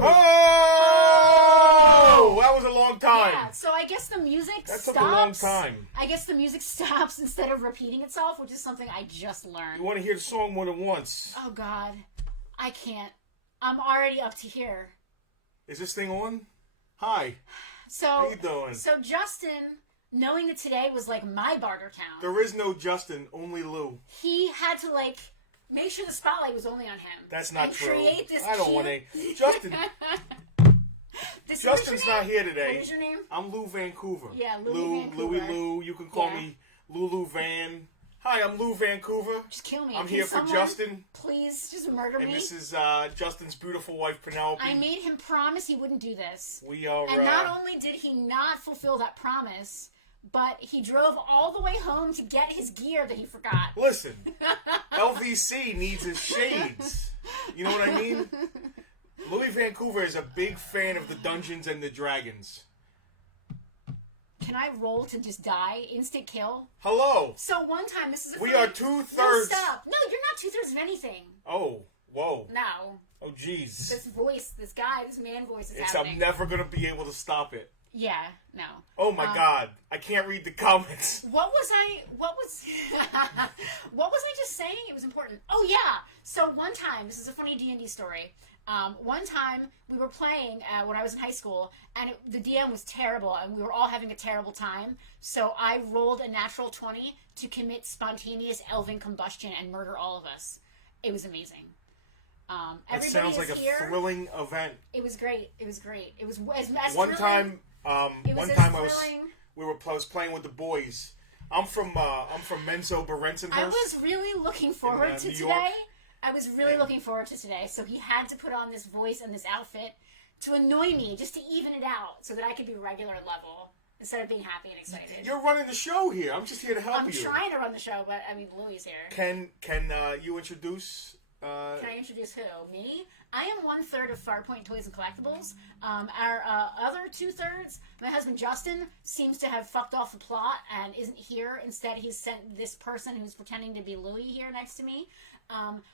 Oh! That was a long time. Yeah, so I guess the music stops. That took a long time. I guess the music stops instead of repeating itself, which is something I just learned. You want to hear the song more than once. Oh, God. I can't. I'm already up to here. Is this thing on? Hi. So, how you doing? So Justin, knowing that today was like my Bartertown. There is no Justin, only Lou. He had to like make sure the spotlight was only on him. That's not true. Create this I don't want to. Justin. Justin's not here today. What is your name? I'm Lou Vancouver. Yeah, Louis Lou. You can call me Lulu Van. Hi, I'm Lou Vancouver. Just kill me. I'm here for Justin. Please, just murder me. And this is Justin's beautiful wife, Penelope. I made him promise he wouldn't do this. We are. And not only did he not fulfill that promise, but he drove all the way home to get his gear that he forgot. Listen, LVC needs his shades. You know what I mean? Louis Vancouver is a big fan of the Dungeons and the Dragons. Can I roll to just die? Instant kill? Hello. So one time, this is a... We are 2/3. No, stop. No, you're not 2/3 of anything. Oh, whoa. No. Oh, jeez. This voice, this man voice is happening. I'm never going to be able to stop it. Yeah, no. Oh my God. I can't read the comments. What was I just saying? It was important. Oh yeah. So one time, this is a funny D&D story. One time we were playing when I was in high school, and the DM was terrible, and we were all having a terrible time. So I rolled a natural 20 to commit spontaneous elven combustion and murder all of us. It was amazing. That sounds like a thrilling event. It was great. It was great. It was as one thrilling. We were playing with the boys. I'm from Menzo Berensenhurst. I was really looking forward to today. I was really looking forward to today. So he had to put on this voice and this outfit to annoy me, just to even it out, so that I could be regular level instead of being happy and excited. You're running the show here. I'm just here to help you. I'm trying to run the show, but I mean, Louis here. Can you introduce? Can I introduce who? Me? I am 1/3 of Farpoint Toys and Collectibles. Our other 2/3, my husband Justin, seems to have fucked off the plot and isn't here. Instead, he's sent this person who's pretending to be Louis here next to me.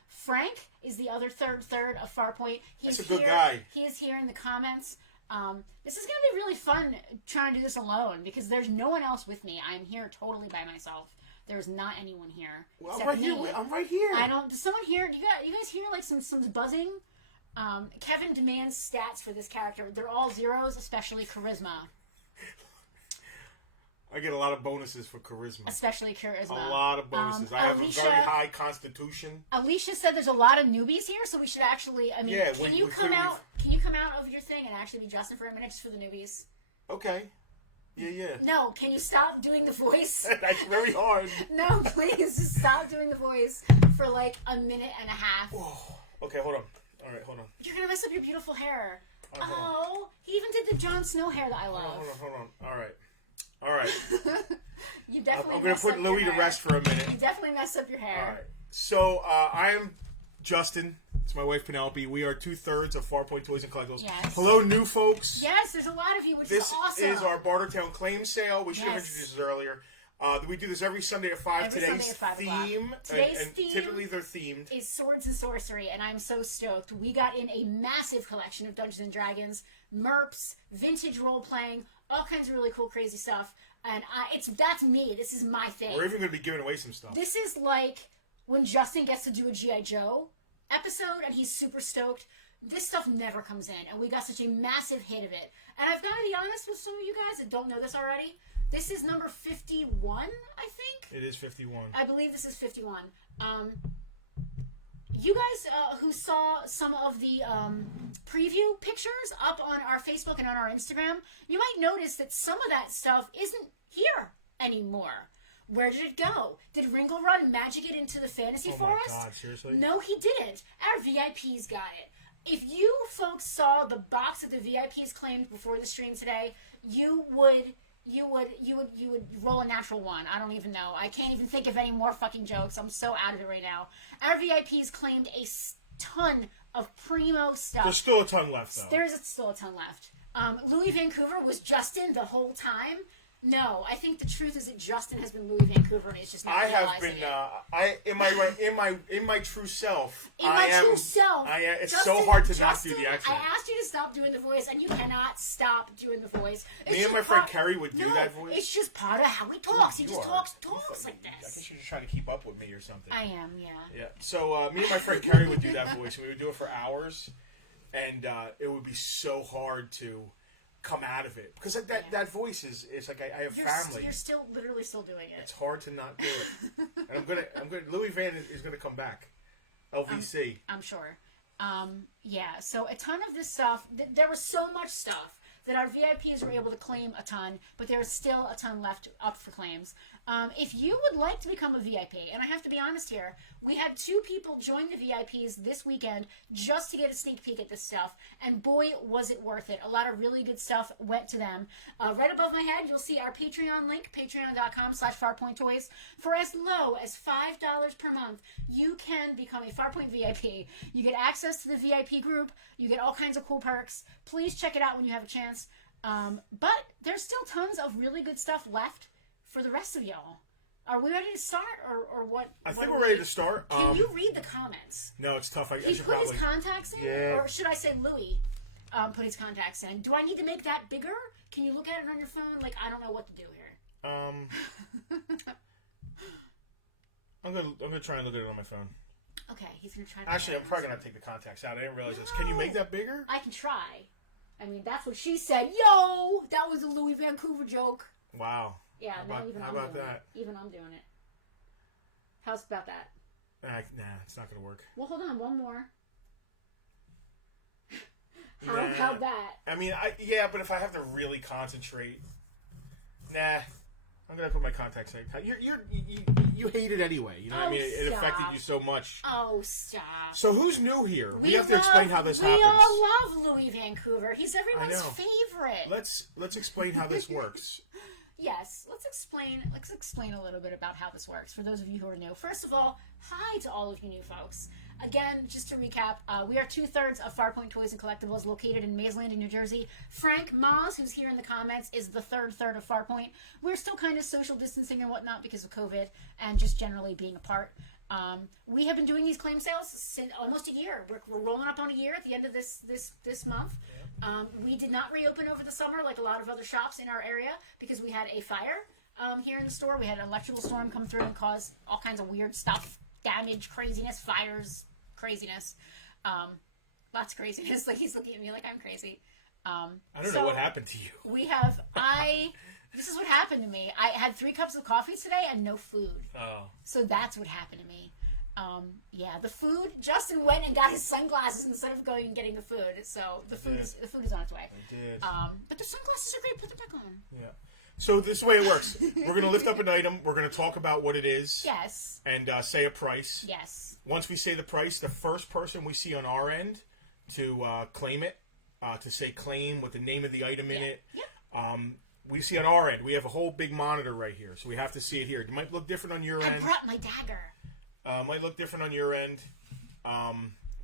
Frank is the other third of Farpoint. He's a good guy. He is here in the comments. This is going to be really fun trying to do this alone because there's no one else with me. I'm here totally by myself. There's not anyone here. Well, I'm right here. I'm right here. I don't. Does someone hear? You guys hear like some buzzing? Kevin demands stats for this character. They're all zeros, especially charisma. I get a lot of bonuses for charisma. Especially charisma. A lot of bonuses. I have a very high constitution. Alicia said there's a lot of newbies here, so we should actually. I mean, can you come out of your thing and actually be Justin for a minute just for the newbies? Okay. Yeah. No, can you stop doing the voice? That's very hard. No, please, just stop doing the voice for like a minute and a half. Oh, okay, hold on. All right, hold on. You're gonna mess up your beautiful hair. Right, he even did the Jon Snow hair that I love. Hold on. All right. You definitely. I'm gonna put Louis to rest for a minute. You definitely messed up your hair. All right. So I am Justin. It's my wife Penelope. We are 2/3 of Farpoint Toys and Collectibles. Yes. Hello, new folks. Yes, there's a lot of you, which is awesome. This is our Bartertown claim sale. We should have introduced this earlier. We do this every Sunday at 5. Today's theme. Today's theme. Typically they're themed. Is Swords and Sorcery, and I'm so stoked. We got in a massive collection of Dungeons and Dragons, MERPS, vintage role playing, all kinds of really cool, crazy stuff. And that's me. This is my thing. We're even going to be giving away some stuff. This is like when Justin gets to do a G.I. Joe episode, and he's super stoked. This stuff never comes in, and we got such a massive hit of it. And I've got to be honest with some of you guys that don't know this already. This is number 51, I think. It is 51. I believe this is 51. You guys who saw some of the preview pictures up on our Facebook and on our Instagram, you might notice that some of that stuff isn't here anymore. Where did it go? Did Ringle Run magic it into the fantasy forest? Oh my God, seriously? No, he didn't. Our VIPs got it. If you folks saw the box that the VIPs claimed before the stream today, you would roll a natural 1. I don't even know. I can't even think of any more fucking jokes. I'm so out of it right now. Our VIPs claimed a ton of primo stuff. There's still a ton left, though. There's still a ton left. Louis Vancouver was Justin the whole time. No, I think the truth is that Justin has been Louis Vancouver and he's just not realizing it. in my true self. It's Justin, so hard to not do the accent. I asked you to stop doing the voice, and you cannot stop doing the voice. Me and my friend Kerry would do that voice. It's just part of how he talks. He just talks like this. I guess you're just trying to keep up with me or something. I am, yeah. Yeah. So me and my friend Kerry would do that voice, and we would do it for hours, and it would be so hard to come out of it because that voice is like I have family. You're still literally still doing it. It's hard to not do it. And I'm gonna Louis Van is gonna come back. LVC. I'm sure. Yeah. So a ton of this stuff. There was so much stuff that our VIPs were able to claim a ton, but there is still a ton left up for claims. If you would like to become a VIP, and I have to be honest here, we had 2 people join the VIPs this weekend just to get a sneak peek at this stuff, and boy, was it worth it. A lot of really good stuff went to them. Right above my head, you'll see our Patreon link, patreon.com/FarpointToys. For as low as $5 per month, you can become a Farpoint VIP. You get access to the VIP group. You get all kinds of cool perks. Please check it out when you have a chance. But there's still tons of really good stuff left for the rest of y'all. Are we ready to start, or what? I think we're ready to start. Can you read the comments? No, it's tough. He put his contacts in, Yeah. or should I say Louis put his contacts in? Do I need to make that bigger? Can you look at it on your phone? Like, I don't know what to do here. I'm gonna try and look at it on my phone. Okay, he's gonna try. Actually, I'm probably gonna take the contacts out. I didn't realize this. Can you make that bigger? I can try. I mean, that's what she said. Yo, that was a Louis Vancouver joke. Wow. Yeah, how about that? Even I'm doing it. How's about that? Nah, it's not gonna work. Well, hold on, one more. How that? I mean, but if I have to really concentrate, I'm gonna put my contacts in. You hate it anyway. You know what I mean? It affected you so much. Oh, stop. So who's new here? We have to explain how this happens. We all love Louis Vancouver. He's everyone's favorite. Let's explain how this works. Yes, let's explain a little bit about how this works for those of you who are new. First of all, hi to all of you new folks. Again, just to recap, we are 2/3 of Farpoint Toys and Collectibles, located in Mays Landing, New Jersey. Frank Moz, who's here in the comments, is the third of Farpoint. We're still kind of social distancing and whatnot because of COVID and just generally being apart. We have been doing these claim sales since almost a year. We're rolling up on a year at the end of this month. We did not reopen over the summer like a lot of other shops in our area because we had a fire here in the store. We had an electrical storm come through and cause all kinds of weird stuff, damage, craziness, fires, craziness. Lots of craziness. Like, he's looking at me like I'm crazy. I don't know what happened to you. This is what happened to me. I had 3 cups of coffee today and no food. Oh. So that's what happened to me. The food. Justin went and got his sunglasses instead of going and getting the food. So the food is on its way. I did. But the sunglasses are great. Put them back on. Yeah. So this is the way it works. We're going to lift up an item. We're going to talk about what it is. Yes. And say a price. Yes. Once we say the price, the first person we see on our end to claim it, to say claim with the name of the item in it. Yep. We see on our end. We have a whole big monitor right here, so we have to see it here. It might look different on your end. I brought my dagger. Might look different on your end.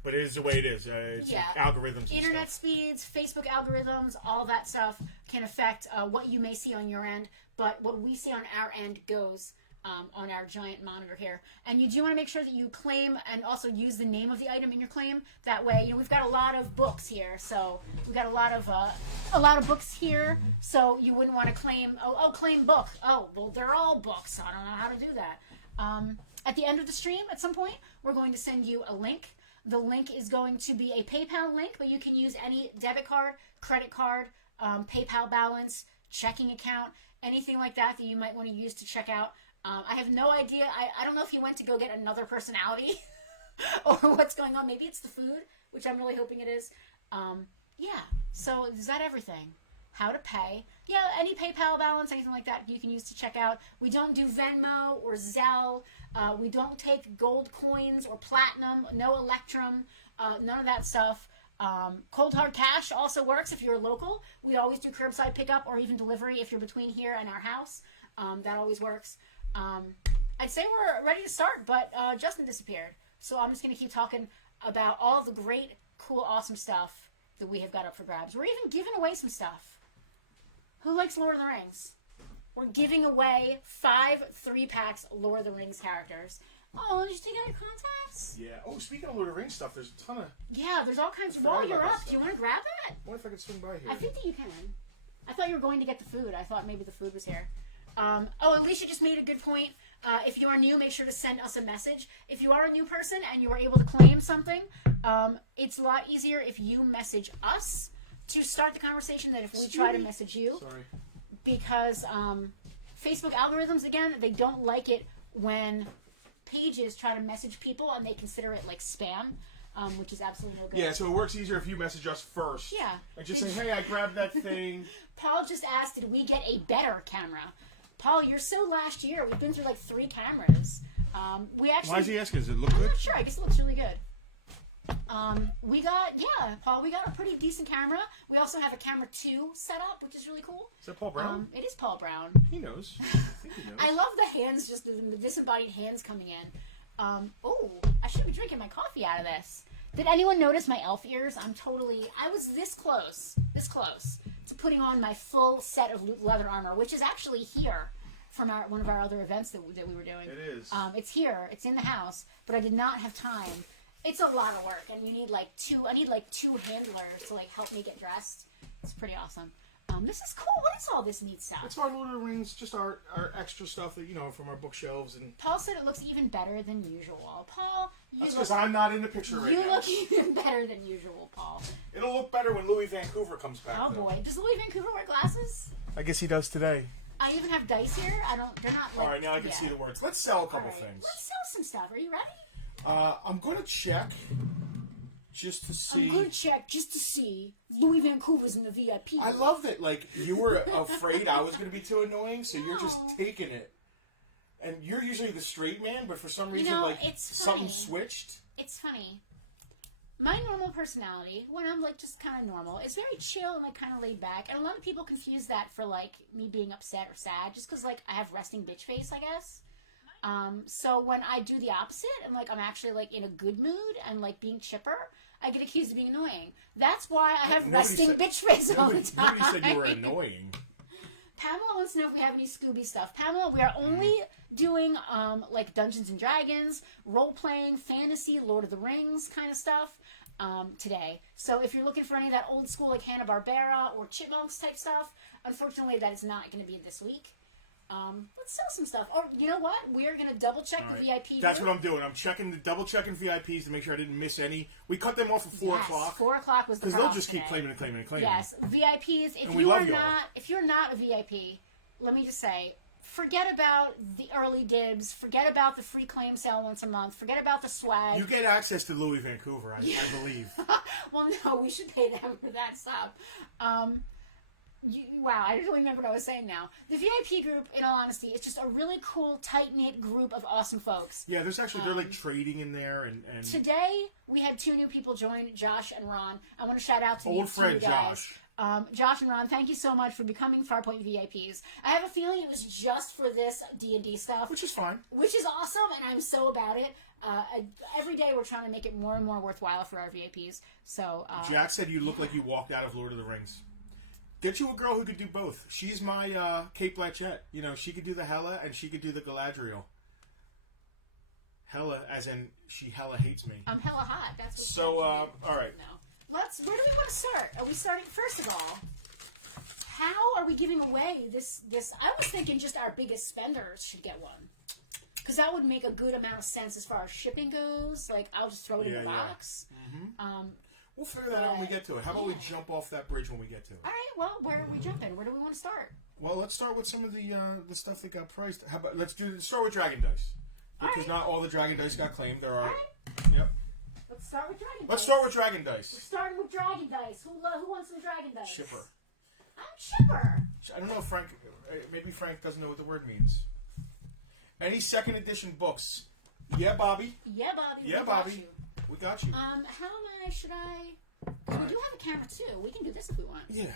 But it is the way it is. It's algorithms. Internet speeds, Facebook algorithms, all that stuff can affect what you may see on your end. But what we see on our end goes on our giant monitor here. And you do want to make sure that you claim and also use the name of the item in your claim. That way, we've got a lot of books here. So we've got a lot of books here. So you wouldn't want to claim, claim book. Oh, well, they're all books. I don't know how to do that. At the end of the stream, at some point, we're going to send you a link. The link is going to be a PayPal link, but you can use any debit card, credit card, PayPal balance, checking account, anything like that you might want to use to check out. I have no idea. I don't know if he went to go get another personality or what's going on. Maybe it's the food, which I'm really hoping it is. So is that everything? How to pay. Yeah, any PayPal balance, anything like that you can use to check out. We don't do Venmo or Zelle. We don't take gold coins or platinum, no Electrum, none of that stuff. Cold hard cash also works if you're local. We always do curbside pickup or even delivery if you're between here and our house. That always works. I'd say we're ready to start, but Justin disappeared. So I'm just going to keep talking about all the great, cool, awesome stuff that we have got up for grabs. We're even giving away some stuff. Who likes Lord of the Rings? we're giving away 5 3-packs Lord of the Rings characters. Oh, did you take out your contacts? Yeah. Oh, speaking of Lord of the Rings stuff, there's a ton of... Yeah, there's all kinds of... While you're up, do you want to grab that? What if I could swing by here? I think that you can. I thought you were going to get the food. I thought maybe the food was here. Alicia just made a good point. If you are new, make sure to send us a message. If you are a new person and you are able to claim something, it's a lot easier if you message us to start the conversation than if we try to message you. Sorry. Because Facebook algorithms, again, they don't like it when pages try to message people and they consider it like spam, which is absolutely no good. Yeah, so it works easier if you message us first. Yeah. And just say, hey, I grabbed that thing. Paul just asked, did we get a better camera? Paul, you're so last year. We've been through like 3 cameras. We actually. Why is he asking? Does it look I'm good? not sure. I guess it looks really good. Paul, we got a pretty decent camera. We also have a camera 2 set up, which is really cool. Is that Paul Brown? It is Paul Brown. He knows. I think he knows. I love the hands, just the disembodied hands coming in. I should be drinking my coffee out of this. Did anyone notice my elf ears? I was this close to putting on my full set of leather armor, which is actually here from one of our other events that we were doing. It is. It's here. It's in the house, but I did not have time. It's a lot of work, and you need I need 2 handlers to help me get dressed. It's pretty awesome. This is cool. What is all this neat stuff? It's our Lord of the Rings, just our extra stuff that, from our bookshelves. And Paul said it looks even better than usual. Paul, that's because I'm not in the picture right now. You look even better than usual, Paul. It'll look better when Louis Vancouver comes back. Oh, boy. Does Louis Vancouver wear glasses? I guess he does today. I even have dice here. They're not All right, now I can see the words. Let's sell a couple things. Let's sell some stuff. Are you ready? I'm going to check just to see. I'm going to check just to see Louis Vancouver's in the VIP. I love that, you were afraid I was going to be too annoying, so you're just taking it. And you're usually the straight man, but for some reason, something switched. It's funny. My normal personality, when I'm just kind of normal, is very chill and kind of laid back. And a lot of people confuse that for me being upset or sad, just because I have resting bitch face, I guess. So when I do the opposite, and I'm actually in a good mood and being chipper, I get accused of being annoying. That's why I have resting bitch face all the time. Nobody said you were annoying. Pamela wants to know if we have any Scooby stuff. Pamela, we are only doing Dungeons and Dragons, role playing, fantasy, Lord of the Rings kind of stuff today. So if you're looking for any of that old school Hanna-Barbera or Chipmunks type stuff, unfortunately that is not going to be this week. Let's sell some stuff. Or you know what? We are going to double check the VIP. That's what I'm doing. I'm double checking VIPs to make sure I didn't miss any. We cut them off at 4 o'clock. 4 o'clock was the because they'll just keep claiming and claiming and claiming. Yes, VIPs. If you're not a VIP, let me just say, forget about the early dibs. Forget about the free claim sale once a month. Forget about the swag. You get access to Louis Vancouver, I believe. Well, no, we should pay them for that stuff. Wow, I don't remember what I was saying now. The VIP group, in all honesty, is just a really cool, tight-knit group of awesome folks. Yeah, there's actually, they're trading in there. And today, we had 2 new people join, Josh and Ron. I want to shout out to old friend guys. Josh. Josh and Ron, thank you so much for becoming Farpoint VIPs. I have a feeling it was just for this D&D stuff. Which is fine. Which is awesome, and I'm so about it. Every day we're trying to make it more and more worthwhile for our VIPs. So Jack said you look like you walked out of Lord of the Rings. Get you a girl who could do both. She's my Kate Blanchett. She could do the Hela and she could do the Galadriel. Hela, as in she hella hates me. I'm hella hot. That's what. So, all right. No. Where do we want to start? Are we starting first of all? How are we giving away this? I was thinking just our biggest spenders should get one, because that would make a good amount of sense as far as shipping goes. I'll just throw it in the box. Mm-hmm. We'll figure that out when we get to it. How about we jump off that bridge when we get to it? All right. Well, where are we jumping? Where do we want to start? Well, let's start with some of the stuff that got priced. How about let's start with Dragon Dice, because not all the Dragon Dice got claimed. There are. Right. Yep. Let's start with Dragon Dice. Let's start with Dragon Dice. We're starting with Dragon Dice. Who wants some Dragon Dice? Chipper. I'm Chipper. I don't know, Frank. Maybe Frank doesn't know what the word means. Any second edition books? Yeah, Bobby. Yeah, Bobby. Yeah, Bobby. We got you. How much should I? We do have a camera too. We can do this if we want. Yeah.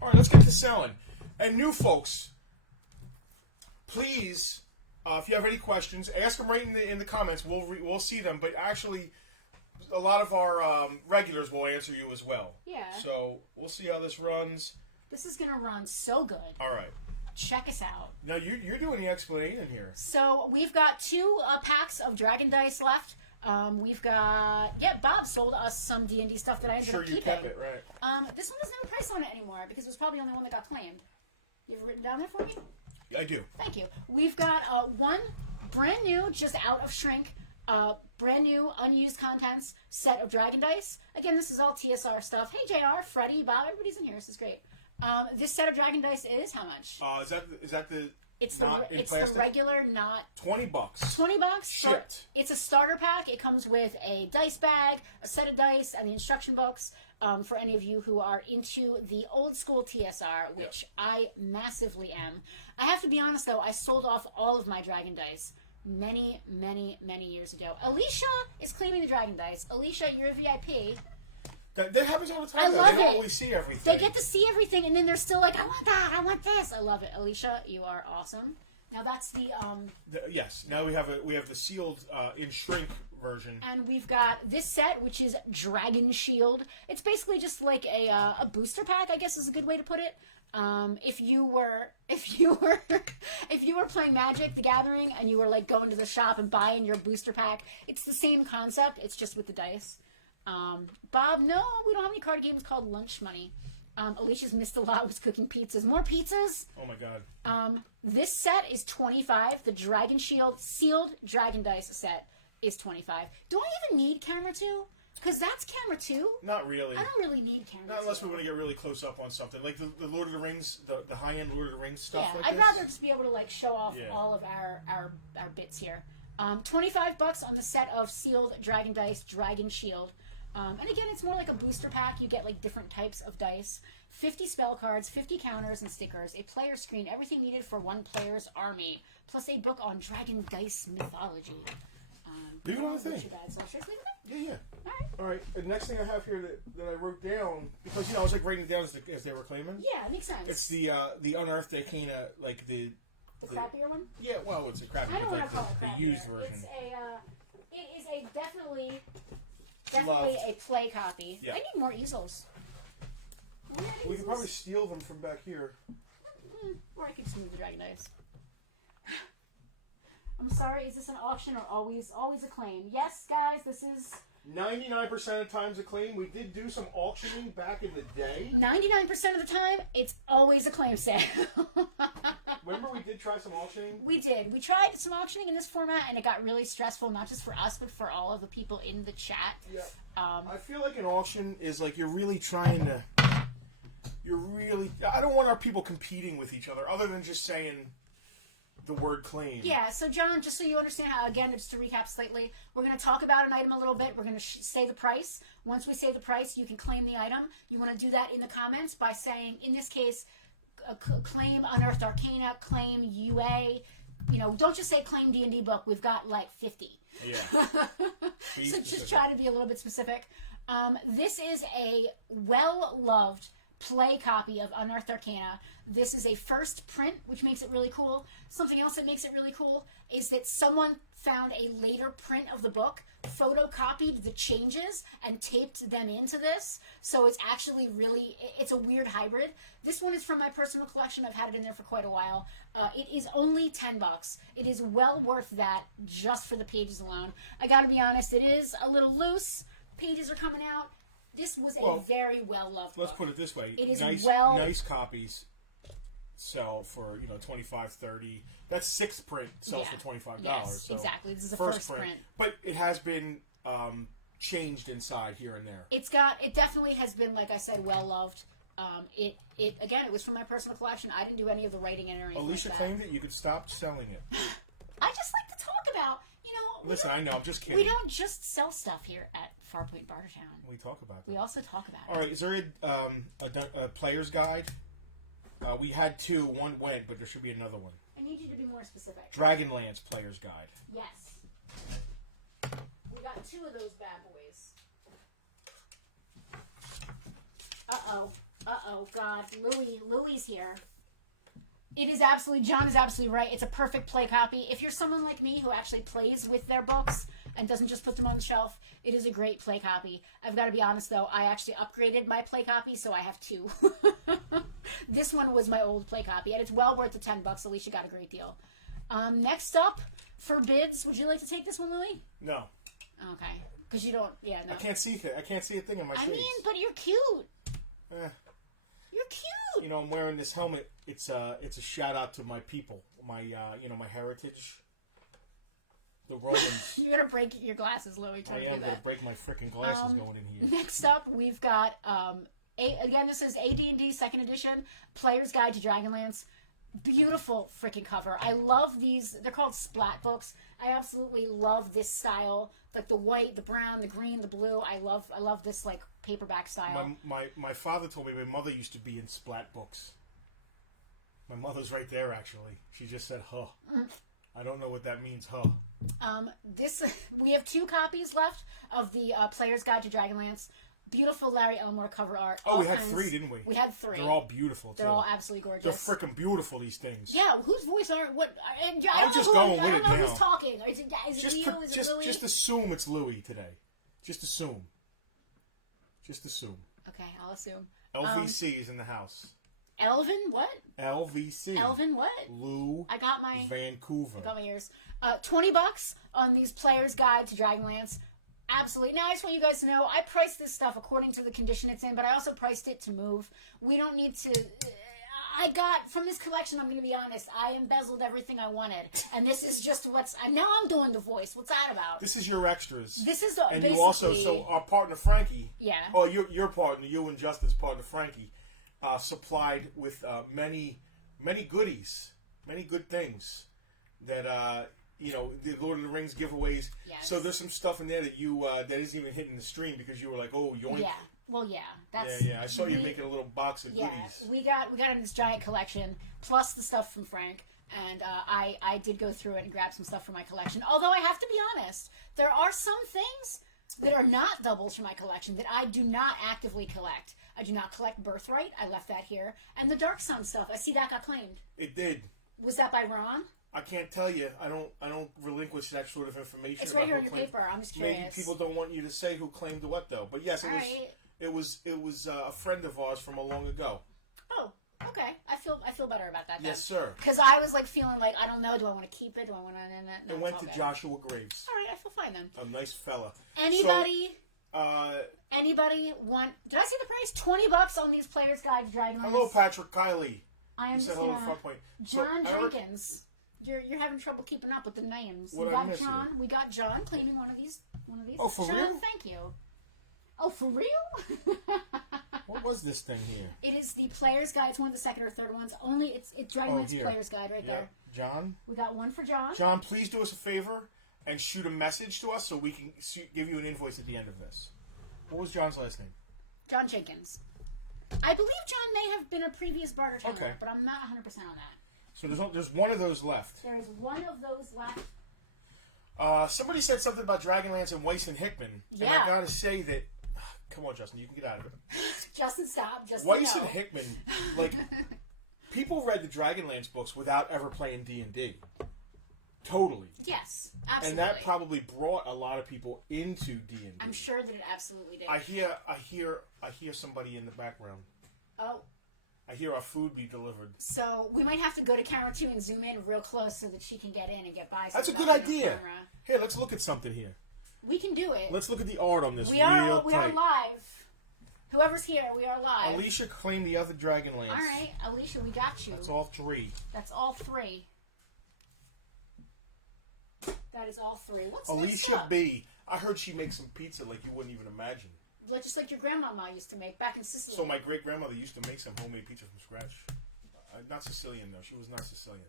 All right, let's get to selling. And new folks, please, if you have any questions, ask them right in the comments. We'll see them. But actually, a lot of our regulars will answer you as well. Yeah. So we'll see how this runs. This is gonna run so good. All right. check us out. Now, you're doing the explaining here. So, we've got 2 packs of Dragon Dice left. We've got... Yeah, Bob sold us some D&D stuff that I ended up keeping. Sure, you kept it, right. This one doesn't have a price on it anymore because it was probably the only one that got claimed. You've written down there for me? I do. Thank you. We've got one brand new, just out of shrink, brand new, unused contents set of Dragon Dice. Again, this is all TSR stuff. Hey, JR, Freddie, Bob, everybody's in here. This is great. This set of Dragon Dice is how much? Is that the... It's the regular, not... $20. $20? Shipped. It's a starter pack. It comes with a dice bag, a set of dice, and the instruction books. For any of you who are into the old school TSR, which I massively am. I have to be honest, though, I sold off all of my Dragon Dice many, many, many years ago. Alicia is claiming the Dragon Dice. Alicia, you're a VIP. That happens all the time. I love it. They don't always see everything. They get to see everything, and then they're still like, I want that, I want this. I love it. Alicia, you are awesome. Now that's the yes. Now we have the sealed in shrink version, and we've got this set, which is Dragon Shield. It's basically just like a booster pack, I guess is a good way to put it. If you were playing Magic: The Gathering and you were like going to the shop and buying your booster pack, it's the same concept. It's just with the dice. Bob, no, we don't have any card games called Lunch Money. Alicia's missed a lot, was cooking pizzas. More pizzas? Oh my god. This set is $25. The Dragon Shield sealed Dragon Dice set is $25. Do I even need camera 2? Because that's camera 2. Not really. I don't really need camera 2. Not unless we want to get really close up on something. Like the Lord of the Rings, the high-end Lord of the Rings stuff like I'd rather just be able to like show off all of our bits here. $25 on the set of sealed Dragon Dice, Dragon Shield. And again, it's more like a booster pack. You get like different types of dice, 50 spell cards, 50 counters and stickers, a player screen, everything needed for one player's army, plus a book on Dragon Dice mythology. Leave it on the thing. Yeah. All right. And the next thing I have here that I wrote down, because I was like writing it down as they were claiming. Yeah, it makes sense. It's the Unearthed Arcana, like the crappier one. Yeah, well, it's a crappy. I don't want to call it the crappier. used version. It is a definitely a play copy. Yeah. I need more easels. We could probably steal them from back here. Or I could smooth the Dragon Dice. I'm sorry, is this an auction or always a claim? Yes, guys, this is... 99% of times a claim. We did do some auctioning back in the day. 99% of the time, it's always a claim sale. Remember we did try some auctioning? We did. We tried some auctioning in this format, and it got really stressful, not just for us, but for all of the people in the chat. Yeah. I feel like an auction is like you're really trying to... I don't want our people competing with each other, other than just saying... the word claim. Yeah, so John, just so you understand how, again, just to recap slightly, we're going to talk about an item a little bit. We're going to say the price. Once we say the price, you can claim the item. You want to do that in the comments by saying, in this case, claim Unearthed Arcana, claim UA. Don't just say claim D&D book. We've got like 50. Yeah. So just try to be a little bit specific. This is a well-loved play copy of Unearthed Arcana. This is a first print, which makes it really cool. Something else that makes it really cool is that someone found a later print of the book, photocopied the changes, and taped them into this. So it's actually it's a weird hybrid. This one is from my personal collection. I've had it in there for quite a while. It is only $10. It is well worth that just for the pages alone. I gotta be honest, it is a little loose. Pages are coming out. This was a very well-loved book. Let's put it this way. It is nice copies sell for, $25, $30. That's sixth print sells for $25. Yes, so exactly. This is the first print. But it has been changed inside here and there. It definitely has been, like I said, well-loved. It was from my personal collection. I didn't do any of the writing and anything Alicia like that. claimed it. You could stop selling it. I just like to talk about, Listen, I know. I'm just kidding. We don't just sell stuff here at Farpoint Bartertown. We talk about that. We also talk about it. All right. Is there a player's guide? We had 2. One went, but there should be another one. I need you to be more specific. Dragonlance Player's Guide. Yes. We got 2 of those bad boys. Uh-oh, God. Louie's here. John is absolutely right. It's a perfect play copy. If you're someone like me who actually plays with their books and doesn't just put them on the shelf, it is a great play copy. I've got to be honest, though. I actually upgraded my play copy, so I have 2. This one was my old play copy, and it's well worth the $10. Alicia got a great deal. Next up, for bids, would you like to take this one, Louie? No. Okay. Because you don't, no. I can't see a thing in my face. I mean, but you're cute. You're cute. You know, I'm wearing this helmet. It's a shout out to my people, my my heritage. The Romans. You're gonna break your glasses, Louie. I am gonna break my freaking glasses going in here. Next up, we've got again. This is AD&D Second Edition, Player's Guide to Dragonlance. Beautiful freaking cover. I love these. They're called splat books. I absolutely love this style, like the white, the brown, the green, the blue. I love this like paperback style. My father told me my mother used to be in splat books. My mother's right there, actually. She just said, "Huh." I don't know what that means, huh? We have 2 copies left of the Player's Guide to Dragonlance. Beautiful Larry Elmore cover art. Oh, we had 3, didn't we? We had 3. They're all beautiful, too. They're all absolutely gorgeous. They're freaking beautiful, these things. Yeah, whose voice are... What? I'm just going with it now. I don't know who's talking. Is it you? Is it Louie? Just assume it's Louie today. Just assume. Okay, I'll assume. LVC is in the house. Elvin what? LVC. Elvin what? Lou. I got my... Vancouver. I got my ears. $20 on these Player's Guide to Dragonlance. Absolutely. Now, I just want you guys to know, I priced this stuff according to the condition it's in, but I also priced it to move. We don't need to... I got, from this collection, I'm going to be honest, I embezzled everything I wanted. And this is just what's... Now I'm doing the voice. What's that about? This is your extras. This is and you also... So our partner, Frankie... Yeah. Oh, your partner, you and Justin's partner, Frankie, supplied with many goodies. Many good things that... the Lord of the Rings giveaways. Yes. So there's some stuff in there that you that isn't even hitting the stream because you were like, oh, yoink. Yeah. Well, yeah. That's yeah. I saw you making a little box of goodies. We got in this giant collection plus the stuff from Frank, and I did go through it and grab some stuff from my collection. Although I have to be honest, there are some things that are not doubles from my collection that I do not actively collect. I do not collect Birthright. I left that here, and the Dark Sun stuff. I see that got claimed. It did. Was that by Ron? I can't tell you. I don't relinquish that sort of information. It's right here on your paper. I'm just curious. Maybe people don't want you to say who claimed what, though. But yes, it was a friend of ours from a long ago. Oh, okay. I feel better about that. Yes, sir. Because I was like feeling like I don't know. Do I want to keep it? Do I want to? It went to Joshua Graves. All right, I feel fine then. A nice fella. Anybody? Anybody want? Did I see the price? $20 on these Player's Guide to Dragonlance. Hello, Patrick Kylie. I am said hello to Farpoint. John Jenkins. You're having trouble keeping up with the names. What We got John claiming one of these. Oh, for John, real? Thank you. Oh, for real? What was this thing here? It is the Player's Guide. It's one of the second or third ones. Only it's Dragonlance Player's Guide right there. John? We got one for John. John, please do us a favor and shoot a message to us so we can give you an invoice at the end of this. What was John's last name? John Jenkins. I believe John may have been a previous Bartertown, but I'm not 100% on that. So there's one of those left. There's one of those left. Somebody said something about Dragonlance and Weiss and Hickman. Yeah. And I gotta say that... Come on, Justin, you can get out of it. Justin, stop. Weiss and Hickman, like... people read the Dragonlance books without ever playing D&D. Totally. Yes, absolutely. And that probably brought a lot of people into D&D. I'm sure that it absolutely did. I hear somebody in the background. Oh. I hear our food be delivered. So we might have to go to camera 2 and zoom in real close so that she can get in and get by. That's a good idea. Here, let's look at something here. We can do it. Let's look at the art on this. We are live. Whoever's here, we are live. Alicia claimed the other Dragonlance. All right, Alicia, we got you. That's all 3. That's all 3. That is all 3. What's Alicia B. I heard she makes some pizza like you wouldn't even imagine. Just like your grandmama used to make back in Sicily. So my great-grandmother used to make some homemade pizza from scratch. Not Sicilian, though. She was not Sicilian.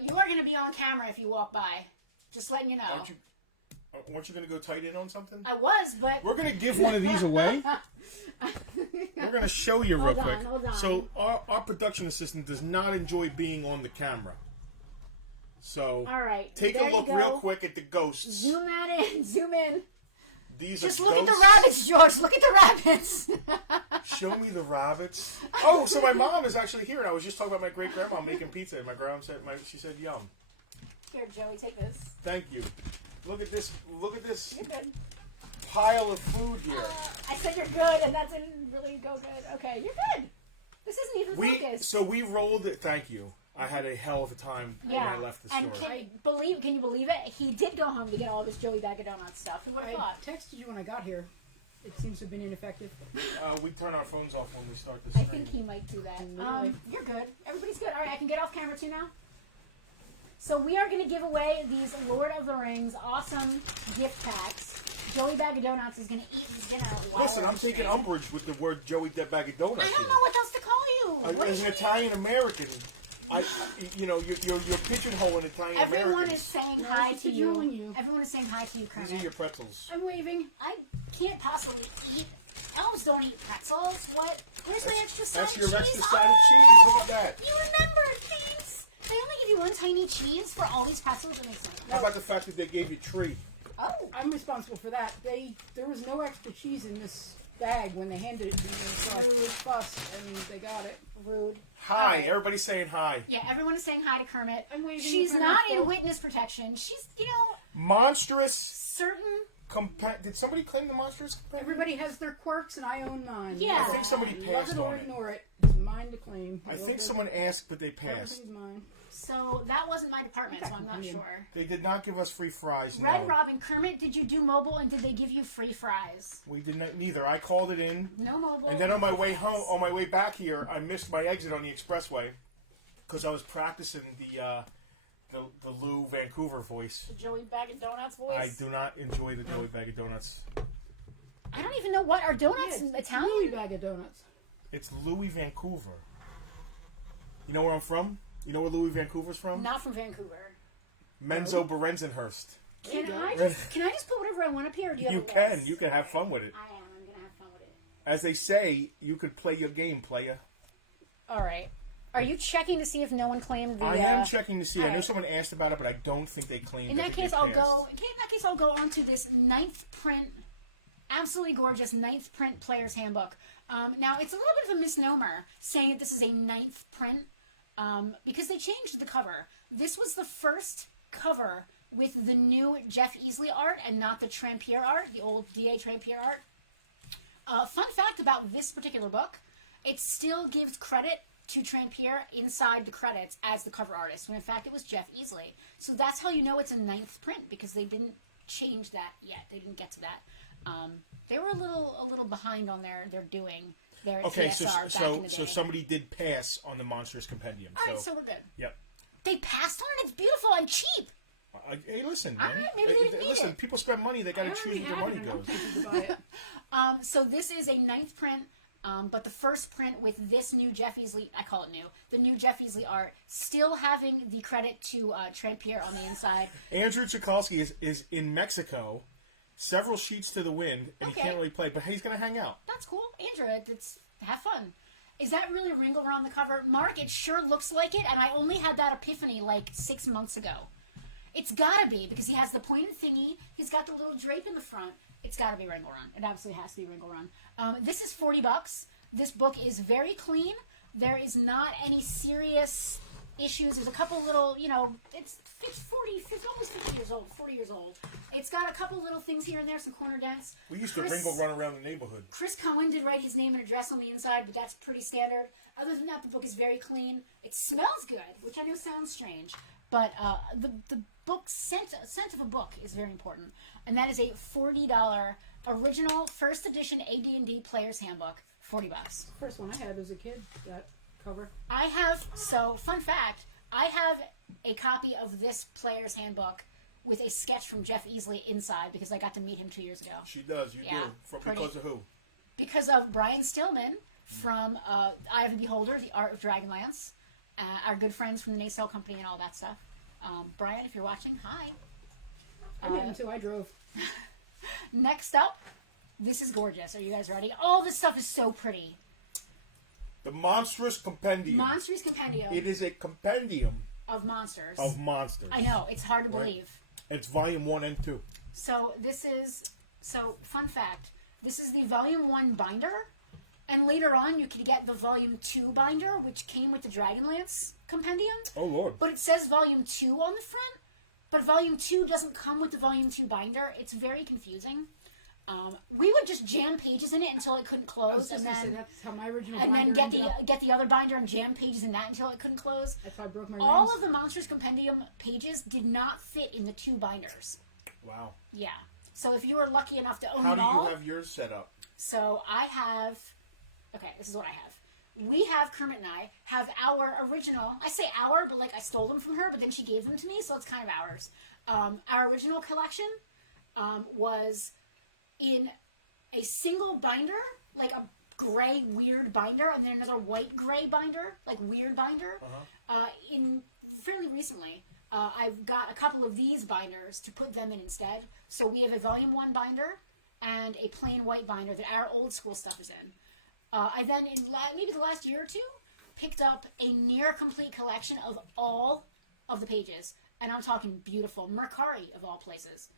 You are going to be on camera if you walk by. Just letting you know. Weren't you going to go tight in on something? I was, but... We're going to give one of these away. We're going to show you real quick. Hold on. So our production assistant does not enjoy being on the camera. So all right, take a look real quick at the ghosts. Zoom in. These Just are look ghosts. at the rabbits, George. Look at the rabbits. Show me the rabbits. Oh, so my mom is actually here, and I was just talking about my great-grandma making pizza, and my grandma said, she said, yum. Here, Joey, take this. Thank you. Look at this. Look at this You're good. pile of food here. I said you're good, and that didn't really go good. Okay, you're good. This isn't even focused. So we rolled it. Thank you. I had a hell of a time when I left the store. And can you believe it? He did go home to get all of his Joey Bag of Donuts stuff. Who would have thought? Texted you when I got here. It seems to have been ineffective. We turn our phones off when we start this. I think he might do that. You're good. Everybody's good. All right, I can get off camera too now. So we are going to give away these Lord of the Rings awesome gift packs. Joey Bag of Donuts is going to eat his dinner. Listen, I'm taking umbrage with the word Joey Bag of Donuts. I don't know what else to call you. As an Italian American, you're pigeonholing Italian Americans. Everyone is saying hi to you. Everyone is saying hi to you, Kermit. These are your pretzels. I'm waving. I can't possibly eat. Elves don't eat pretzels. What? Where's my extra side of cheese? That's your extra side of cheese. Look at that. You remember, thanks. They only give you one tiny cheese for all these pretzels. That makes sense. How about the fact that they gave you tree? Oh, I'm responsible for that. There was no extra cheese in this bag when they handed it to me, so I fussed and they got it. Rude. Hi, everybody's saying hi. Yeah, everyone is saying hi to Kermit. I'm waving. She's not in witness protection. She's, Monstrous. certain. Did somebody claim the monstrous companion? Everybody has their quirks, and I own mine. Yeah. I think somebody Love passed it or on it. ignore it. It's mine to claim. I think someone asked, but they passed. Everything's mine. So that wasn't my department, so I'm not sure. They did not give us free fries. Red No. Robin, Kermit, did you do mobile and did they give you free fries? We did not. Neither. I called it in. No mobile. And then on my way home, on my way back here, I missed my exit on the expressway because I was practicing the Lou Vancouver voice. The Joey Bag of Donuts voice? I do not enjoy the Joey Bag of Donuts. I don't even know what are donuts in Italian? Louis Bag of Donuts. It's Louis Vancouver. You know where I'm from? You know where Louis Vancouver's from? Not from Vancouver. Menzo Berenzenhurst. Can I just put whatever I want up here? Or do you have a can. list? You can have fun with it. I am. I'm going to have fun with it. As they say, you could play your game, playa. All right. Are you checking to see if no one claimed the... I am checking to see. I know right. someone asked about it, but I don't think they claimed it. In that case, I'll go on to this 9th print, absolutely gorgeous 9th print Player's Handbook. Now, it's a little bit of a misnomer saying that this is a 9th print because they changed the cover. This was the first cover with the new Jeff Easley art and not the Trampier art, the old D.A. Trampier art. Fun fact about this particular book, it still gives credit to Trampier inside the credits as the cover artist, when in fact it was Jeff Easley. So that's how you know it's a 9th print, because they didn't change that yet. They didn't get to that. They were a little behind on their doing their TSR back in the day. So somebody did pass on the Monstrous Compendium. All right, so we're good. Yep. They passed on it. It's beautiful and cheap. Hey, listen, man. All right, maybe they didn't need it. People spend money. They got to choose where their money goes. So this is a 9th print. But the first print with this new Jeff Easley, I call it new, the new Jeff Easley art, still having the credit to Trampier on the inside. Andrew Tchaikovsky is in Mexico, several sheets to the wind, and he can't really play, but he's going to hang out. That's cool. Andrew, have fun. Is that really Ringo on the cover? Mark, it sure looks like it, and I only had that epiphany like 6 months ago. It's got to be, because he has the pointed thingy, he's got the little drape in the front. It's got to be Ringo Run. It absolutely has to be Ringo Run. This is $40. This book is very clean. There is not any serious issues. There's a couple little, it's almost 50 years old, 40 years old. It's got a couple little things here and there, some corner dents. We used to Ringo Run around the neighborhood. Chris Cohen did write his name and address on the inside, but that's pretty standard. Other than that, the book is very clean. It smells good, which I know sounds strange. But the book scent of a book is very important, and that is a $40 original first edition AD&D Player's Handbook. $40. First one I had as a kid. That cover. I have fun fact. I have a copy of this Player's Handbook with a sketch from Jeff Easley inside because I got to meet him 2 years ago. She does. You do. Because of who? Because of Brian Stillman from Eye of the Beholder, The Art of Dragonlance. Our good friends from the Nacelle Company and all that stuff. Brian, if you're watching, hi. I didn't until I drove. Next up, this is gorgeous. Are you guys ready? All this stuff is so pretty. The Monstrous Compendium. Monstrous Compendium. It is a compendium of monsters. Of monsters. I know. It's hard to believe. It's volume 1 and 2. So this is... fun fact. This is the volume 1 binder. And later on, you can get the volume 2 binder, which came with the Dragonlance compendium. Oh, Lord. But it says volume 2 on the front. But volume 2 doesn't come with the volume 2 binder. It's very confusing. We would just jam pages in it until it couldn't close, and then that's how my original and binder then get the other binder and jam pages in that until it couldn't close. That's how I broke my All rings. of the Monsters Compendium pages did not fit in the 2 binders. Wow. Yeah. So if you were lucky enough to own How it do all, you have yours set up? so I have. Okay, this is what I have. We have Kermit and I have our original. I say our, but like I stole them from her, but then she gave them to me, so it's kind of ours. Our original collection was in a single binder, like a gray weird binder, and then another white gray binder, like weird binder. In fairly recently, I've got a couple of these binders to put them in instead. So we have a volume 1 binder and a plain white binder that our old school stuff is in. I then, in maybe the last year or 2, picked up a near complete collection of all of the pages, and I'm talking beautiful, Mercari of all places.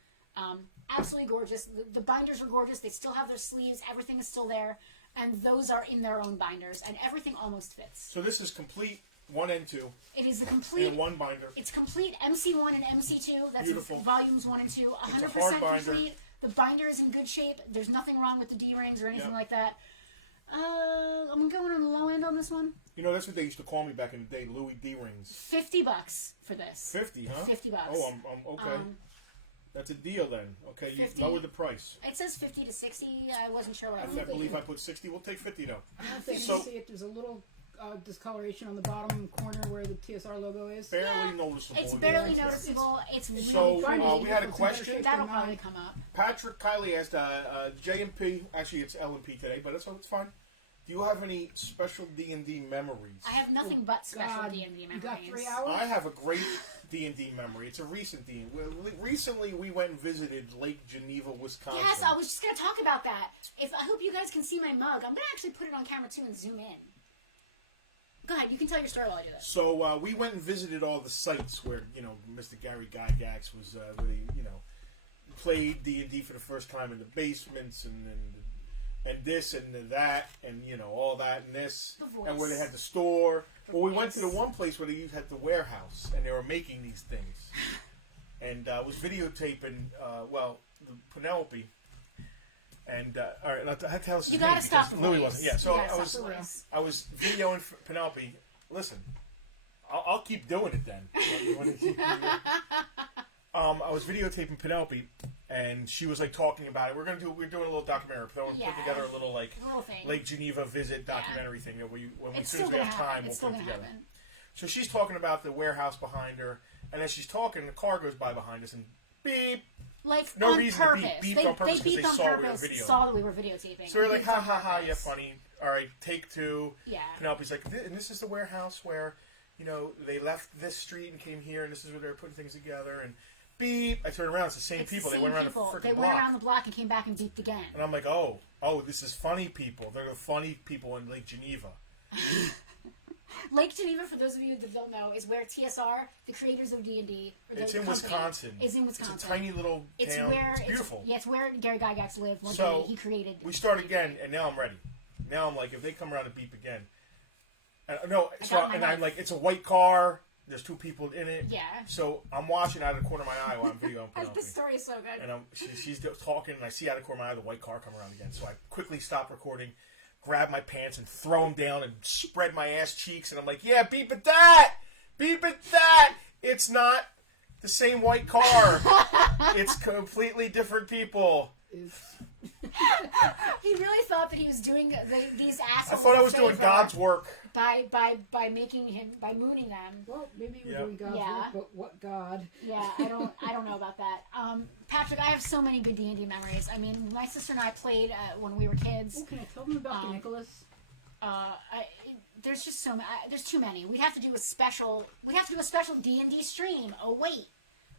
Absolutely gorgeous. The binders are gorgeous. They still have their sleeves. Everything is still there. And those are in their own binders. And everything almost fits. So this is complete 1 and 2. It is the complete... In 1 binder. It's complete MC1 and MC2. That's Beautiful. Volumes 1 and 2. 100% It's a hard binder. complete. The binder is in good shape. There's nothing wrong with the D-rings or anything like that. I'm going on the low end on this one. You know, that's what they used to call me back in the day, Louis D rings. $50 for this. 50, huh? $50. Oh, I'm okay. That's a deal then. Okay, you 50. lowered the price. It says 50 to 60. I wasn't sure what I believe I put 60. We'll take 50 though. I don't think So- you see it. There's a little discoloration on the bottom corner where the TSR logo is. Barely noticeable. It's in barely there. noticeable. It's really So pretty. we had a question. That'll probably come up. Patrick Kiley asked J&P. Actually, it's L&P today, but it's fine. Do you have any special D&D memories? I have nothing but special God, D&D memories. You got 3 hours? I have a great D&D memory. It's a recent D&D. Recently, we went and visited Lake Geneva, Wisconsin. Yes, I was just going to talk about that. I hope you guys can see my mug. I'm going to actually put it on camera too and zoom in. Go ahead. You can tell your story while I do that. So we went and visited all the sites where Mr. Gary Gygax was really played D&D for the first time in the basements and this and that and all that and this and where they had the store. Well, we went to the one place where they had the warehouse and they were making these things, and was videotaping Penelope. And all right, I have to tell us his You name gotta stop because the Louis voice. wasn't. Yeah, so You gotta I was videoing for Penelope. Listen, I'll keep doing it then. I was videotaping Penelope, and she was like talking about it. We're doing a little documentary. Put together a little thing. Lake Geneva visit documentary thing that as soon as we gonna have time, happen. we'll It's put still it gonna together. happen. So she's talking about the warehouse behind her, and as she's talking, the car goes by behind us, and beep. Like No on reason to purpose. beep on purpose they 'cause beeped on saw we were purpose. videoing. Saw that we were videotaping. So we're like, Beeped ha on ha ha, yeah, purpose. funny. All right, take 2. Yeah. Penelope's like, and this is the warehouse where, they left this street and came here, and this is where they were putting things together, and beep. I turned around, it's the same It's people. the They went same around people. the freaking They block. went around the block and came back and beeped again. And I'm like, oh, this is funny people. They're the funny people in Lake Geneva. Lake Geneva, for those of you that don't know, is where TSR, the creators of D&D, It's in Wisconsin. Is in Wisconsin. It's a tiny little town. It's beautiful. It's where Gary Gygax lived. One So, day he created. We start again, and now I'm ready. Now I'm like, if they come around and beep again. I'm like, it's a white car. There's 2 people in it. Yeah. So I'm watching out of the corner of my eye while I'm videoing Penelope. This story is so good. And she's talking, and I see out of the corner of my eye the white car come around again. So I quickly stop recording, grab my pants, and throw them down, and spread my ass cheeks. And I'm like, yeah, beep at that! Beep at that! It's not the same white car. It's completely different people. He really thought that he was doing these assholes. I thought I was doing God's work. By mooning them. Well, maybe you were doing God's work, but what God? Yeah, I don't know about that. Patrick, I have so many good D&D memories. I mean, my sister and I played when we were kids. Oh, can I tell them about the Nicholas? There's just so many. There's too many. We have to do a special D&D stream. Oh wait,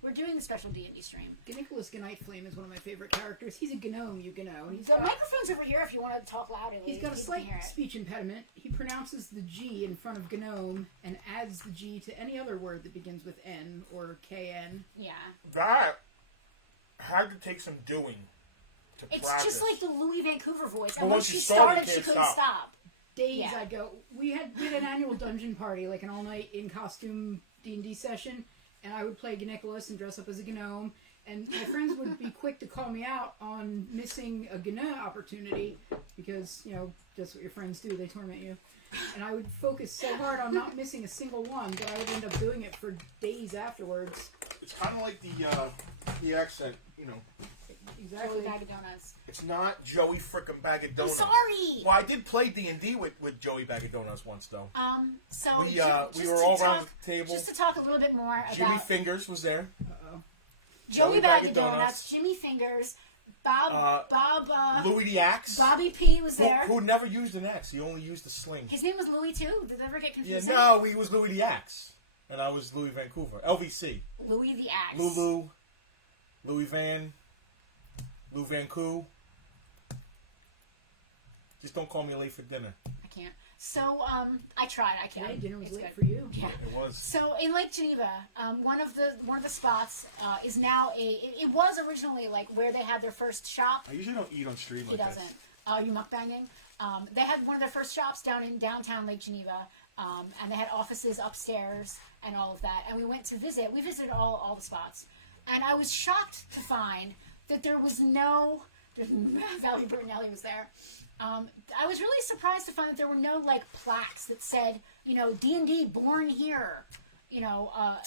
we're doing the special D&D stream. Nicholas Gnightflame is one of my favorite characters. He's a gnome, The microphone's over here if you want to talk loudly. He's got a slight speech impediment. He pronounces the G in front of gnome and adds the G to any other word that begins with N or KN. Yeah. That had to take some doing to It's practice. just like the Louis Vancouver voice. But And once once you she start, you started, she can't couldn't stop. stop. Days Yeah. I'd go. We had an annual dungeon party, like an all-night in-costume D&D session, and I would play Nicholas and dress up as a gnome, And my friends would be quick to call me out on missing a GNA opportunity because, that's what your friends do. They torment you. And I would focus so hard on not missing a single one that I would end up doing it for days afterwards. It's kind of like the accent, Exactly. Joey Bag of Donuts. It's not Joey frickin' Bag of Donuts. I'm sorry! Well, I did play D&D with Joey Bag of Donuts once, though. So we were all around the table. Just to talk a little bit more about... Jimmy Fingers was there. Uh-oh. Joey Bag of Donuts, Jimmy Fingers, Bob, Louis the Axe. Bobby P was there. Who never used an axe. He only used a sling. His name was Louis, too? Did that ever get confusing? Yeah, no, he was Louis the Axe. And I was Louis Vancouver. LVC. Louis the Axe. Lulu. Louis Van. Lou Vancouver. Just don't call me late for dinner. I can't. So, I tried. I can't. Today dinner was late good. for you. Yeah. It was. So in Lake Geneva, one of the spots is now it was originally like where they had their first shop. I usually don't eat on stream He like doesn't. this. Are you mukbanging? They had one of their first shops down in downtown Lake Geneva, and they had offices upstairs and all of that. And we went to visit. We visited all the spots, and I was shocked to find that there was no. Valerie Bertinelli was there. I was really surprised to find that there were no like plaques that said, D&D born here. I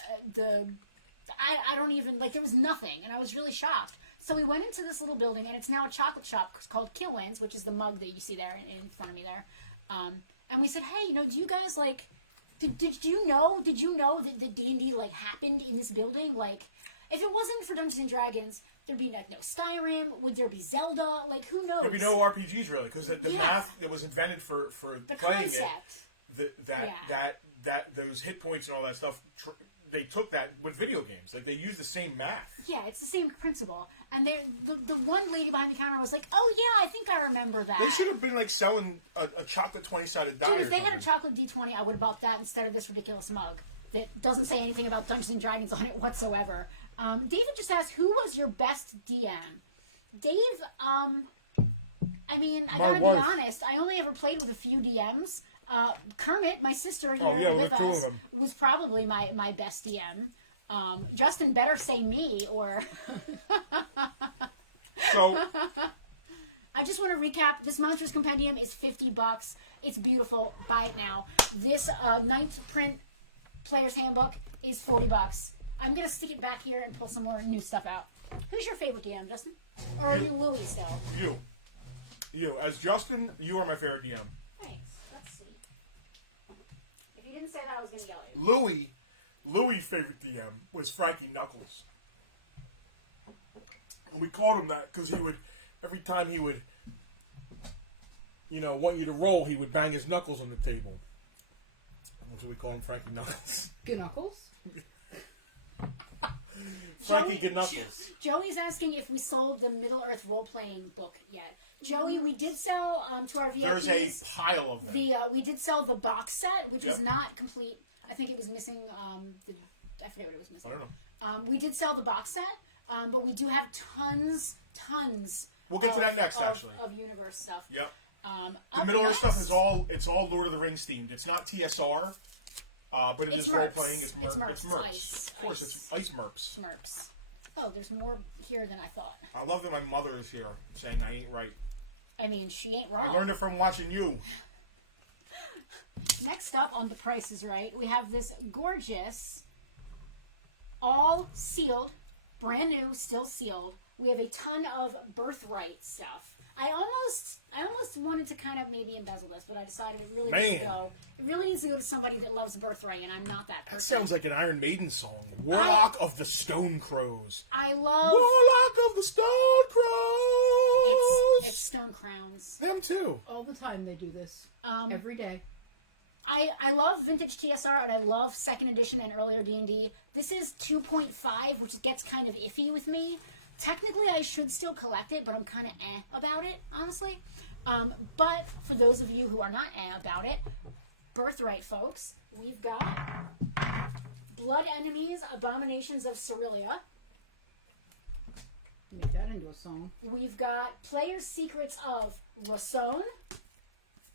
don't even like there was nothing, and I was really shocked. So we went into this little building, and it's now a chocolate shop called Kilwins, which is the mug that you see there in front of me there. And we said, hey, do you guys like? Did you know that the D&D like happened in this building? Like, if it wasn't for Dungeons and Dragons, there'd be no Skyrim. Would there be Zelda? Like, who knows? There'd be no RPGs really, because the math that was invented for the playing concept. that those hit points and all that stuff. They took that with video games. Like they use the same math. Yeah, it's the same principle. And the one lady behind the counter was like, "Oh yeah, I think I remember that." They should have been like selling a chocolate 20-sided die. Dude, if they had a chocolate D20, I would have bought that instead of this ridiculous mug that doesn't say anything about Dungeons and Dragons on it whatsoever. David just asked, "Who was your best DM?" Dave, I mean, I gotta be honest. I only ever played with a few DMs. Kermit, my sister here with us, was probably my best DM. Justin better say me or. So. I just want to recap. This Monsters Compendium is $50. It's beautiful. Buy it now. This 9th print Player's Handbook is $40. I'm gonna stick it back here and pull some more new stuff out. Who's your favorite DM, Justin? Or are you Louis still? You. As Justin, you are my favorite DM. Thanks. Let's see. If you didn't say that, I was gonna yell at you. Louis' favorite DM was Frankie Knuckles. We called him that because he would, every time he would, want you to roll, he would bang his knuckles on the table. So we call him Frankie Knuckles. Knuckles? Frankie Knuckles. Joey's asking if we sold the Middle-earth role-playing book yet. Joey, we did sell to our VIPs. There's a pile of them. We did sell the box set, which was not complete. I think it was missing. I forget what it was missing. I don't know. We did sell the box set, but we do have tons. We'll get to that next, actually. Of universe stuff. Yep. The Middle-earth stuff is all Lord of the Rings themed. It's not TSR, but it is role playing. It's MERPS. Ice. Of course, it's Ice MERPS. MERPS. Oh, there's more here than I thought. I love that my mother is here saying I ain't right. I mean, she ain't wrong. I learned it from watching you. Next up on The Price is Right, we have this gorgeous, all sealed, brand new, still sealed. We have a ton of Birthright stuff. I almost wanted to kind of maybe embezzle this, but I decided it really needs to go. It really needs to go to somebody that loves Birthright, and I'm not that person. That sounds like an Iron Maiden song. Warlock of the Stone Crows. I love Warlock of the Stone Crows. It's Stone Crowns. Them too. All the time they do this. Every day. I love vintage TSR, and I love 2nd edition and earlier D&D. This is 2.5, which gets kind of iffy with me. Technically, I should still collect it, but I'm kind of about it, honestly. But for those of you who are not about it, Birthright, folks, we've got Blood Enemies, Abominations of Cerealia. Make that into a song. We've got Player's Secrets of Rason.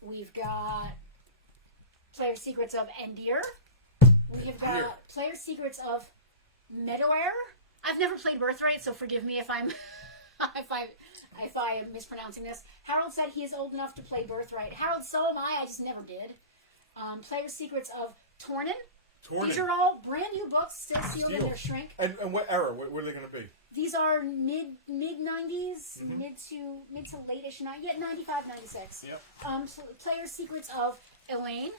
We've got Player's Secrets of Endir. We have got Player's Secrets of Medoair. I've never played Birthright, so forgive me if I'm if I am mispronouncing this. Harold said he is old enough to play Birthright. Harold, so am I. I just never did. Player's Secrets of Tornin. These are all brand new books, still sealed in their shrink. And what era? What are they going to be? These are mid 90s, mid to late-ish 95, 96. Yep. So Player's Secrets of Elaine.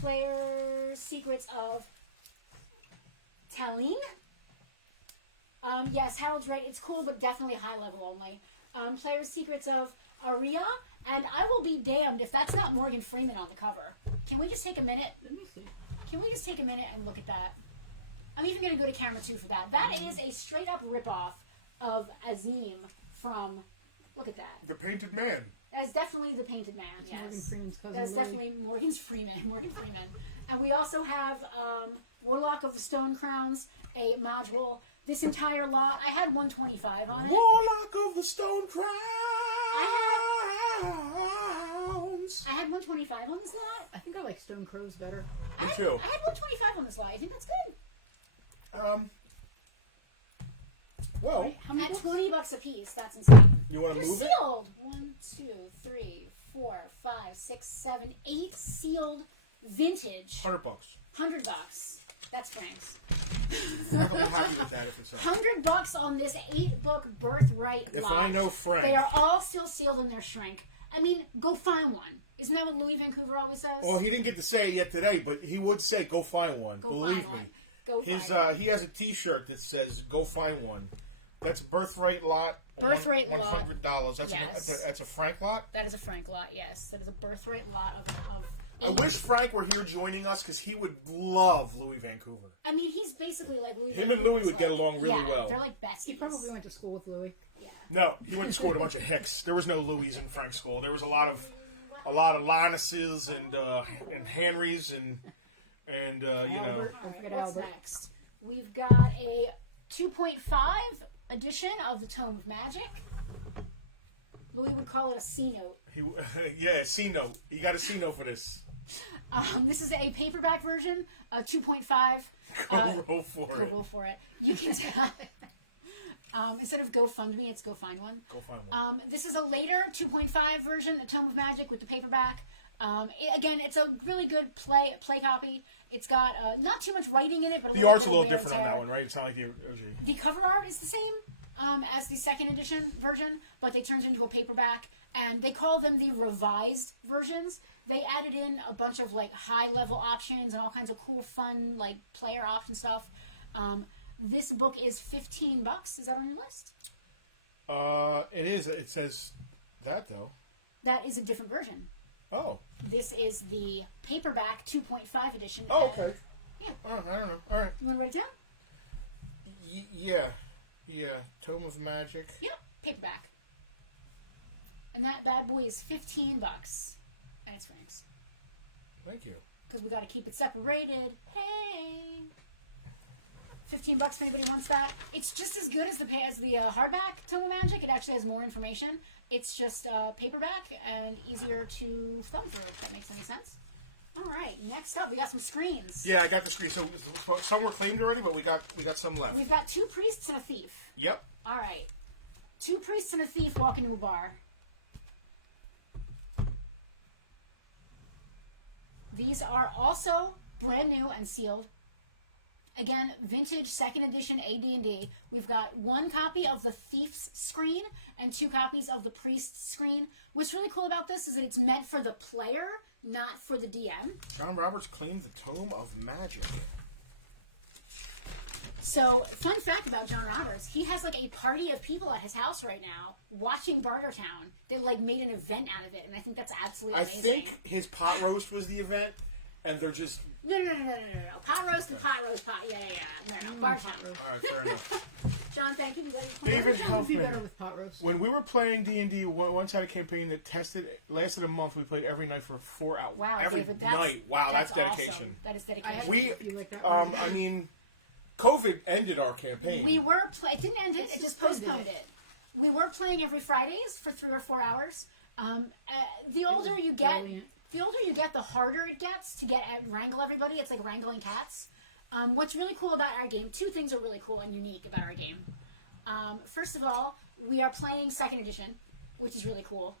Player's Secrets of Talene. Yes, Harold's right. It's cool, but definitely high level only. Player's Secrets of Aria. And I will be damned if that's not Morgan Freeman on the cover. Can we just take a minute? Let me see. Can we just take a minute and look at that? I'm even going to go to camera 2 for that. That is a straight up ripoff of Azim from. Look at that. The Painted Man. That's definitely the Painted Man. Yes. Morgan Freeman's cousin. That's Louis. definitely Morgan Freeman. And we also have Warlock of the Stone Crowns, a module. This entire lot, I had 125 on it. Warlock of the Stone Crowns. I had 125 on this lot. I think I like Stone Crows better. Me too. I had 125 on this lot. I think that's good. Well, How many At books? $20 a piece, that's insane. you want to They're move it? sealed. 1, 2, 3, 4, 5, 6, 7, 8 sealed vintage. $100. $100. That's Frank's. I'm not gonna be happy with that if it's $100 on this 8-book Birthright If lot. I know Frank. They are all still sealed in their shrink. I mean, go find one. Isn't that what Louis Vancouver always says? Well, he didn't get to say it yet today, but he would say, "Go find one." Go Believe find me. one. Go His find one. he has a T-shirt that says "Go find one." That's Birthright lot. Birthright lot. $100. That's Yes. that's a Frank lot. That is a Frank lot, yes. That is a Birthright lot of I wish Frank were here joining us because he would love Louis Vancouver. I mean, he's basically like Louis Him and Vancouver's Louis would get like- along really yeah, well. They're like besties. He probably went to school with Louis. Yeah. No, he went to school with a bunch of Hicks. There was no Louis in Frank's school. There was a lot of Linuses and Henrys and you know. Albert. All Don't right, forget what's Albert. next? We've got a 2.5 edition of the Tome of Magic. Louis would call it a C-note. Yeah, C-note. You got a C-note for this. This is a paperback version, 2.5. Go roll for Go it. roll for it. You can instead of Go Fund Me, it's Go Find One. Go find one. This is a later 2.5 version, A Tome of Magic with the paperback. Again, it's a really good play copy. It's got not too much writing in it, but The art's a little wear and different on tear. that one, right? It's not like the OG. The cover art is the same as the second edition version, but they turned into a paperback, and they call them the revised versions. They added in a bunch of like high level options and all kinds of cool, fun like player option stuff. This book is $15. Is that on your list? It is. It says that though. That is a different version. Oh. This is the paperback 2.5 edition. Oh, okay. Yeah. Oh, I don't know. All right. You want to write it down? Yeah. Tome of Magic. Yep, paperback. And that bad boy is $15. And it's Frank's. Thank you. Because we got to keep it separated. Hey! $15 if anybody wants that. It's just as good as the hardback Tome of Magic. It actually has more information. It's just paperback and easier to thumb through, if that makes any sense. All right, next up, we got some screens. Yeah, I got the screen. So some were claimed already, but we got some left. We've got 2 priests and a thief. Yep. All right. 2 priests and a thief walk into a bar. These are also brand new and sealed. Again, vintage 2nd edition AD&D. We've got 1 copy of the Thief's screen and 2 copies of the Priest's screen. What's really cool about this is that it's meant for the player, not for the DM. John Roberts claimed the Tome of Magic. So, fun fact about John Roberts, he has like a party of people at his house right now watching Bartertown. They like made an event out of it, and I think that's absolutely amazing. I think his pot roast was the event, and they're just... No. Pot roast and pot roast pot. Yeah. No. Bartertown. All right, fair enough. John, thank you. David Bartertown would be Huffman. better with pot roast. When we were playing D&D, once had a campaign that lasted a month. We played every night for 4 hours. Wow, every David, night. Wow, that's dedication. Awesome. That is I dedication. had We, a few like that one. I mean, COVID ended our campaign. We were it didn't end it. It just suspended postponed it. We were playing every Fridays for 3 or 4 hours. The older you get, brilliant. the harder it gets to wrangle everybody. It's like wrangling cats. What's really cool about our game, 2 things are really cool and unique about our game. First of all, we are playing 2nd edition, which is really cool.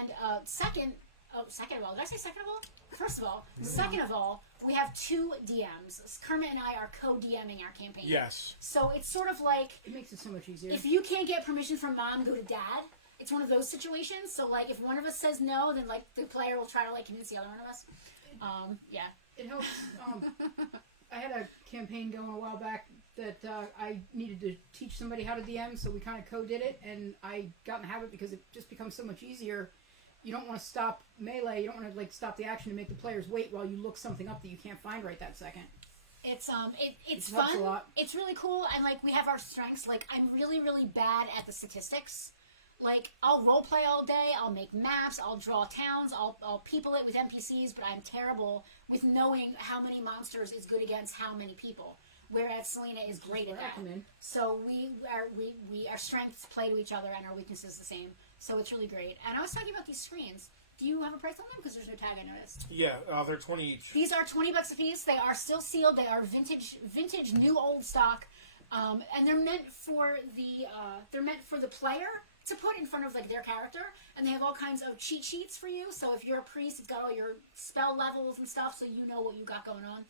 And second of all, did I say second of all? First of all, second of all, we have 2 DMs. Kermit and I are co-DMing our campaign. Yes. So it's sort of like... It makes it so much easier. If you can't get permission from mom, go to dad. It's one of those situations. So, like, if one of us says no, then, like, the player will try to, like, convince the other one of us. Yeah. It helps. I had a campaign going a while back that I needed to teach somebody how to DM, so we kind of co-did it, and I got in the habit because it just becomes so much easier. You don't want to stop melee. You don't want to like stop the action to make the players wait while you look something up that you can't find right that second. It's It fun. helps a lot. It's really cool, and like we have our strengths. Like I'm really bad at the statistics. Like I'll role play all day. I'll make maps. I'll draw towns. I'll people it with NPCs. But I'm terrible with knowing how many monsters is good against how many people. Whereas Selena is great at that. So our strengths play to each other, and our weaknesses the same. So it's really great. And I was talking about these screens. Do you have a price on them? Because there's no tag, I noticed. Yeah, they're 20 each. These are $20 a piece. They are still sealed. They are vintage, new old stock, and they're meant for the player to put in front of like their character. And they have all kinds of cheat sheets for you. So if you're a priest, it's got all your spell levels and stuff, so you know what you got going on.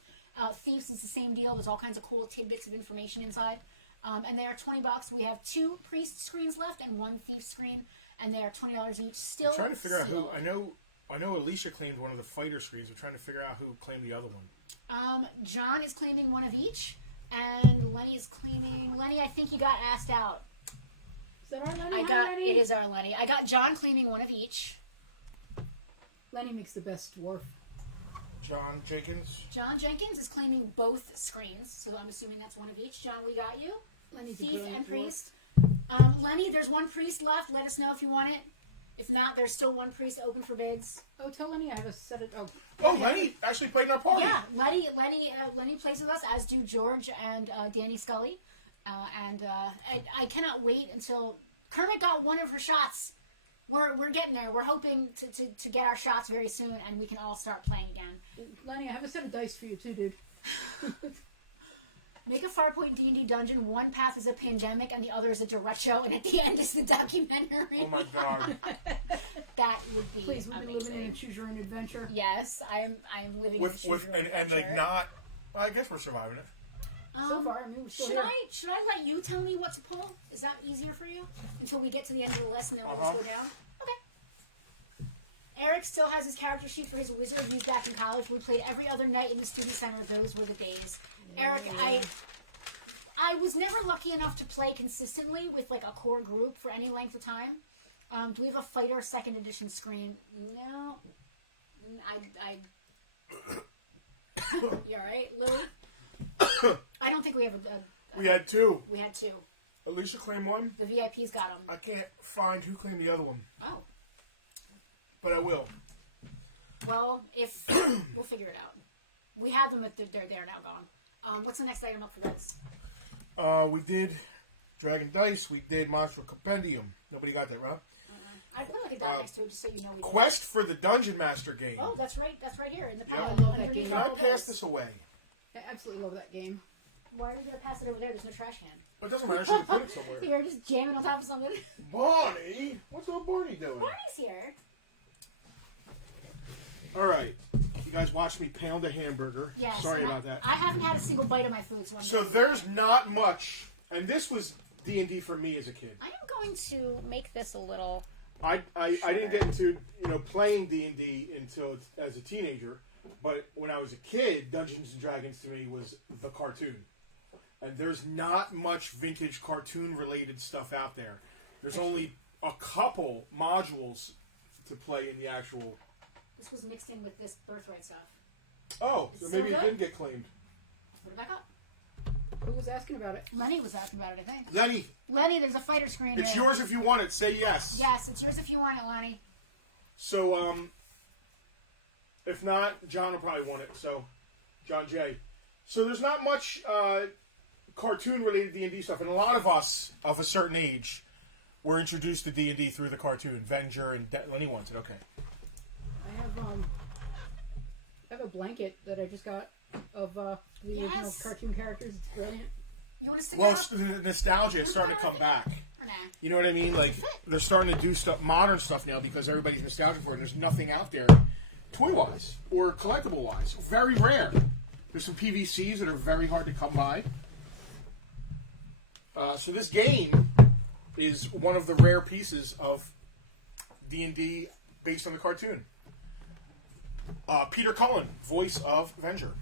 Thieves is the same deal. There's all kinds of cool tidbits of information inside. And they are $20. We have 2 priest screens left and 1 thief screen. And they are $20 each. Still, I'm trying to figure out sealed. who. I know Alicia claimed one of the fighter screens. We're trying to figure out who claimed the other one. John is claiming one of each, and Lenny is claiming. Lenny, I think you got asked out. Is that our Lenny? Lenny? It is our Lenny. I got John claiming one of each. Lenny makes the best dwarf. John Jenkins. John Jenkins is claiming both screens, so I'm assuming that's one of each. John, we got you. Lenny's a Thief brilliant and dwarf. priest. Lenny, there's 1 priest left. Let us know if you want it. If not, there's still 1 priest open for bids. Oh, tell Lenny I have a set of... Oh, Lenny actually played in our party. Yeah, Lenny plays with us, as do George and Danny Scully. I cannot wait until... Kermit got one of her shots. We're getting there. We're hoping to get our shots very soon, and we can all start playing again. Lenny, I have a set of dice for you too, dude. Make a Farpoint D&D dungeon. One path is a pandemic, and the other is a direct show, and at the end is the documentary. Oh my god! That would be Please, we've been amazing. living in a choose your own adventure. Yes, I am living in a choose your own and adventure. like not. Well, I guess we're surviving it. So far, I mean, we're still Should here. should I let you tell me what to pull? Is that easier for you? Until we get to the end of the list, and then we'll just go down. Okay. Eric still has his character sheet for his wizard used back in college. We played every other night in the student center. Those were the days. Eric, I was never lucky enough to play consistently with like a core group for any length of time. Do we have a fighter 2nd edition screen? No. You alright, Louie? I don't think we have We had 2. We had 2. Alicia claimed one. The VIPs got them. I can't find who claimed the other one, Oh. but I will. Well, if we'll figure it out. We have them, but they're now gone. What's the next item up for this? We did Dragon Dice. We did Monster Compendium. Nobody got that, right? I put like a dot next to it just so you know we did. Quest for the Dungeon Master game. Oh, that's right. That's right here in the Yeah. pile. I love that game. Can I pass this away? I absolutely love that game. Why are we gonna pass it over there? There's no trash can. But it doesn't matter. I should put it somewhere. You're just jamming on top of something. Barney? What's old Barney doing? Barney's here. All right. You guys watched me pound a hamburger. Yes. Sorry and about that. I haven't had a single bite of my food, so I'm So there's not much, and this was D&D for me as a kid. I am going to make this a little. I didn't get into playing D&D until as a teenager, but when I was a kid, Dungeons and Dragons to me was the cartoon, and there's not much vintage cartoon related stuff out there. There's only a couple modules to play in the actual. This was mixed in with this birthright stuff. Oh, so It's maybe so it good. didn't get claimed. Put it back up. Who was asking about it? Lenny was asking about it, I think. Lenny, Lenny, there's a fighter screen it's here. yours if you want it. Say yes. Yes, it's yours if you want it, Lenny. So, if not, John will probably want it. So, John J. So there's not much cartoon-related D&D stuff, and a lot of us of a certain age were introduced to D&D through the cartoon. Venger and Lenny wants it. Okay. I have a blanket that I just got of the original cartoon characters. It's brilliant. You want to stick Well, the nostalgia is starting to come back. You know what I mean? Like, they're starting to do stuff, modern stuff now, because everybody's nostalgic for it. And there's nothing out there, toy-wise or collectible-wise. Very rare. There's some PVCs that are very hard to come by. So this game is one of the rare pieces of D&D based on the cartoon. Peter Cullen, voice of Venger.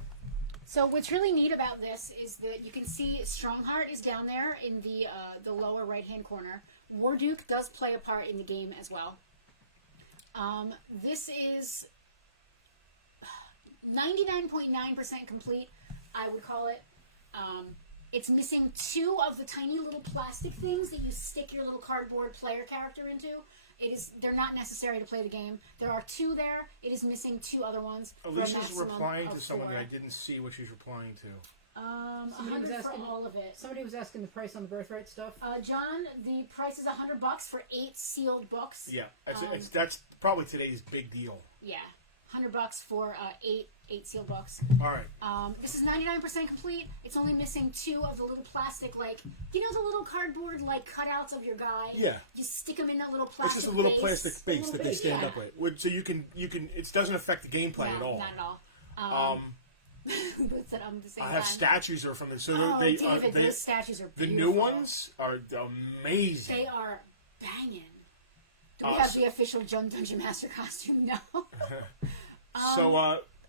So what's really neat about this is that you can see Strongheart is down there in the lower right-hand corner. Warduke does play a part in the game as well. This is 99.9% complete, I would call it. It's missing 2 of the tiny little plastic things that you stick your little cardboard player character into. They're not necessary to play the game. There are 2 there. It is missing 2 other ones. Alicia's replying to someone that I didn't see what she's replying to. Somebody was asking all of it. Somebody was asking the price on the birthright stuff. John, the price is $100 for 8 sealed books. Yeah, that's probably today's big deal. Yeah, $100 for 8 sealed books. All right. This is 99% complete. It's only missing 2 of the little plastic, the little cardboard cutouts of your guy. Yeah. You stick them in a little plastic. It's just a little base. plastic base that they stand up with, so you can. It doesn't affect the gameplay at all. Not at all. I have statues are from the David, those statues are beautiful. The new ones are amazing. They are banging. Do we have the official Dungeon Master costume now?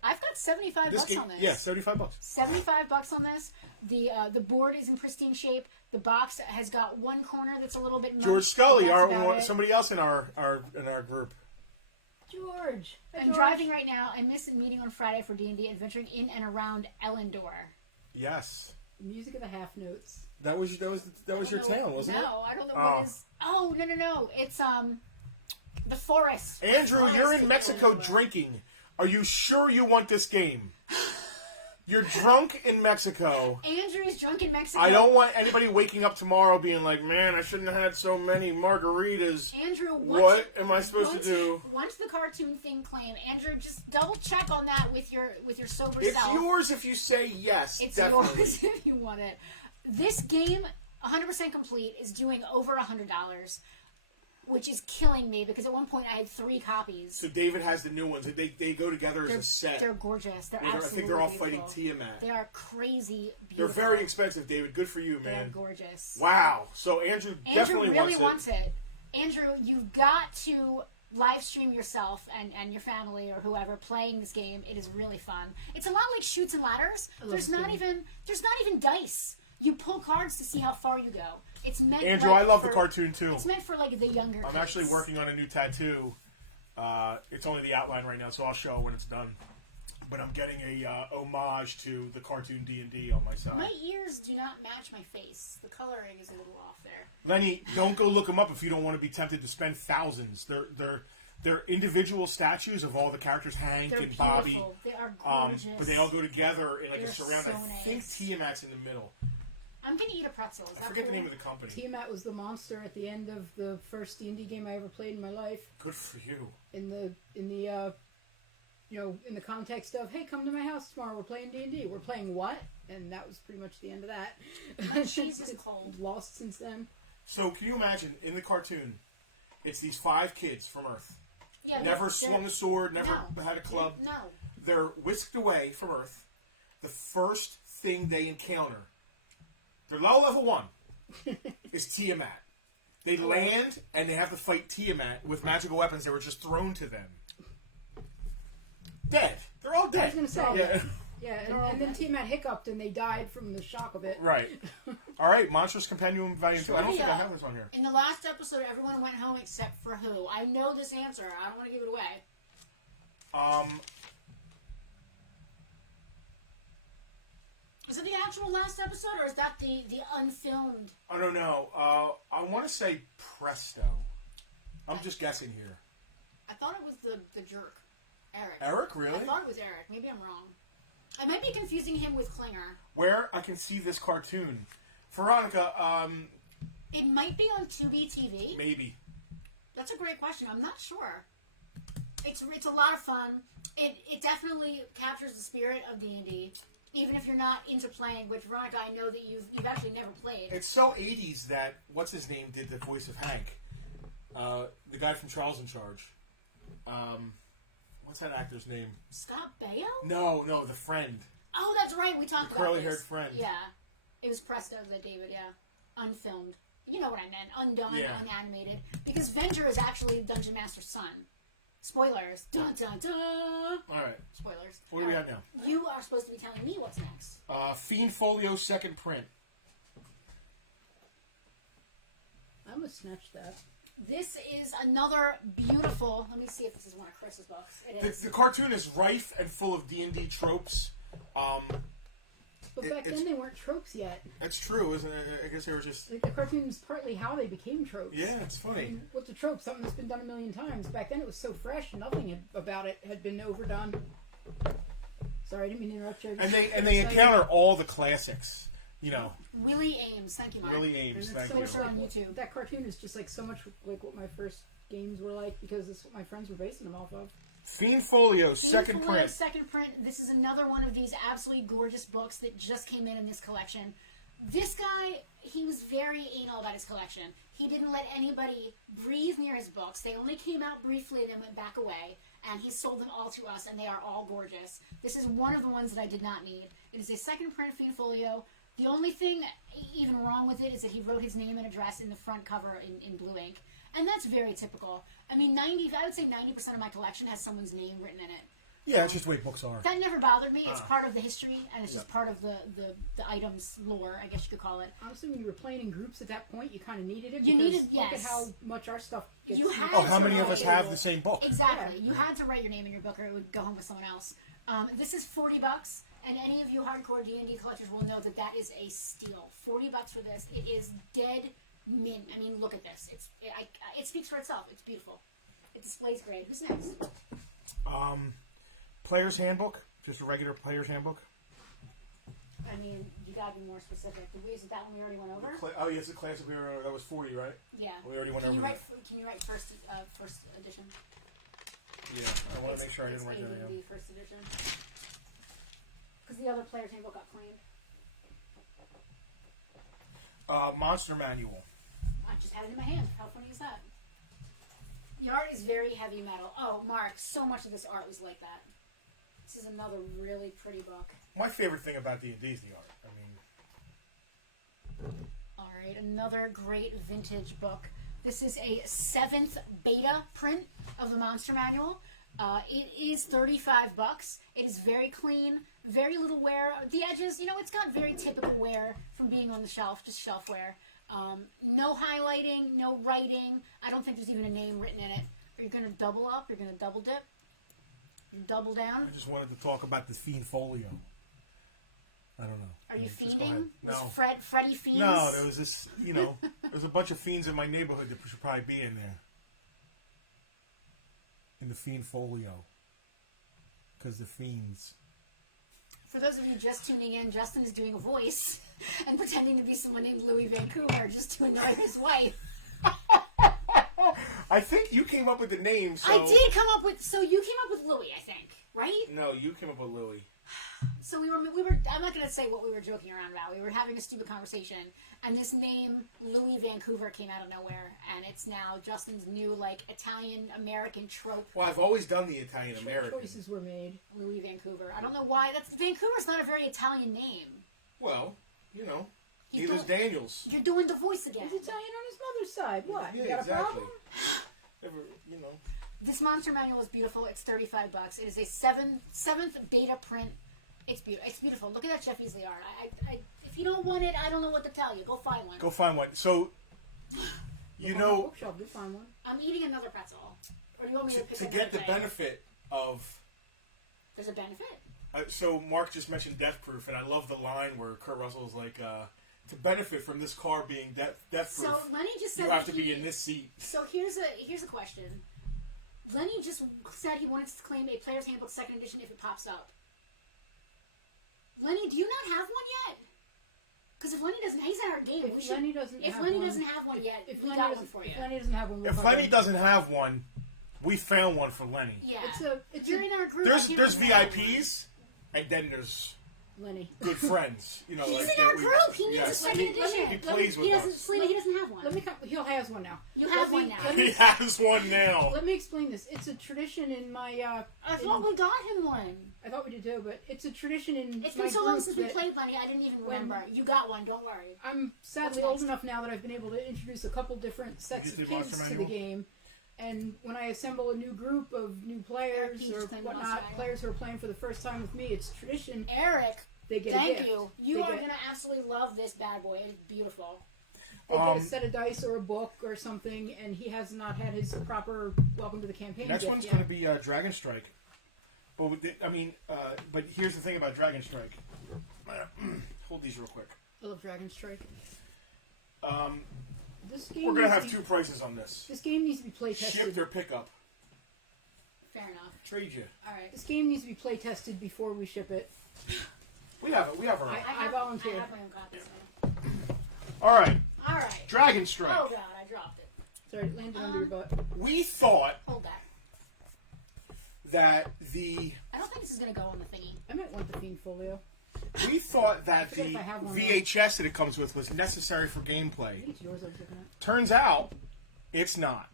I've got $75 on this. Yeah, $75. $75 on this. The board is in pristine shape. The box has got one corner that's a little bit. George Scully, somebody else in our group. George. I'm driving right now. I missed a meeting on Friday for D&D adventuring in and around Ellendor. Yes. Music of the half notes. That was your town, wasn't it? No, I don't know what is. Oh no! It's the forest. Andrew, you're in Mexico drinking. Are you sure you want this game? You're drunk in Mexico. Andrew is drunk in Mexico. I don't want anybody waking up tomorrow being like, man, I shouldn't have had so many margaritas. Andrew, what am I supposed to do? Once the cartoon thing claim, Andrew, just double check on that with your sober self. It's yours if you say yes. It's definitely. yours if you want it. This game, 100% complete, is doing over $100. Which is killing me because at one point I had 3 copies. So David has the new ones. They go together as a set. They're gorgeous. They're absolutely I think they're all beautiful. fighting Tiamat. They are crazy beautiful. They're very expensive, David. Good for you, man. They're gorgeous. Wow. So Andrew definitely really wants it. Andrew, you've got to live stream yourself and your family or whoever playing this game. It is really fun. It's a lot like Chutes and Ladders. There's not even dice. You pull cards to see how far you go. It's meant. Andrew, I love the cartoon too. It's meant for the younger kids. I'm actually working on a new tattoo. It's only the outline right now, so I'll show when it's done. But I'm getting a homage to the cartoon D&D on my side. My ears do not match my face. The coloring is a little off there. Lenny, don't go look them up if you don't want to be tempted to spend thousands. They're individual statues of all the characters, Hank and Bobby. They are gorgeous. But they all go together in a surround. So I think Tiamat's in the middle. I'm gonna eat a pretzel. I forget the name of the company. Tiamat was the monster at the end of the first D&D game I ever played in my life. Good for you. In the context of, hey, come to my house tomorrow. We're playing D&D. We're playing what? And that was pretty much the end of that. My cheese is cold. Lost since then. So can you imagine in the cartoon, it's these 5 kids from Earth. Yeah, never swung a sword, never had a club. No. They're whisked away from Earth. The first thing they encounter, their level 1, is Tiamat. They land and they have to fight Tiamat with magical weapons that were just thrown to them. Dead. They're all dead. I was going to say. Yeah, and then Tiamat hiccuped and they died from the shock of it. Right. All right, Monstrous Compendium Volume 2. I don't think I have this on here. In the last episode, everyone went home except for who? I know this answer. I don't want to give it away. Is it the actual last episode, or is that the unfilmed? I don't know. I want to say Presto. I'm just guessing here. I thought it was the jerk, Eric. Eric, really? I thought it was Eric. Maybe I'm wrong. I might be confusing him with Klinger. Where I can see this cartoon. Veronica, it might be on 2B TV. Maybe. That's a great question. I'm not sure. It's a lot of fun. It definitely captures the spirit of D&D. Even if you're not into playing, which Veronica, I know that you've actually never played. It's so 80s that what's his name did the voice of Hank, the guy from Charles in Charge. What's that actor's name? Scott Baio? No, the friend. Oh, that's right. We talked about this. Curly-haired friend. Yeah, it was Presto that David. Yeah, unfilmed. You know what I meant? Undone, unanimated. Because Venger is actually Dungeon Master's son. Spoilers. Dun dun dun. All right. Spoilers. What do we got now? You are supposed to be telling me what's next. Fiend Folio second print. I'm gonna snatch that. This is another beautiful. Let me see if this is one of Chris's books. It is. The cartoon is rife and full of D&D tropes. But back then they weren't tropes yet. That's true, isn't it? I guess they were just... Like, the cartoon's partly how they became tropes. Yeah, it's funny. I mean, what's a trope? Something that's been done a million times. Back then it was so fresh, nothing about it had been overdone. Sorry, I didn't mean to interrupt you. And they encounter all the classics, you know. Willie Ames, thank you, Mark. Willie Ames, thank so you. much on YouTube. That cartoon is just like so much like what my first games were like, because it's what my friends were basing them off of. Fiend Folio, second print. Second print. This is another one of these absolutely gorgeous books that just came in this collection. This guy, he was very anal about his collection. He didn't let anybody breathe near his books. They only came out briefly and then went back away. And he sold them all to us, and they are all gorgeous. This is one of the ones that I did not need. It is a second print Fiend Folio. The only thing even wrong with it is that he wrote his name and address in the front cover in blue ink. And that's very typical. I mean, I would say 90% of my collection has someone's name written in it. Yeah, that's just the way books are. That never bothered me. It's part of the history, and it's just part of the item's lore, I guess you could call it. Honestly, when you were playing in groups at that point, you kind of needed it. You needed, look at how much our stuff gets... how many of us have the same book? Exactly. You had to write your name in your book, or it would go home with someone else. This is $40, and any of you hardcore D&D collectors will know that that is a steal. $40 for this. It is dead mint. I mean, look at this. It speaks for itself. It's beautiful. It displays great. Who's next? Player's Handbook. Just a regular Player's Handbook. I mean, you gotta be more specific. Is that one we already went over? Oh, yes, the classic. That was 40, right? Yeah. We already went over that. Can you write first edition? Yeah, I want to make sure I didn't write that down. First edition. Because the other Player's Handbook got claimed. Monster Manual. I just had it in my hand. How funny is that? The art is very heavy metal. Oh, Mark, so much of this art was like that. This is another really pretty book. My favorite thing about D&D is the art. I mean... Alright, another great vintage book. This is a 7th beta print of the Monster Manual. It is $35. It is very clean, very little wear. The edges, it's got very typical wear from being on the shelf, just shelfware. No highlighting, no writing. I don't think there's even a name written in it. Are you going to double up? You're going to double dip? Double down? I just wanted to talk about the Fiend Folio. I don't know. Are you Just fiending? No. Was Freddy fiends? No, there was this, there's a bunch of fiends in my neighborhood that should probably be in there. In the Fiend Folio. Because the fiends. For those of you just tuning in, Justin is doing a voice and pretending to be someone named Louis Vancouver just to annoy his wife. I think you came up with the name, so... I did come up with... So you came up with Louis, I think, right? No, you came up with Louis. So we were. I'm not going to say what we were joking around about. We were having a stupid conversation, and this name Louis Vancouver came out of nowhere, and it's now Justin's new Italian American trope. Well, I've always done the Italian American. Choices were made. Louis Vancouver. I don't know why. Vancouver's not a very Italian name. Well, neither's Daniels. You're doing the voice again. He's Italian on his mother's side. What? Yeah, you got exactly. a problem? This Monster Manual is beautiful. It's $35. It is a 7th beta print. It's beautiful. It's beautiful. Look at that Jeff Easley art. If you don't want it, I don't know what to tell you. Go find one. Go find one. So, Bookshop, find one. I'm eating another pretzel. Or do you want me to pick to get the benefit of... There's a benefit? So Mark just mentioned Death Proof, and I love the line where Kurt Russell's like, to benefit from this car being death proof, so Lenny just said you have to be in this seat. So here's a question. Lenny just said he wanted to claim a Player's Handbook 2nd edition if it pops up. Lenny, do you not have one yet? Because if Lenny doesn't, he's at our game. If Lenny doesn't have one yet, we got one for you. If Lenny doesn't have one, if Lenny doesn't have one, we found one for Lenny. Yeah, it's you're in our group. There's VIPs, and then there's Lenny. good friends. You know, He's like in our group. He needs a second edition. He plays with us. He doesn't have one. Let me. He'll has one now. You have one now. He has one now. Let me explain this. It's a tradition in my. I thought we got him one. I thought we did too, but it's a tradition in. It's been so long since we played Lenny. I didn't even remember. You got one. Don't worry. I'm sadly old enough now that I've been able to introduce a couple different sets of kids to the game. And when I assemble a new group of new players or whatnot, players who are playing for the first time with me, it's tradition. Eric, they get thank a gift. you. You are going to absolutely love this bad boy. It's beautiful. They get a set of dice or a book or something, and he has not had his proper welcome to the campaign. Next one's going to be Dragon Strike. But but here's the thing about Dragon Strike. Hold these real quick. I love Dragon Strike. This game we're going to have two prices on this. This game needs to be play tested. Shipped or pickup. Fair enough. Trade you. All right. This game needs to be play tested before we ship it. We have it. We have our own. I volunteer. I have my own copies. All right. All right. Dragon Strike. Oh, God. I dropped it. Sorry, it landed under your butt. We thought Hold that. that the... I don't think this is going to go on the thingy. I might want the Fiend Folio. We thought that the if I have one VHS that it comes with was necessary for gameplay. I think it's yours I was looking at. Turns out, it's not.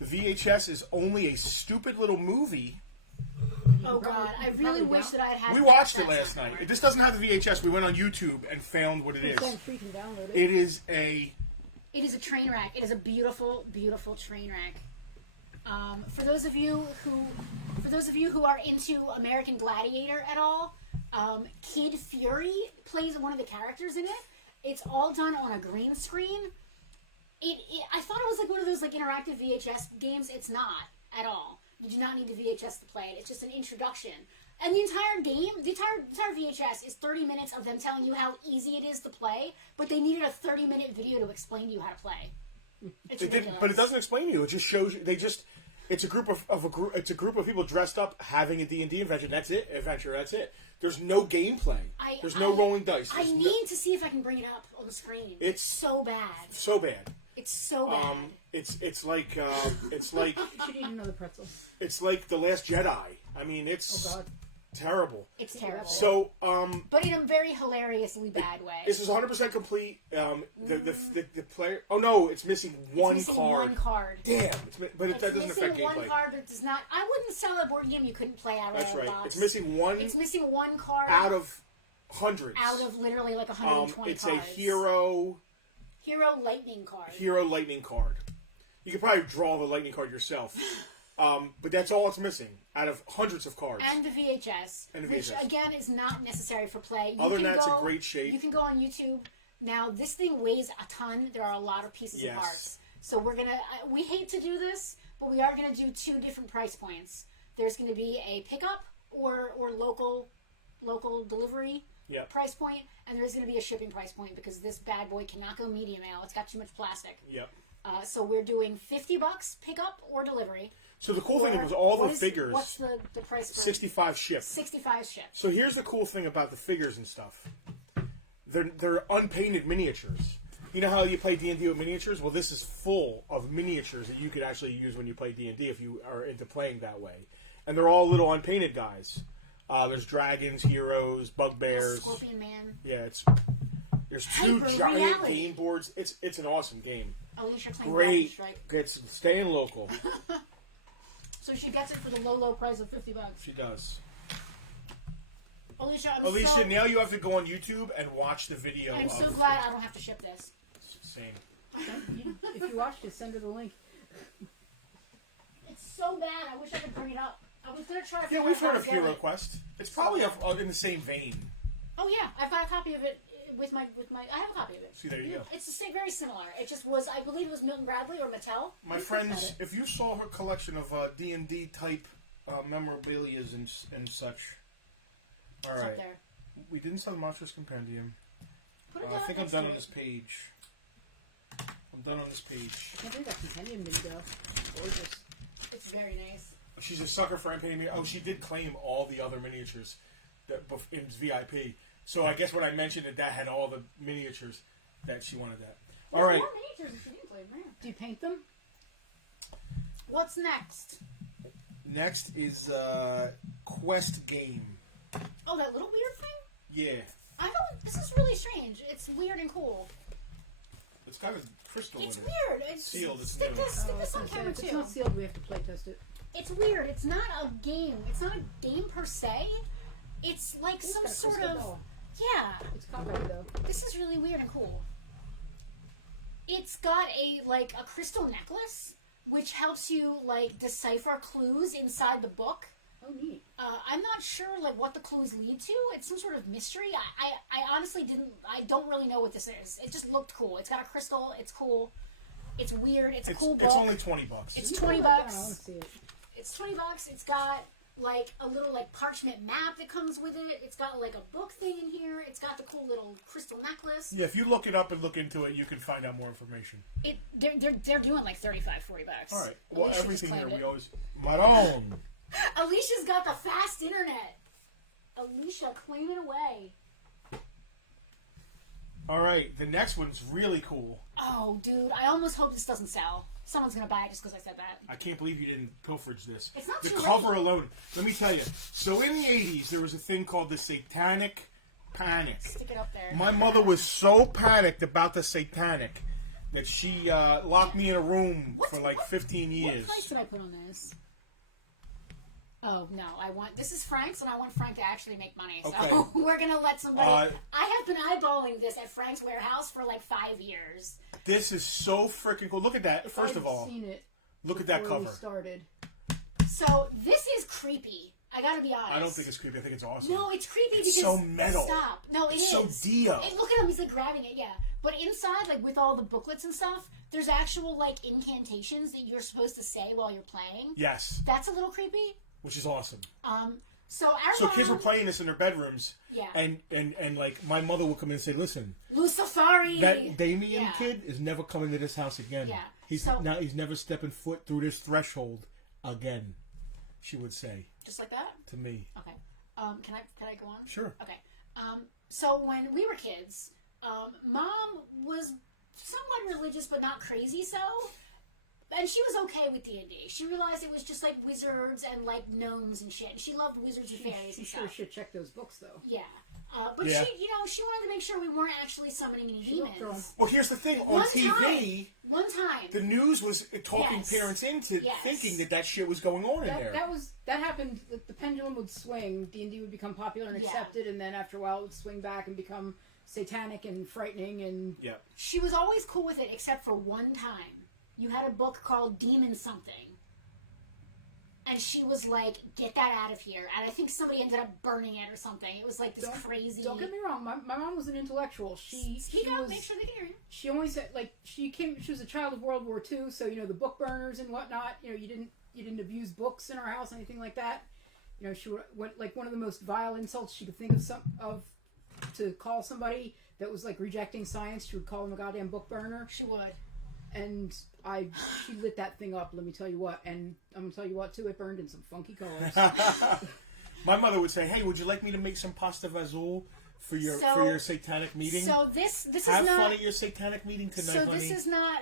The VHS is only a stupid little movie. Oh, God. I really wish that I had... We watched it last night. This doesn't have the VHS. We went on YouTube and found what it is. Free can download it. It is a... It is a train wreck. It is a beautiful, beautiful train wreck. For those of you who are into American Gladiator at all, Kid Fury plays one of the characters in it. It's all done on a green screen. I thought it was like one of those like interactive VHS games. It's not at all. You do not need the VHS to play it. It's just an introduction. And the entire game, the entire VHS is 30 minutes of them telling you how easy it is to play, but they needed a 30-minute video to explain to you how to play. It's ridiculous. But it doesn't explain to you. It just shows you. It's a group of people dressed up having a D&D adventure. That's it. That's it. There's no gameplay. There's no rolling dice. I need to see if I can bring it up on the screen. It's so bad. So bad. It's so bad. It's like You should eat another pretzel. It's like The Last Jedi. I mean, it's terrible. It's terrible. So, but in a very hilariously bad way. This is 100% complete. The player. Oh no, it's missing one card. One card. Damn. That doesn't affect gameplay. One card, but it does not. I wouldn't sell a board game you couldn't play out of. That's right. Box. It's missing one. It's missing one card out of hundreds. Out of literally like 120 it's cards. It's a hero lightning card. Hero lightning card. You could probably draw the lightning card yourself. But that's all it's missing out of hundreds of cards. And the VHS. Which, again, is not necessary for play. Other than that, it's in great shape. You can go on YouTube. Now, this thing weighs a ton. There are a lot of pieces of parts. So we're going to... We hate to do this, but we are going to do two different price points. There's going to be a pickup or local delivery price point, and there's going to be a shipping price point because this bad boy cannot go medium mail. It's got too much plastic. Yep. So we're doing $50 pickup or delivery. So the cool thing was all the figures. What's the price for 65 shipped. 65 shipped. So here's the cool thing about the figures and stuff. They're unpainted miniatures. You know how you play D&D with miniatures? Well, this is full of miniatures that you could actually use when you play D&D if you are into playing that way. And they're all little unpainted guys. There's dragons, heroes, bugbears. Scorpion Man. Yeah, there's two giant game boards. It's an awesome game. Alicia playing Great. Strike. It's staying local. So she gets it for the low price of $50. She does. Alicia, now you have to go on YouTube and watch the video. I'm so glad I don't have to ship this. Same. If you watched it, send her the link. It's so bad. I wish I could bring it up. I was gonna try. Yeah, we've heard of Hero Quest. It's probably in the same vein. Oh yeah, I've got a copy of it with my. I have a copy of it. See, there you go. It's the same, very similar. It just was. I believe it was Milton Bradley or Mattel. My friends, if you saw her collection of D&D type memorabilias and such. All right. Up there. We didn't sell the Monstrous Compendium. I think I'm done on this page. I'm done on this page. I can't believe that compendium didn't go. Gorgeous. It's very nice. She's a sucker for unpainted. Oh, she did claim all the other miniatures in VIP. So I guess when I mentioned that had all the miniatures, that she wanted that. All right. More miniatures if you didn't play, man. Do you paint them? What's next? Next is Quest Game. Oh, that little weird thing? Yeah. This is really strange. It's weird and cool. It's got a crystal in it. It's weird. It's sealed. Stick this on camera if too. it's not sealed, we have to play test it. It's weird. It's not a game. It's not a game per se. It's like some sort of ball. yeah. It's copyrighted though. This is really weird and cool. It's got a crystal necklace, which helps you decipher clues inside the book. Oh, neat. I'm not sure what the clues lead to. It's some sort of mystery. I honestly don't really know what this is. It just looked cool. It's got a crystal. It's cool. It's weird. It's a cool book. It's only $20. It's $20. I want to see it. It's $20. It's got a little parchment map that comes with it. It's got a book thing in here. It's got the cool little crystal necklace. Yeah, if you look it up and look into it, you can find out more information. They're doing $35, $40. All right. Well, Alicia everything here it. we always Maron. Alicia's got the fast internet. Alicia, claim it away. All right, the next one's really cool. Oh, dude, I almost hope this doesn't sell. Someone's gonna buy it just because I said that. I can't believe you didn't pilferage this. It's not the too cover late. alone. Let me tell you. So in the 80s, there was a thing called the Satanic Panic. Stick it up there. My mother was so panicked about the Satanic that she locked me in a room for 15 years. What price did I put on this? Oh no, this is Frank's, and I want Frank to actually make money. So Okay. we're gonna let somebody. I have been eyeballing this at Frank's warehouse for 5 years. This is so freaking cool. Look at that. First of all, seen it look at that before we cover. started. So this is creepy. I gotta be honest. I don't think it's creepy. I think it's awesome. No, it's creepy It's because so metal. Stop. No, It's is. so Dio. And look at him. He's grabbing it. Yeah. But inside, with all the booklets and stuff, there's actual incantations that you're supposed to say while you're playing. Yes. That's a little creepy. Which is awesome. So our So mom, kids were playing this in their bedrooms. Yeah. And my mother would come in and say, "Listen, Lucifari. that Damien Yeah. kid is never coming to this house again. Yeah. He's never stepping foot through this threshold again." She would say. Just like that? To me. Okay. Can I go on? Sure. Okay. So when we were kids, Mom was somewhat religious, but not crazy so. And she was okay with D&D. She realized it was just wizards and gnomes and shit. And she loved wizards and fairies She and sure stuff. should check those books though. Yeah. But Yeah. she wanted to make sure we weren't actually summoning any demons. Well, here's the thing. On One TV, One time. the news was talking Yes. parents into Yes. thinking that shit was going on in there. That happened. The pendulum would swing. D&D would become popular and Yeah. accepted, and then after a while, it would swing back and become satanic and frightening. And Yeah. She was always cool with it, except for one time. You had a book called Demon Something. And she was like, get that out of here. And I think somebody ended up burning it or something. It was this crazy... Don't get me wrong. My mom was an intellectual. Speak up, make sure they can hear you. She always said, she was a child of World War II, so, the book burners and whatnot, you didn't abuse books in our house, anything like that. She one of the most vile insults she could think of to call somebody that was, rejecting science, she would call them a goddamn book burner. She would. And she lit that thing up, let me tell you what. And I'm going to tell you what, too, it burned in some funky colors. My mother would say, "Hey, would you like me to make some pasta vazul for your satanic meeting? So this is Have not... fun at your satanic meeting tonight, So honey." this is not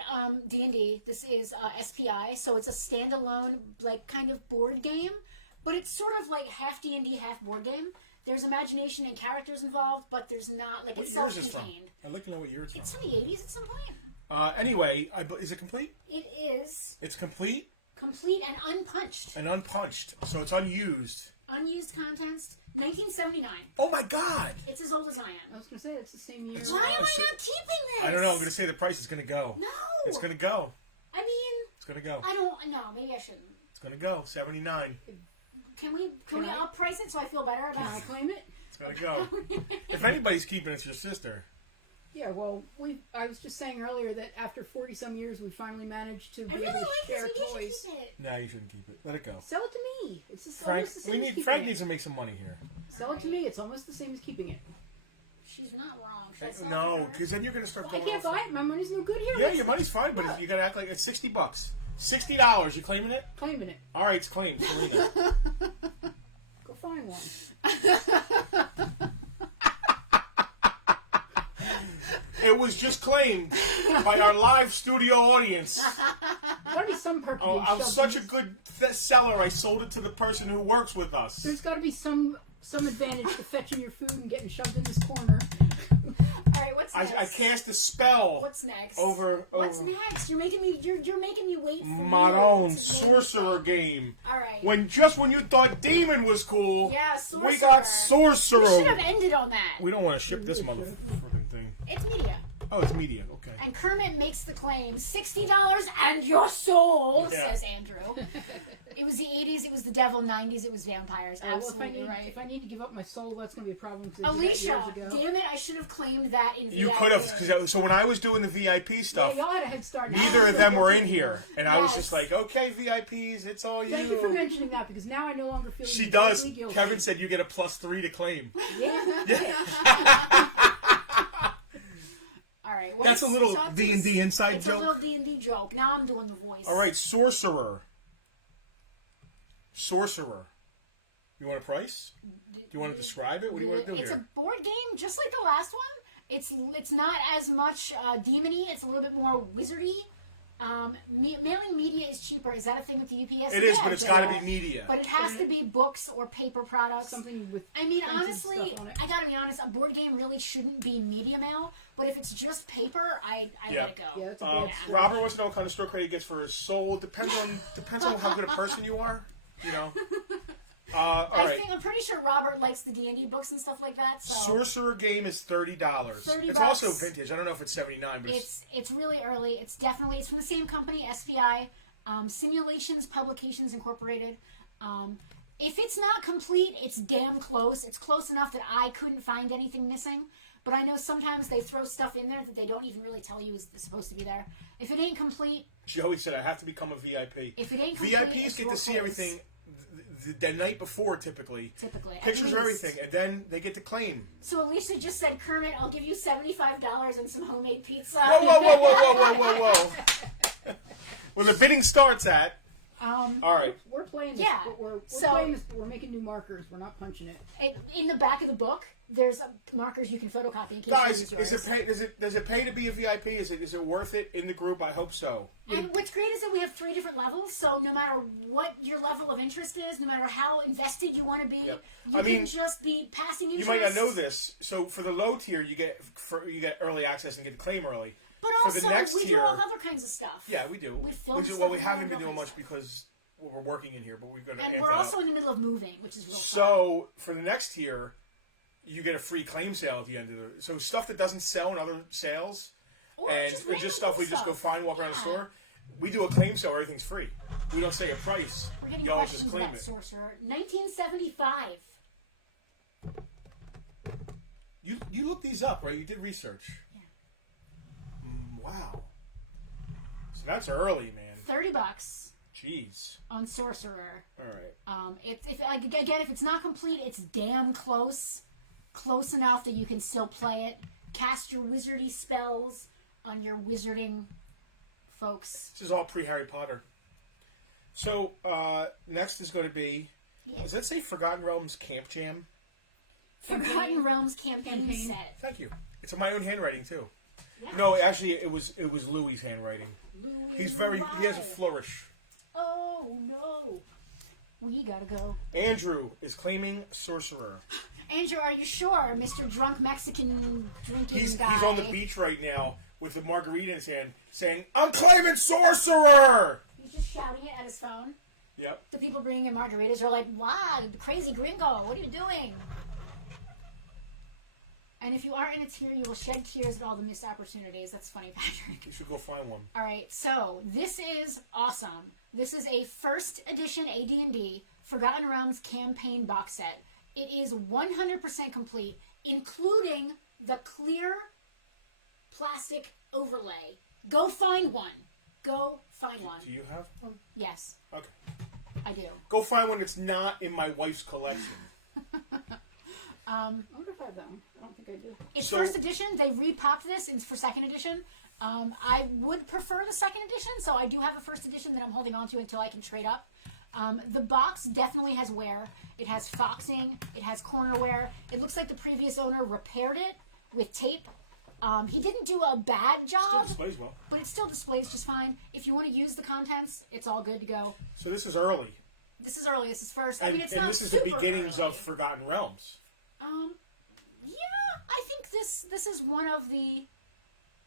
D&D. This is SPI. So it's a standalone, kind of board game. But it's sort of half D&D, half board game. There's imagination and characters involved, but there's not... What it's year is this from? self-contained. I'd like to know what year it's from. It's from the 80s at some point. Anyway, is it complete? It is It's complete complete and unpunched. and unpunched, so it's unused. Unused contents, 1979. Oh my God! It's as old as I I am. was going to say, it's the same year. Why am I not keeping this? I don't know. I'm going to say the price is going to go. No. It's going to go. I mean, It's going to go. I don't know. Maybe I shouldn't. It's going to go. 79. Can we up price it so I feel better Can about I it? It's claim it? going to go. If anybody's keeping it, it's your sister. Yeah, well, I was just saying earlier that after 40-some years, we finally managed to I be really able to like share this. Maybe I toys. should keep it. No, you shouldn't keep it. Let it go. Sell it to me. It's just Frank, almost the same as keeping Frank it. needs to make some money here. Sell it to me. It's almost the same as keeping it. She's not wrong. Should I sell it No, to her? because then you're going to start I going can't off. buy it. My money's no good here. Yeah, your money's fine, but you got to act like it's $60. $60. You claiming it? Claiming it. All right, it's claimed. Serena. Go find one. It was just claimed by our live studio audience. Gotta be some purpose. Oh, I'm such a good seller. I sold it to the person who works with us. There's got to be some some advantage to fetching your food and getting shoved in this corner. All right, what's next? I cast a spell. What's next? What's next? You're making me wait for Maron Sorcerer game. All right. When you thought Demon was cool, yeah, Sorcerer. we got Sorcerer. We should have ended on that. We don't want to ship this motherfucking thing. It's media. Oh, it's media. Okay. And Kermit makes the claim, $60 and your soul, says Andrew. It was the 80s, it was the devil, 90s, it was vampires. Absolutely right. If I need to give up my soul, that's going to be a problem. Alicia, damn it, I should have claimed that in You VIP. could have, so when I was doing the VIP stuff, y'all had a head start. neither of them were in here. And I was just like, okay, VIPs, it's all you. Thank you for mentioning that, because now I no longer feel She does. guilty. Kevin said you get a +3 to claim. Yeah. All right, that's a little D&D inside joke. It's a little D&D joke. Now I'm doing the voice. All right, Sorcerer. You want a price? Do you want to describe it? What do you want to do It's here? a board game, just like the last one. It's not as much demon-y. It's a little bit more wizardy. Mailing media is cheaper. Is that a thing with the UPS? It is, but it's got to be media. But it has to be books or paper products. Something with. I mean, honestly, I gotta be honest. A board game really shouldn't be media mail. But if it's just paper, I let it go. Yeah, that's a Robert wants to know what kind of store credit he gets for his soul. Depends on how good a person you are. You know. I'm pretty sure Robert likes the D&D books and stuff like that. So. Sorcerer game is $30. It's also vintage. I don't know if it's $79, but it's really early. It's from the same company, SPI, Simulations Publications Incorporated. If it's not complete, it's damn close. It's close enough that I couldn't find anything missing. But I know sometimes they throw stuff in there that they don't even really tell you is supposed to be there. If it ain't complete, Joey said I have to become a VIP. If it ain't complete, VIPs get to see everything the night before, typically. Pictures of everything, and then they get to claim. So Alicia just said, Kermit, I'll give you $75 and some homemade pizza. Whoa. Well, the bidding starts at... all right. We're playing this. Yeah. We're playing this. We're making new markers. We're not punching it. In the back of the book, there's markers you can photocopy in case Guys, you use yours. does it pay to be a VIP? Is it worth it in the group? I hope so. And what's great is that we have 3 different levels, so no matter what your level of interest is, no matter how invested you want to be, you can just be passing interest. You might not know this. So for the low tier, you get early access and get to claim early. But also, for the next we tier, do all other kinds of stuff. Yeah, we do. We haven't been doing much because we're working in here, but we've got to amp it up. And we're also in the middle of moving, which is real fun. So for the next tier, you get a free claim sale at the end of the... So stuff that doesn't sell in other sales, or just stuff we just go find, walk around the store, we do a claim sale, everything's free. We don't say a price. We're getting Y'all questions just claim about it. Sorcerer. 1975. You looked these up, right? You did research. Yeah. Wow. So that's early, man. $30. Jeez. On Sorcerer. All right. If it's not complete, it's damn close. Close enough that you can still play it. Cast your wizardy spells on your wizarding folks. This is all pre-Harry Potter. So, next is going to be... Does that say Forgotten Realms Camp Jam? Forgotten Realms campaign set. Thank you. It's in my own handwriting, too. Yeah. No, actually, it was Louis' handwriting. He has a flourish. Oh, no. We gotta go. Andrew is claiming Sorcerer. Andrew, are you sure, Mr. Drunk Mexican drinking guy? He's on the beach right now with a margarita in his hand, saying, "I'm claiming Sorcerer!" He's just shouting it at his phone. Yep. The people bringing in margaritas are like, "Wow, crazy gringo, what are you doing?" And if you are in a tier, you will shed tears at all the missed opportunities. That's funny, Patrick. You should go find one. All right, so this is awesome. This is a first edition AD&D Forgotten Realms campaign box set. It is 100% complete, including the clear plastic overlay. Go find one. Go find one. Do you have one? Yes. Okay. I do. Go find one that's not in my wife's collection. I wonder if I have that one. I don't think I do. It's first edition. They repopped this for second edition. I would prefer the second edition, so I do have a first edition that I'm holding on to until I can trade up. The box definitely has wear. It has foxing. It has corner wear. It looks like the previous owner repaired it with tape. He didn't do a bad job. Still displays well. But it still displays just fine. If you want to use the contents, it's all good to go. So this is early. This is early. This is first. And, I mean, it's and not this is super the beginnings early. of Forgotten Realms. Yeah, I think this is one of the.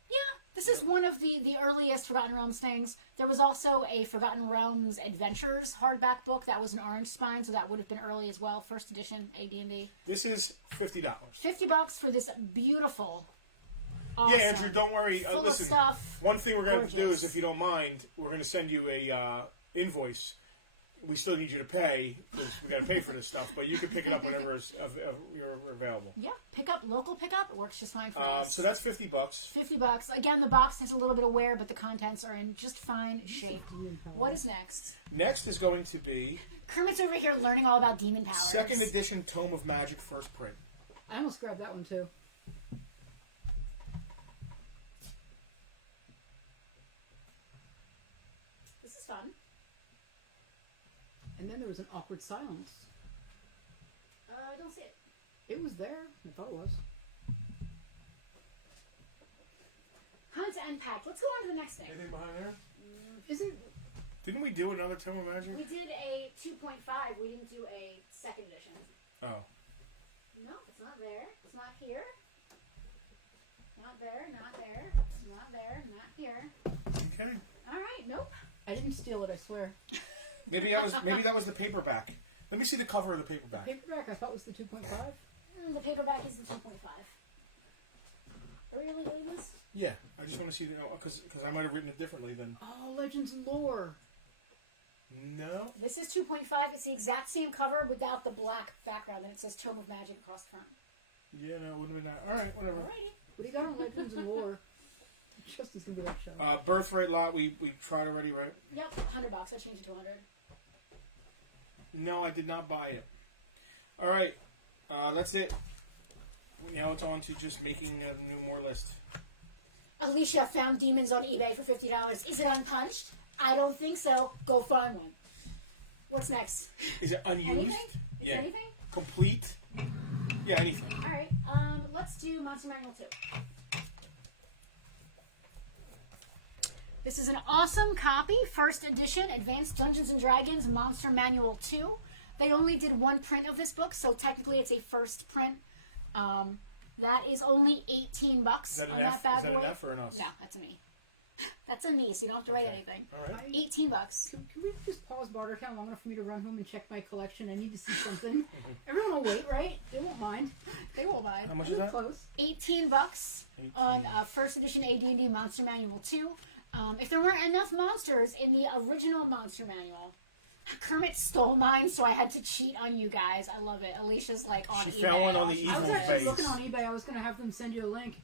Yeah, this is one of the earliest Forgotten Realms things. There was also a Forgotten Realms Adventures hardback book that was an orange spine, so that would have been early as well. First edition AD&D. This is $50. $50 for this beautiful. Awesome. Yeah, Andrew, don't worry. Full Listen, of stuff. one thing we're going to do Gorgeous. is, if you don't mind, we're going to send you a invoice. We still need you to pay because we got to pay for this stuff, but you can pick it up whenever you're available. Yeah, local pickup. It works just fine for us. So that's $50. $50. Again, the box has a little bit of wear, but the contents are in just fine shape. What is next? Next is going to be Kermit's over here learning all about demon powers. second edition Tome of Magic first print. I almost grabbed that one too. This is fun. And then there was an awkward silence. I don't see it. It was there. I thought it was. Hunt and pack. Let's go on to the next thing. Anything behind there? Is it? Didn't we do another Tome of Magic? We did a 2.5. We didn't do a second edition. Oh. No, it's not there. It's not here. Not there. Not there. Not there. Not here. Okay. All right. Nope. I didn't steal it. I swear. Maybe that was the paperback. Let me see the cover of the paperback. Paperback I thought was the 2.5. The paperback is the 2.5. Are we really doing this? Yeah, I just want to see because I might have written it differently than. Oh, Legends and Lore. No. This is 2.5. It's the exact same cover without the black background, and it says Tome of Magic across the front. Yeah, no, it would have been that. All right, whatever. Alrighty. What do you got on Legends and Lore? Justin's gonna be like, show. Birthright lot. We tried already, right? Yep, $100. I changed it to 100. No, I did not buy it. All right, that's it. Now it's on to just making a new more list. Alicia found demons on eBay for $50. Is it unpunched? I don't think so. Go find one. What's next? Is it unused? Anything? Is Yeah. anything? Complete? Yeah, anything. All right. Let's do Monster Manual 2. This is an awesome copy, first edition, Advanced Dungeons and Dragons Monster Manual 2. They only did one print of this book, so technically it's a first print. That is only $18 Is that on an F? that bad Is that boy. an F or an us? No, that's a me. That's a me, so you don't have to write anything. All right. $18. Can we just pause Bartertown long enough for me to run home and check my collection? I need to see something. Everyone will wait, right? They won't mind. They won't mind. How much is that? Close. $18 on first edition AD&D Monster Manual 2. If there weren't enough monsters in the original Monster Manual, Kermit stole mine, so I had to cheat on you guys. I love it. Alicia's like on She eBay. found one on the I was evil actually face. looking on eBay. I was going to have them send you a link.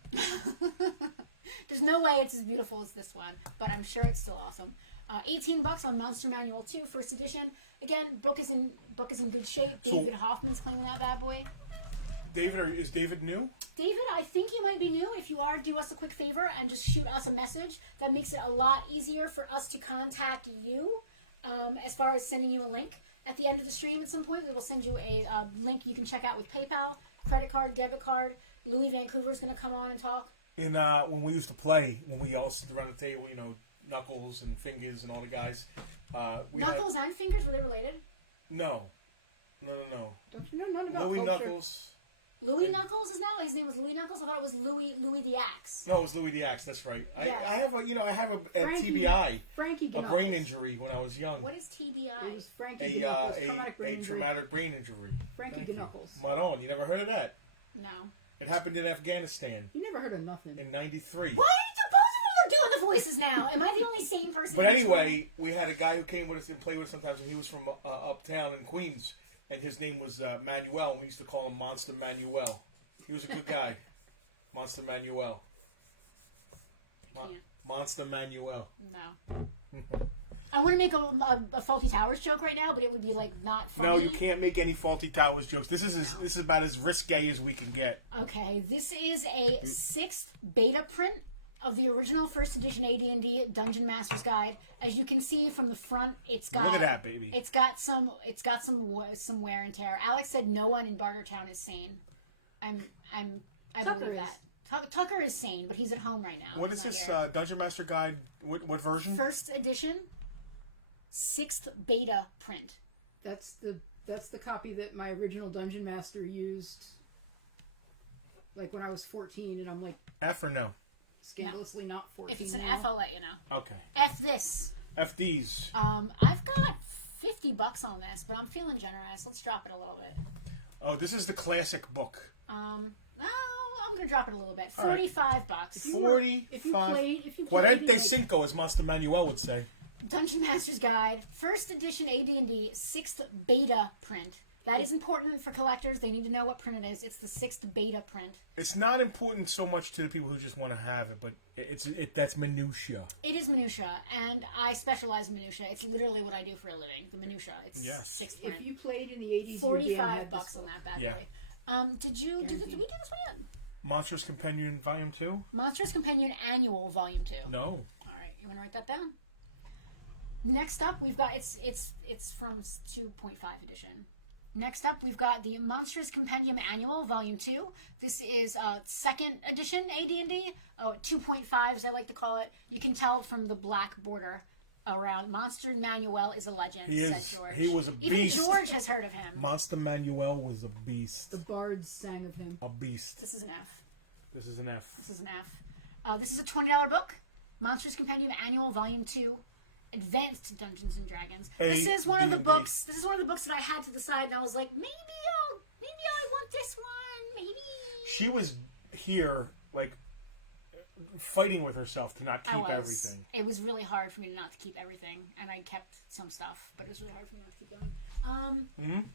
There's no way it's as beautiful as this one, but I'm sure it's still awesome. $18 on Monster Manual 2, first edition. Again, book is in good shape. So- David Hoffman's cleaning that bad boy. Is David new? David, I think you might be new. If you are, do us a quick favor and just shoot us a message. That makes it a lot easier for us to contact you as far as sending you a link. At the end of the stream at some point, we will send you a link you can check out with PayPal, credit card, debit card. Louis Vancouver's going to come on and talk. And when we used to play, when we all sit around the table, Knuckles and Fingers and all the guys. Knuckles and Fingers, were they related? No. Don't you know none about Louis culture? Knuckles. Louis Knuckles is now? His name was Louis Knuckles? I thought it was Louis the Axe. No, it was Louis the Axe. That's right. Yeah. I have a Frankie- TBI, Frankie a Knuckles. brain injury when I was young. What is TBI? It was Frankie Knuckles. Traumatic brain injury. traumatic brain injury. Frankie Thank you. Knuckles. Maron, you never heard of that? No. It happened in Afghanistan You never heard of nothing. in '93. Why do both of them are doing the voices now? Am I the only sane person? But in this room? anyway, we had a guy who came with us and played with us sometimes, and he was from uptown in Queens, and his name was Manuel, and we used to call him Monster Manuel. He was a good guy. Monster Manuel. Can't. Monster Manuel. No. I want to make a Faulty Towers joke right now, but it would be like not funny. No, you can't make any Faulty Towers jokes. This is about as risque as we can get. Okay, this is a 6th beta print of the original first edition AD&D Dungeon Master's Guide. As you can see from the front, it's got Look at that, baby. It's got some wear and tear. Alex said no one in Bartertown is sane. I Tucker believe is. that. Tucker is sane, but he's at home right now. What He's is not this here. Dungeon Master Guide? What version? First edition, 6th beta print. That's the copy that my original Dungeon Master used, like when I was 14, and I'm like F or no? Scandalously not 14. If it's an now. F, I'll let you know. Okay. F this. F these. I've got $50 on this, but I'm feeling generous. Let's drop it a little bit. Oh, this is the classic book. I'm gonna drop it a little bit. All right. $45. If you 45. played, Cuarenta cinco, as Master Manuel would say. Dungeon Master's Guide, first edition AD&D, 6th beta print. That is important for collectors. They need to know what print it is. It's the 6th beta print. It's not important so much to the people who just want to have it, but that's minutia. It is minutia, and I specialize in minutia. It's literally what I do for a living. The minutia. It's 6th print. If you played in the 80s, $45 your DM had this on that bad Yeah. boy. Did we do this one yet? Monsters Companion Volume 2? Monsters Companion Annual Volume 2. No. All right, you want to write that down? Next up, we've got it's from 2.5 edition. Next up, we've got the Monsters Compendium Annual Volume 2. This is 2nd edition AD&D, 2.5 as I like to call it. You can tell from the black border around. Monster Manuel is a legend, said George. He was a beast. Even George has heard of him. Monster Manuel was a beast. The bards sang of him. A beast. This is an F. This is an F. This is an F. This is a $20 book. Monsters Compendium Annual Volume 2. Advanced Dungeons and Dragons. This is one of the books. This is one of the books that I had to decide, and I was like, maybe I want this one. Maybe. She was here, like, fighting with herself to not keep everything. It was really hard for me not to keep everything, and I kept some stuff, but it was really hard for me not to keep going.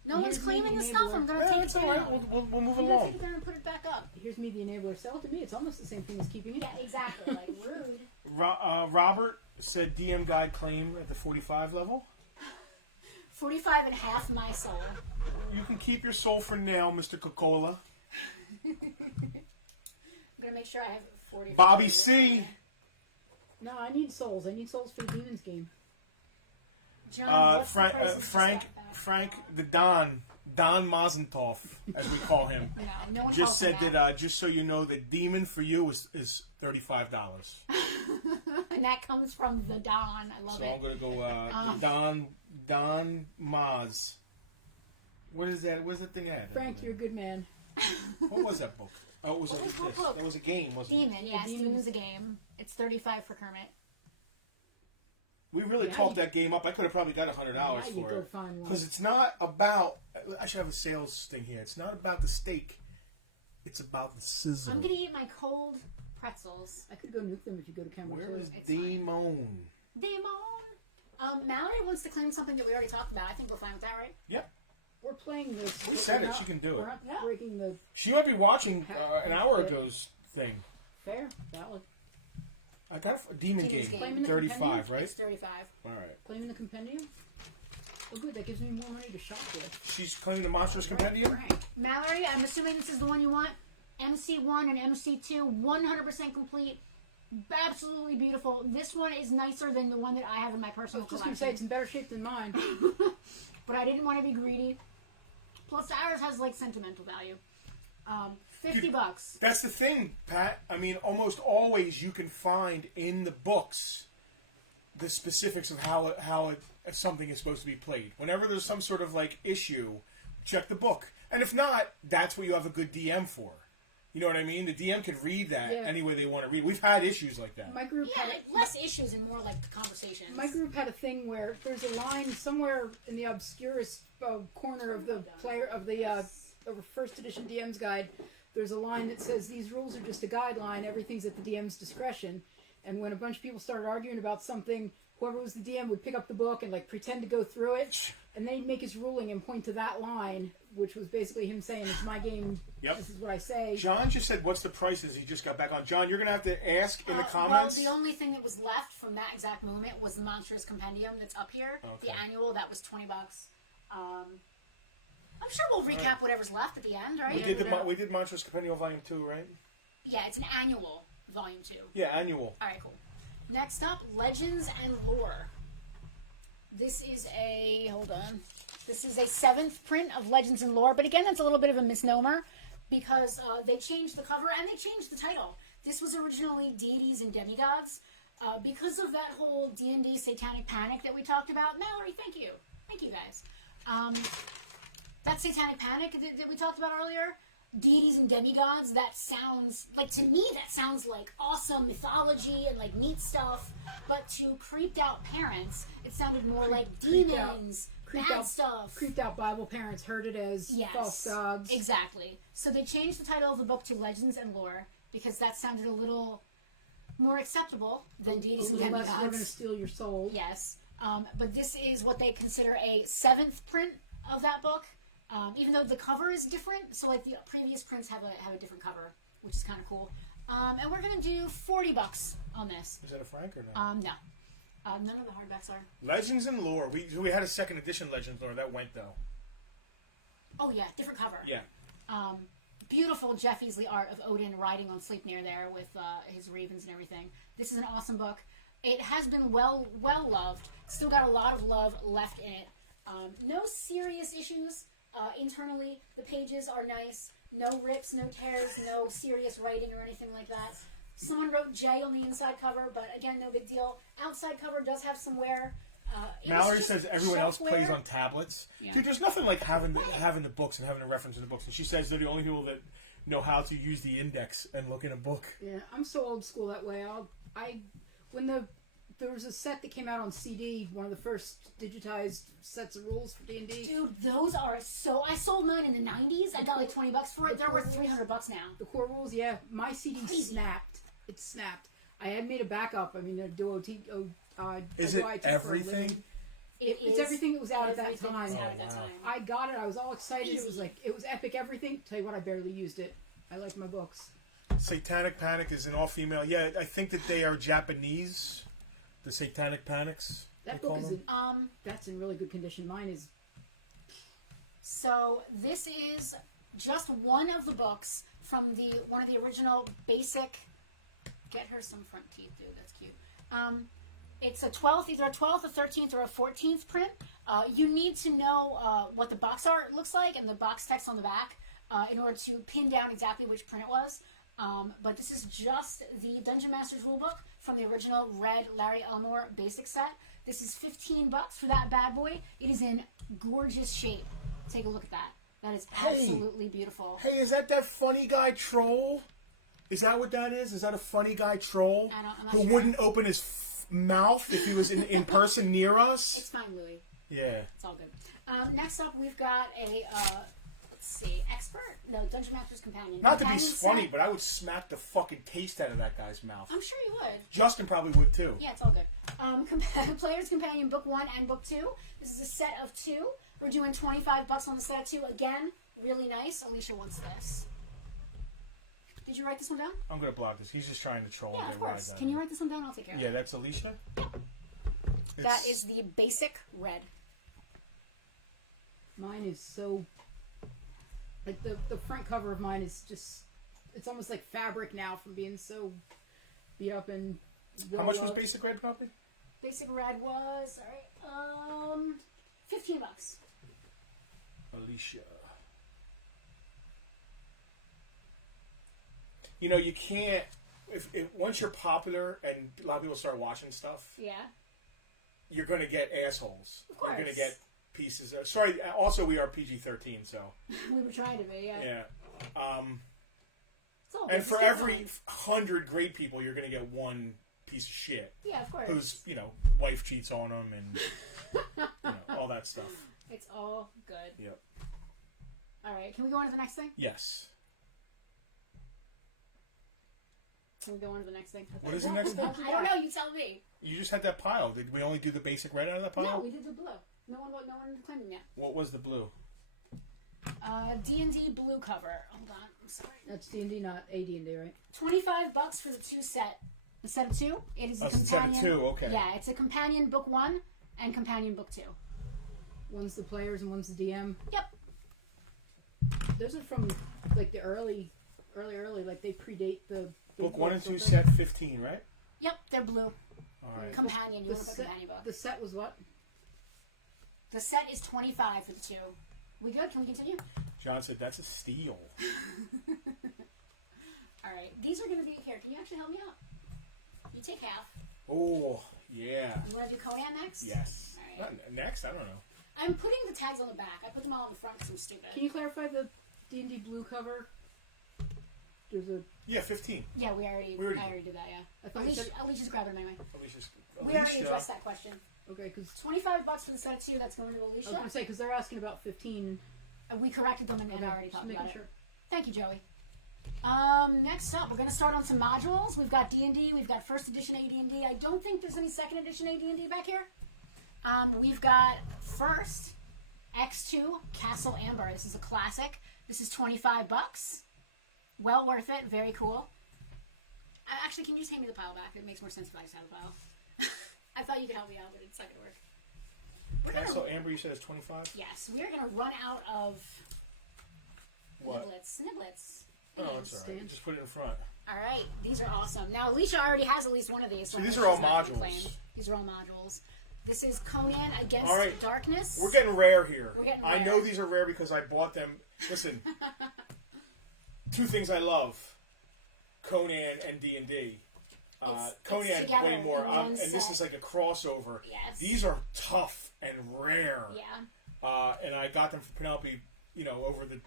No one's claiming the stuff. I'm gonna take it all right. We'll move along. Take it down and put it back up. Here's me, the enabler. Sell to me. It's almost the same thing as keeping it. Yeah, exactly. Like rude. Robert said DM guide claim at the 45 level. 45 and half my soul. You can keep your soul for now, Mr. Coca-Cola. I'm gonna make sure I have 45. Bobby C. No, I need souls. I need souls for the Demons game. John, Frank the Don Mazentov, as we call him, no one just said that. Just so you know, the demon for you is $35. And that comes from the Don. I love it. So I'm gonna go Don Maz. What is that? Where's the thing at? Frank, you're a good man. What was that book? Oh, it was that was a game, wasn't Demon, it? yes, Demon's a game. It's $35 for Kermit. We really talked that game up. I could have probably got $100 for it. Because it's not about... I should have a sales thing here. It's not about the steak. It's about the sizzle. I'm going to eat my cold pretzels. I could go nuke them if you go to camera. Where is Demon? Mallory wants to claim something that we already talked about. I think we're fine with that, right? Yep. We're playing this. We said it. She can do it. We're not breaking the... She might be watching an hour ago's thing. Fair. Valid. I got a demon game. 35, right? It's 35. All right. Claiming the compendium? Oh, good. That gives me more money to shop with. She's claiming the Monsters Compendium? Right. Mallory, I'm assuming this is the one you want. MC1 and MC2, 100% complete. Absolutely beautiful. This one is nicer than the one that I have in my personal collection. I was just going to say, it's in better shape than mine. But I didn't want to be greedy. Plus, ours has, like, sentimental value. $50. That's the thing, Pat. I mean, almost always you can find in the books the specifics of how something is supposed to be played. Whenever there's some sort of like issue, check the book. And if not, that's what you have a good DM for. You know what I mean? The DM can read that any way they want to read. We've had issues like that. My group had less issues and more like conversations. My group had a thing where there's a line somewhere in the obscurest corner of the first edition DM's guide. There's a line that says, these rules are just a guideline, everything's at the DM's discretion. And when a bunch of people started arguing about something, whoever was the DM would pick up the book and like pretend to go through it, and then he'd make his ruling and point to that line, which was basically him saying, it's my game, this is what I say. John just said, what's the prices? He just got back on. John, you're going to have to ask in the comments. Well, the only thing that was left from that exact moment was the Monsters Compendium that's up here. Okay. The annual, that was $20. I'm sure we'll recap whatever's left at the end, right? We did Monsters Compendium Volume 2, right? Yeah, it's an annual Volume 2. Yeah, annual. All right, cool. Next up, Legends and Lore. This is a 7th print of Legends and Lore, but again, that's a little bit of a misnomer because they changed the cover and they changed the title. This was originally Deities and Demigods. Because of that whole D&D satanic panic that we talked about, Mallory, thank you. Thank you, guys. That Satanic Panic that we talked about earlier, deities and demigods, that sounds, like, to me, that sounds like awesome mythology and, like, neat stuff. But to creeped out parents, it sounded more like demons, bad stuff. Creeped out Bible parents heard it as false gods. Exactly. So they changed the title of the book to Legends and Lore because that sounded a little more acceptable than deities and demigods. They're going to steal your soul. Yes. But this is what they consider a 7th print of that book. Even though the cover is different, so like the previous prints have a different cover, which is kind of cool. And we're gonna do $40 on this. Is that a frank or no? No. None of the hardbacks are. Legends and Lore. We had a second edition Legends Lore that went though. Oh yeah, different cover. Yeah. Beautiful Jeff Easley art of Odin riding on Sleipnir there with his ravens and everything. This is an awesome book. It has been well loved. Still got a lot of love left in it. No serious issues. Internally, the pages are nice. No rips, no tears, no serious writing or anything like that. Someone wrote J on the inside cover, but again, no big deal. Outside cover does have some wear. Mallory says everyone else shelfware. plays on tablets. Yeah. Dude, there's nothing like having the books and having a reference in the books. And she says they're the only people that know how to use the index and look in a book. Yeah, I'm so old school that way. There was a set that came out on CD, one of the first digitized sets of rules for D&D. Dude, those are so... I sold mine in the 90s. I got like $20 for it. They're worth $300 now. The core rules, yeah. My CD snapped. It snapped. I had made a backup. I mean, is it everything? It's everything that was out at that time. Wow. I got it. I was all excited. Easy. It was epic everything. Tell you what, I barely used it. I like my books. Satanic Panic is an all-female. Yeah, I think that they are Japanese. The Satanic Panics. That book is that's in really good condition. Mine is. So this is just one of the books from one of the original basic. Get her some front teeth, dude. That's cute. It's a 12th, either a 12th, a 13th, or a 14th print. You need to know what the box art looks like and the box text on the back in order to pin down exactly which print it was. But this is just the Dungeon Master's Rulebook from the original Red Larry Elmore basic set. This is $15 for that bad boy. It is in gorgeous shape. Take a look at that. That is absolutely beautiful. Hey, is that funny guy troll? Is that what that is? Is that a funny guy troll who wouldn't open his mouth if he was in person near us? It's fine, Louis. Yeah. It's all good. Next up, we've got a... expert? No, Dungeon Master's Companion. Not to be funny, but I would smack the fucking taste out of that guy's mouth. I'm sure you would. Justin probably would too. Yeah, it's all good. Player's Companion Book 1 and Book 2. This is a set of 2. We're doing $25 on the set of 2. Again, really nice. Alicia wants this. Did you write this one down? I'm going to block this. He's just trying to troll. Yeah, of course. Can you write this one down? I'll take care of it. Yeah, that's Alicia? That is the basic red. Mine is so... Like, the front cover of mine is just... It's almost like fabric now from being so beat up and... How much was Basic Red, Puppy? Basic Red was... Alright, $15. Alicia. You know, you can't... If once you're popular and a lot of people start watching stuff... Yeah. You're going to get assholes. Of course. You're going to get... pieces. Sorry. Also, we are PG-13, so we were trying to be. Yeah. Yeah. And for every 100 great people, you're going to get one piece of shit. Yeah, of course. Whose wife cheats on them and all that stuff. It's all good. Yep. All right. Can we go on to the next thing? Yes. Can we go on to the next thing? What is the next thing? I don't know. You tell me. You just had that pile. Did we only do the Basic Red out of that pile? No, we did the blue. No one claimed them yet. What was the blue? D&D blue cover. Hold on. I'm sorry. That's D&D, not AD&D, right? $25 for the 2 set. The set of 2. It is a companion. Set of 2. Okay. Yeah, it's a companion book 1 and companion book 2. One's the players and one's the DM. Yep. Those are from like the early. Like they predate the book 1 and 2 set 15, right? Yep, they're blue. All right. Companion. You want to put companion book? The set was what? The set is $25 for the 2. We good? Can we continue? John said that's a steal. All right. These are going to be here. Can you actually help me out? You take half. Oh, yeah. You want to do Conan next? Yes. All right. Next? I don't know. I'm putting the tags on the back. I put them all on the front because I'm stupid. Can you clarify the D&D blue cover? There's a... Yeah, 15. Yeah, I already did that, yeah. I thought Alicia's grabbing it anyway. We Alicia. already addressed that question. Okay, because... $25 for the set of 2, that's going to Alicia. I was going to say, because they're asking about 15. We corrected them and I already talked about sure. it. Thank you, Joey. Next up, we're going to start on some modules. We've got D&D, we've got first edition AD&D. I don't think there's any second edition AD&D back here. We've got first X2 Castle Amber. This is a classic. This is $25. Well worth it. Very cool. Actually, can you just hand me the pile back? It makes more sense if I just have a pile. I thought you could help me out, but it's not going to work. Castle Amber, you said is 25? Yes, we're going to run out of what? Sniblets. Oh, that's all right. Just put it in front. All right, these are awesome. Now, Alicia already has at least one of these. So these are all modules. These are all modules. This is Conan Against Darkness. We're getting rare here. I know these are rare because I bought them. Listen, two things I love: Conan and D&D. Conan way more, and this is like a crossover. Yes. These are tough and rare. Yeah. And I got them for Penelope, over the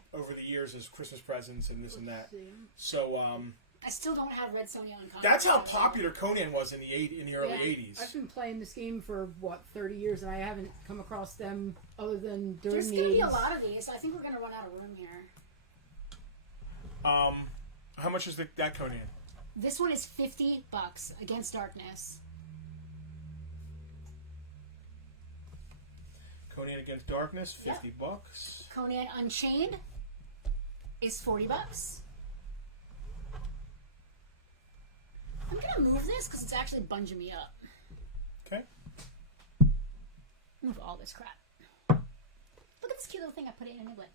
years as Christmas presents and this and that. So I still don't have Red Sonja on console. that's how popular Conan was in the early 80s. I've been playing this game for 30 years, and I haven't come across them other than during There's the 80s. going to be a lot of these. So I think we're going to run out of room here. How much is that Conan? This one is $50 Against Darkness. Conan Against Darkness, $50. Yep. Conan Unchained is $40. I'm gonna move this because it's actually bunging me up. Okay. Move all this crap. Look at this cute little thing I put in a niblet.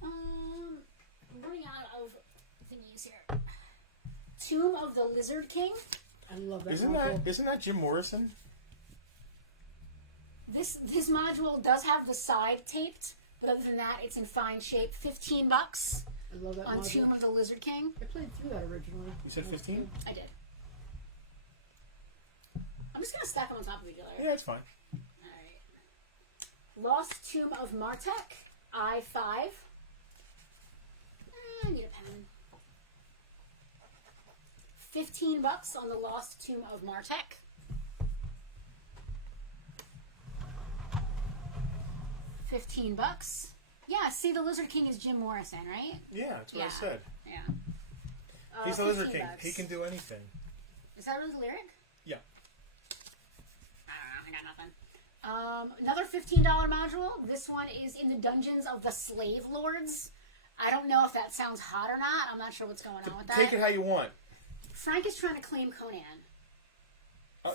I'm running out of thingies here. Tomb of the Lizard King. I love that. Isn't that Jim Morrison? This module does have the side taped, but other than that, it's in fine shape. $15. I love that on module. Tomb of the Lizard King. I played through that originally. You said 15? I did. I'm just gonna stack them on top of each other. Yeah, it's fine. Alright. Lost Tomb of Martek, I-5. I need a pen. $15 on the Lost Tomb of Martek. $15. Yeah, see, the Lizard King is Jim Morrison, right? Yeah, that's what I said. Yeah. He's the Lizard King. $15. He can do anything. Is that really the lyric? Yeah. I got nothing. Another $15 module. This one is in the Dungeons of the Slave Lords. I don't know if that sounds hot or not. I'm not sure what's going on with that. Take it how you want. Frank is trying to claim Conan.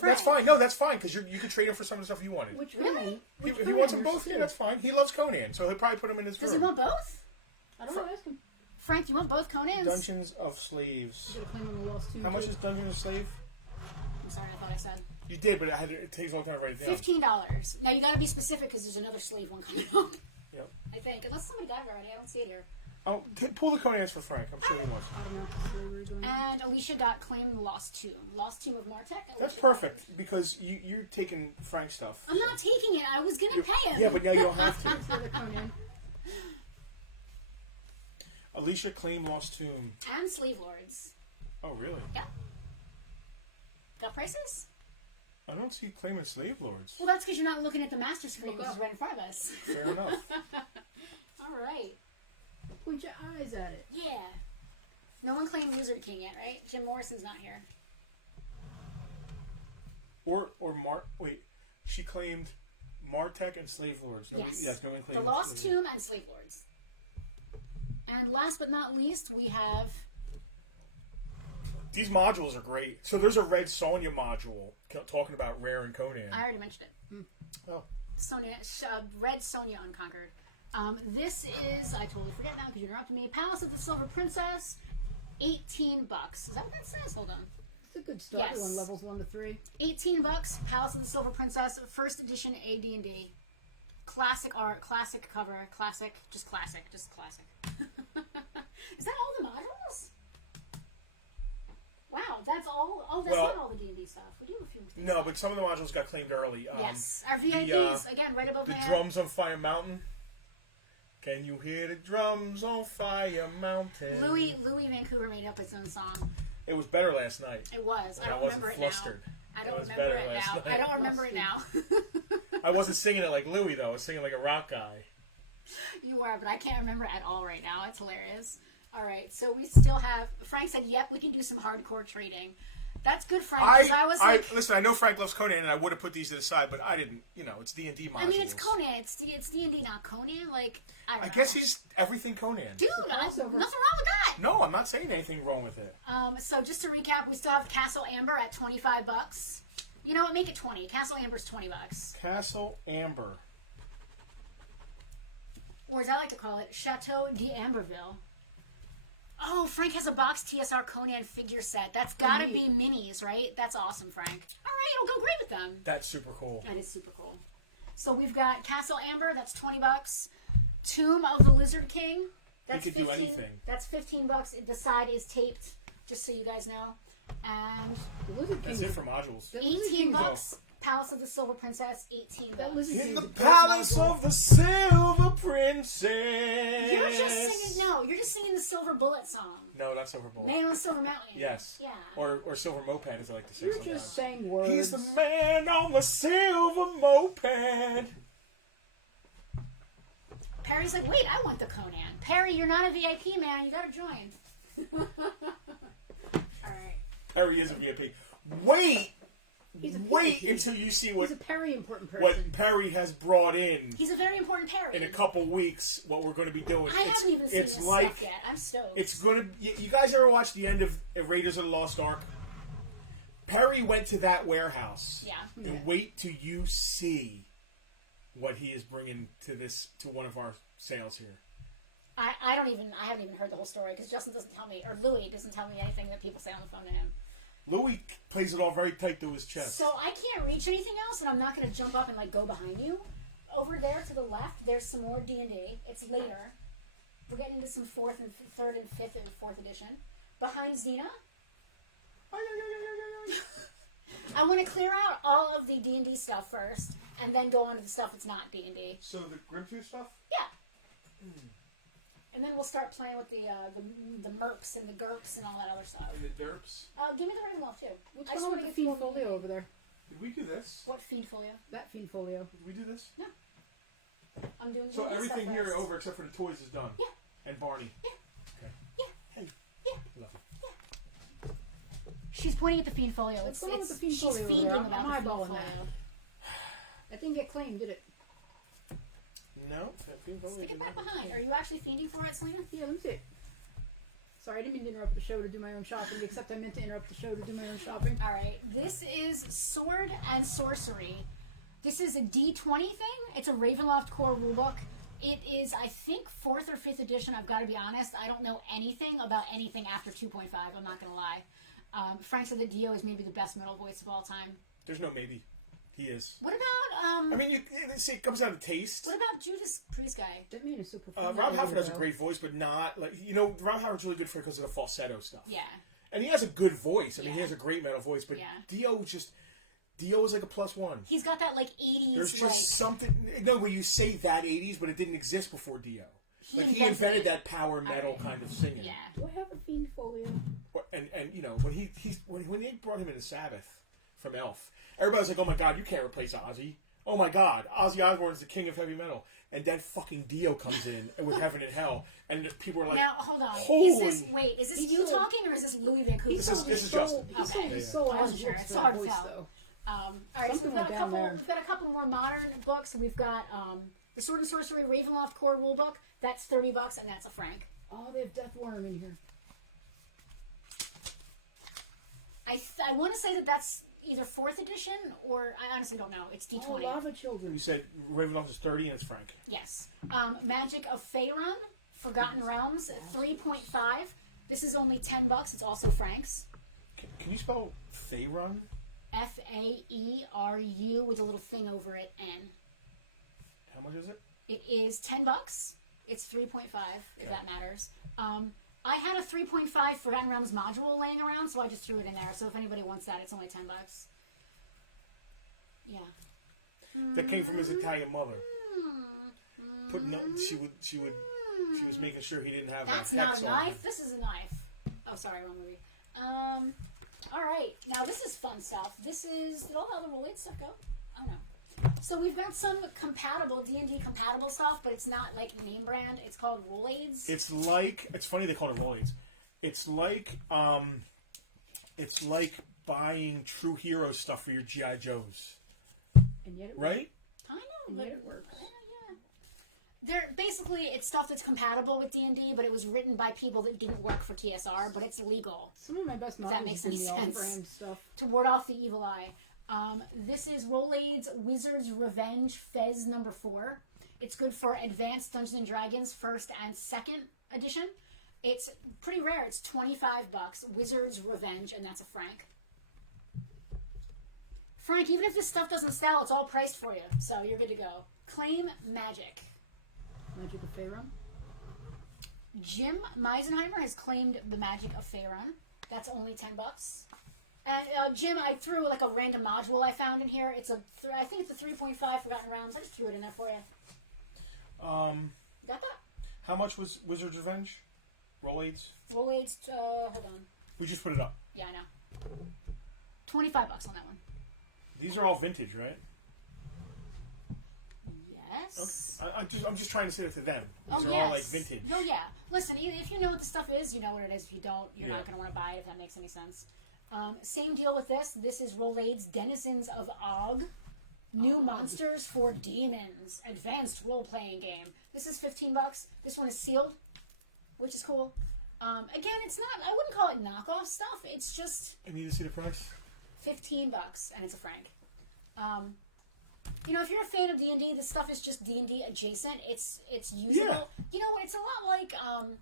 That's fine. No, that's fine because you can trade him for some of the stuff you wanted. Which Really? If he wants them both, yeah, that's fine. He loves Conan, so he'll probably put them in his Does room. he want both? I don't know. Ask him. Frank, do you want both Conans? Dungeons of Slaves. You gotta claim on the Lost Tomb. How much is Dungeons of Slave? I'm sorry, I thought I said. You did, but it takes a long time to write it down. $15. Now you got to be specific because there's another slave one coming up. Yep. I think, unless somebody got it already, I don't see it here. Oh, pull the Conans for Frank. I'm sure he wants. And Alicia got claim the Lost Tomb. Lost Tomb of Martek. That's perfect because you're taking Frank's stuff. I'm not taking it. I was going to pay him. Yeah, but now you don't have to. Conan. Alicia claimed Lost Tomb. And Slave Lords. Oh, really? Yeah. Got prices? I don't see claiming Slave Lords. Well, that's because you're not looking at the master screen, which is right in front of us. Fair enough. All right. Point your eyes at it. Yeah. No one claimed Lizard King yet, right? Jim Morrison's not here. Wait, she claimed Martek and Slave Lords. Yes. No one claimed the Lost Tomb and Slave Lords. And last but not least, we have... These modules are great. So there's a Red Sonja module talking about Rare and Conan. I already mentioned it. Oh. Red Sonja Unconquered. This is, I totally forget now because you interrupted me, Palace of the Silver Princess, $18. Is that what that says? Hold on. It's a good start on levels 1 to 3. $18, Palace of the Silver Princess, first edition AD&D. Classic art, classic cover, classic. Is that all the modules? Wow, that's all. Oh, that's not all the D&D stuff. We do have a few more No, but some of the modules got claimed early. Yes, our VIPs again, right above the my head. drums on Fire Mountain. Can you hear the drums on Fire Mountain? Louis Vancouver made up his own song. It was better last night. It was. I don't remember it flustered. now. I don't remember it now. I don't remember it now. I wasn't singing it like Louis though. I was singing like a rock guy. You are, but I can't remember it at all right now. It's hilarious. All right, so we still have. Frank said, "Yep, we can do some hardcore trading." That's good, Frank. Listen, I know Frank loves Conan, and I would have put these to the side, but I didn't. You know, it's D&D modules. I mean, it's Conan. It's D&D, not Conan. Like, I don't know. guess he's everything Conan. Dude, nothing wrong with that. No, I'm not saying anything wrong with it. So just to recap, we still have Castle Amber at $25. You know what? Make it 20. Castle Amber's $20. Castle Amber. Or as I like to call it, Chateau d'Amberville. Oh, Frank has a box TSR Conan figure set. That's gotta be minis, right? That's awesome, Frank. All right, it'll go great with them. That's super cool. That is super cool. So we've got Castle Amber. That's $20. Tomb of the Lizard King. That's you could do anything. That's $15. The side is taped, just so you guys know. And the Lizard King. That's it for modules. $18. Palace of the Silver Princess, $18. In the Palace of the Silver Princess. You're just singing the Silver Bullet song. No, not Silver Bullet. Man on the Silver Mountain. Yes. Yeah. Or Silver Moped, as I like to say. You're sometimes. just saying words. He's the man on the Silver Moped. Perry's like, wait, I want the Conan. Perry, you're not a VIP, man. You gotta join. All right. Perry is a VIP. Wait until you see what. He's a very important person. What Perry has brought in. He's a very important Perry. In a couple weeks, what we're going to be doing. I haven't even seen this stuff yet. I'm stoked. It's going to. You guys ever watch the end of Raiders of the Lost Ark? Perry went to that warehouse. Yeah. And wait till you see what he is bringing to one of our sales here. I haven't even heard the whole story because Justin doesn't tell me, or Louis doesn't tell me anything that people say on the phone to him. Louis plays it all very tight to his chest. So I can't reach anything else, and I'm not going to jump up and like go behind you. Over there to the left, there's some more D&D. It's later. We're getting into some 3rd and 5th and 4th edition. Behind Xena. I want to clear out all of the D&D stuff first, and then go on to the stuff that's not D&D. So the Grimtooth stuff? Yeah. And then we'll start playing with the MERPS and the GURPS and all that other stuff. And the derps? Give me the Ravenloft, too. What's going on with the Fiend Folio over there? Did we do this? What Fiend Folio? That Fiend Folio. Did we do this? No. I'm doing So everything stuff here first. over except for the toys is done? Yeah. And Barney? Yeah. Okay. Yeah. Hey. Yeah. Love you. She's pointing at the Fiend Folio. What's going on with the Fiend Folio over there? I'm eyeballing that. That didn't get claimed, did it? No. Stick it back behind. Are you actually fiending for it, Selena? Yeah, let me see it. Sorry, I didn't mean to interrupt the show to do my own shopping, except I meant to interrupt the show to do my own shopping. Alright, this is Sword and Sorcery. This is a D20 thing. It's a Ravenloft core rulebook. It is, I think, 4th or 5th edition. I've got to be honest. I don't know anything about anything after 2.5. I'm not going to lie. Frank said that Dio is maybe the best metal voice of all time. There's no maybe. He is. What about, I mean, it comes down to taste. What about Judas Priest guy? That man is super Rob Halford has a great voice, but not, like, Rob Halford's really good for it because of the falsetto stuff. Yeah. And he has a good voice. I mean, he has a great metal voice, but Yeah. Dio is like a +1. He's got that, like, 80s, There's just something, where you say that 80s, but it didn't exist before Dio. He invented that power metal kind of singing. Yeah. Do I have a Fiend Folio? And when they brought him into Sabbath from Elf, everybody was like, "Oh my God, you can't replace Ozzy! Oh my God, Ozzy Osbourne is the king of heavy metal." And then fucking Dio comes in with Heaven and Hell, and people are like, now hold on. Holy! Is this you talking or is this Louis Vancouver? This is Justin. He's sold his soul as it's hard voice, though. All right, so we've got a couple more modern books. We've got the Sword and Sorcery Ravenloft core rulebook. That's $30, and that's a Frank. Oh, they have Deathworm in here. I want to say that that's either 4th edition or I honestly don't know. It's D20. Oh, Lava Children. You said Ravenloft is 30 and it's Frank. Yes. Magic of Faerun, Forgotten Realms, 3.5. This is only $10. It's also Frank's. Can you spell Faerun? Faeru with a little thing over it, N. How much is it? It is $10. It's 3.5, if that matters. I had a 3.5 Forgotten Realms module laying around, so I just threw it in there. So if anybody wants that, it's only $10. Yeah. That came from his Italian mother. She was making sure he didn't have That's a hex not a on him. knife. This is a knife. Oh, sorry, wrong movie. All right. Now this is fun stuff. This is did all the other Roll-Aid stuff go? Oh no. So we've got some compatible D&D compatible stuff, but it's not like name brand. It's called Roll-Aids. It's funny they call it Roll-Aids. It's like buying True Hero stuff for your G.I. Joes. And yet it right? I know, and but yet it works. They're basically it's stuff that's compatible with D&D, but it was written by people that didn't work for TSR, but it's legal. Some of my best That novels makes have any been the sense. off-brand stuff. To ward off the evil eye. This is Roll-Aid's Wizard's Revenge Fez number 4. It's good for Advanced Dungeons and Dragons 1st and 2nd edition. It's pretty rare. It's $25. Wizard's Revenge, and that's a franc. Frank, even if this stuff doesn't sell, it's all priced for you, so you're good to go. Claim Magic. Magic of Faerun. Jim Meisenheimer has claimed the Magic of Faerun. That's only $10. And Jim, I threw like a random module I found in here. It's I think it's a 3.5 Forgotten Realms. I just threw it in there for you. Got that? How much was Wizard's Revenge? Roll-Aids? Roll-Aids, hold on. We just put it up. Yeah, I know. $25 on that one. These are all vintage, right? Yes. Okay. I'm just trying to say it to them. These are yes. all like vintage. Oh yeah. Listen, if you know what the stuff is, you know what it is. If you don't, you're Yeah. not going to want to buy it. If that makes any sense. Same deal with this. This is Roll-Aid's Denizens of Og. New monsters for demons. Advanced role-playing game. This is $15. This one is sealed, which is cool. Again, it's not. I wouldn't call it knockoff stuff. It's just I need to see the price. $15, and it's a franc. You know, if you're a fan of D&D, this stuff is just D&D adjacent. It's usable. Yeah. You know, it's a lot like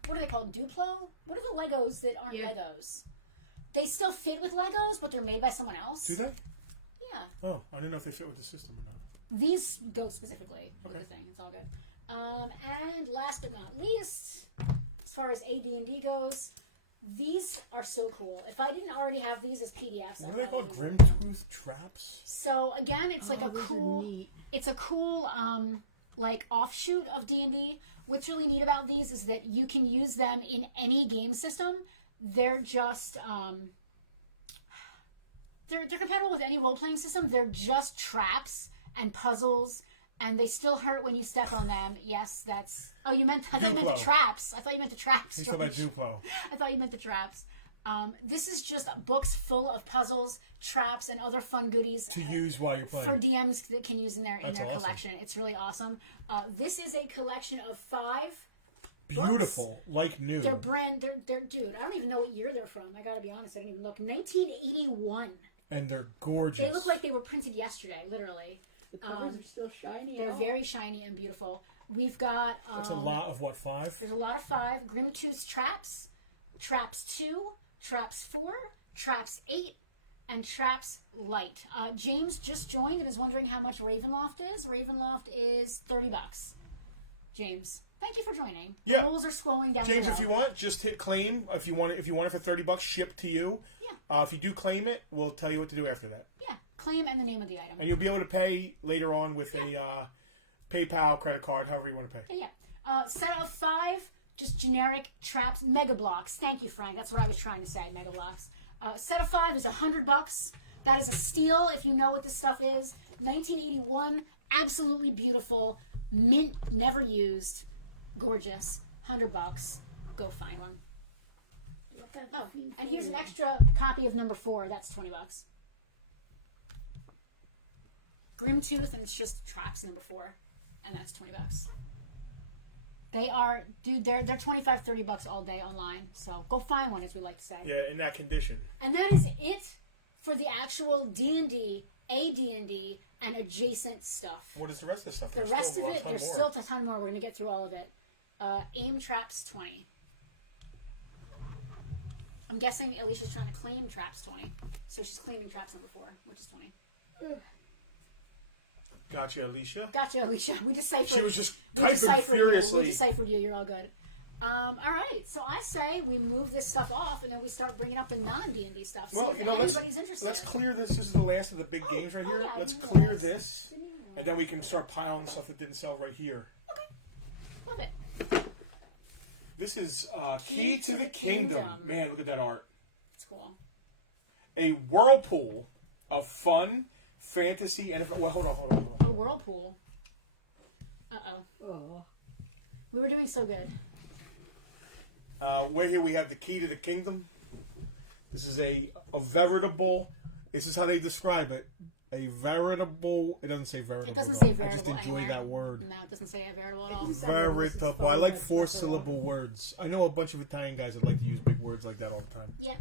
what are they called? Duplo? What are the Legos that aren't Legos? They still fit with Legos, but they're made by someone else. Do they? Yeah. Oh, I didn't know if they fit with the system or not. These go specifically with the thing. It's all good. And last but not least, as far as AD&D goes, these are so cool. If I didn't already have these as PDFs, What are they called? Grimtooth traps? So again, it's like those are neat. it's a cool like offshoot of D&D. What's really neat about these is that you can use them in any game system. They're just they're compatible with any role-playing system. They're just traps and puzzles, and they still hurt when you step on them. Yes, that's... Oh, I thought you meant the traps. I thought you meant the traps. He's talking about Duplo. I thought you meant the traps. This is just books full of puzzles, traps, and other fun goodies To use while you're playing. for DMs that can use in their That's awesome. collection. It's really awesome. This is a collection of 5 Beautiful. books. Like new. They're dude, I don't even know what year they're from. I gotta be honest, I didn't even look. 1981. And they're gorgeous. They look like they were printed yesterday, literally. The covers are still shiny. They're very shiny and beautiful. We've got... That's a lot of what, 5? There's a lot of 5. Grimtooth's Traps, Traps 2, Traps 4, Traps 8, and Traps Light. James just joined and is wondering how much Ravenloft is. Ravenloft is $30. James, thank you for joining. Yeah. Rolls are scrolling down James, below. if you want, just hit claim. If you want it for $30, shipped to you. Yeah. If you do claim it, we'll tell you what to do after that. Yeah, claim and the name of the item. And you'll be able to pay later on with a PayPal, credit card, however you want to pay. Yeah. Set of 5, just generic traps, Mega Blocks. Thank you, Frank. That's what I was trying to say, Mega Blocks. Set of 5 is $100. That is a steal if you know what this stuff is. 1981, absolutely beautiful, mint, never used, gorgeous. $100. Go find one. Oh, and here's an extra copy of number 4. That's $20. Grimtooth, and it's just traps number 4, and that's $20. They are, dude, they're $25, $30 all day online. So go find one, as we like to say. Yeah, in that condition. And that is it for the actual D&D, AD&D, and adjacent stuff. What is the rest of the stuff? The rest of it, there's still a ton more. We're going to get through all of it. Aim Traps 20. I'm guessing Alicia's trying to claim Traps 20. So she's claiming Traps number 4, which is 20. Gotcha, Alicia. Gotcha, Alicia. We deciphered. She was just we typing deciphered furiously. You. We deciphered you. You're all good. All right, so I say we move this stuff off, and then we start bringing up the non-D&D stuff. Well, See if anybody's interested. Let's clear this. This is the last of the big games right here. Yeah, Let's I clear realize. this, and then we can start piling stuff that didn't sell right here. Okay, love it. This is Key to the Kingdom. Man, look at that art. It's cool. A whirlpool of fun, fantasy, and... Well, hold on. A whirlpool. Uh-oh. Oh. We were doing so good. Right here we have the Key to the Kingdom. This is a veritable... This is how they describe it. A veritable... It doesn't say veritable. It doesn't say I veritable just enjoy anywhere. that word. No, it doesn't say veritable at all. Veritable. I like 4-syllable words. I know a bunch of Italian guys that like to use big words like that all the time. Yeah.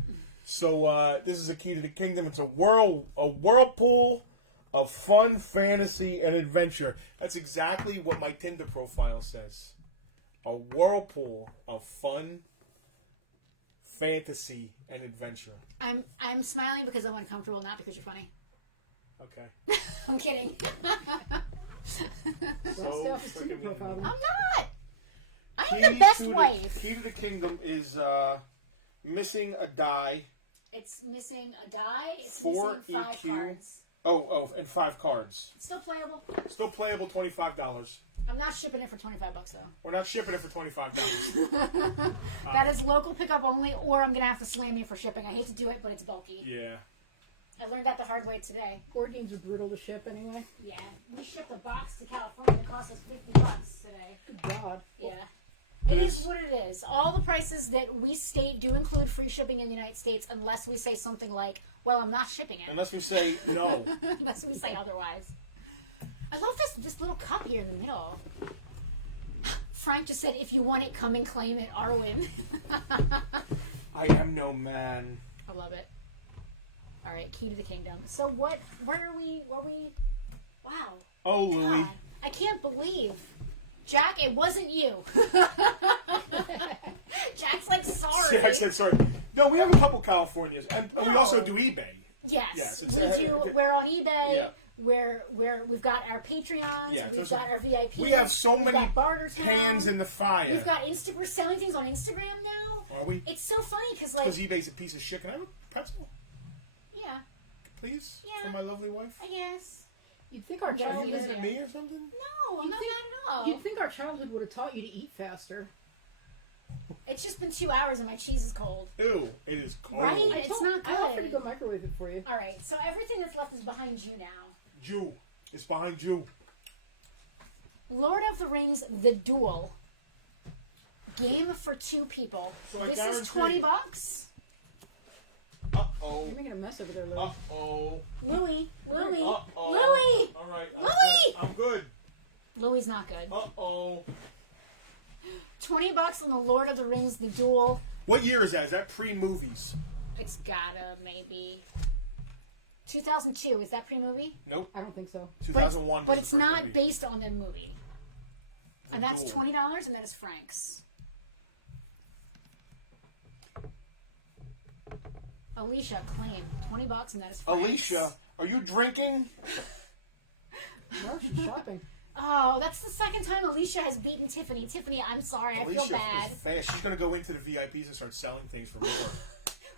So this is a Key to the Kingdom. It's a whirlpool of fun, fantasy, and adventure. That's exactly what my Tinder profile says. A whirlpool of fun, fantasy, and adventure. I'm smiling because I'm uncomfortable, not because you're funny. Okay. I'm kidding. So I'm not. I'm the best wife. Key to the Kingdom is missing a die. It's missing a die. It's 4 missing 5 EQ. cards. Oh, and 5 cards. It's still playable. Still playable, $25. I'm not shipping it for $25 though. We're not shipping it for $25. That is local pickup only, or I'm gonna have to slam you for shipping. I hate to do it, but it's bulky. Yeah. I learned that the hard way today. Board games are brutal to ship anyway. Yeah, we shipped a box to California that cost us $50 today. Good God. Yeah. It is what it is. All the prices that we state do include free shipping in the United States, unless we say something like, "Well, I'm not shipping it." Unless we say no. Unless we say otherwise. I love this little cup here in the middle. Frank just said, "If you want it, come and claim it, Arwen." I am no man. I love it. All right, Key to the Kingdom. So what? Where are we? Wow. Oh, Louie. God, I can't believe. Jack, it wasn't you. Jack's like, sorry. Jack said sorry. No, we have a couple Californias, and we No. also do eBay. Yes, it's- we do. We're on eBay. Yeah. We're we've got our Patreons. Yeah, we've got our VIPs. We have so we've many got Bartertown. hands in the fire. We've got We're selling things on Instagram now. Are we? It's so funny because like, Because eBay's a piece of shit. Can I have a pretzel, yeah, please? Yeah. For my lovely wife? I guess. You'd think our Are childhood. you visiting me or something? No, You'd not think- at all. You'd think our childhood would have taught you to eat faster. It's just been 2 hours and my cheese is cold. Ew, it is cold. Right? It's not I offered to good. go microwave it for you. All right, so everything that's left is behind you now. Jew. It's behind you. Lord of the Rings: The Duel. Game for 2 people. So I This guarantee- is $20. Uh-oh. You're making a mess over there, Lou. Uh-oh. Louie. Uh-oh. Louie. All right. Louie! I'm good. Louie's not good. Uh-oh. $20 on the Lord of the Rings: The Duel. What year is that? Is that pre-movies? It's gotta maybe 2002. Is that pre-movie? Nope. I don't think so. 2001. But was it's the first not movie. based on the movie. And that's Duel. $20, and that is Frank's. Alicia, claim $20, and that is Frank's. Alicia, are you drinking? No, she's shopping. Oh, that's the second time Alicia has beaten Tiffany. Tiffany, I'm sorry. I feel Alicia bad. is fast. She's gonna go into the VIPs and start selling things for more.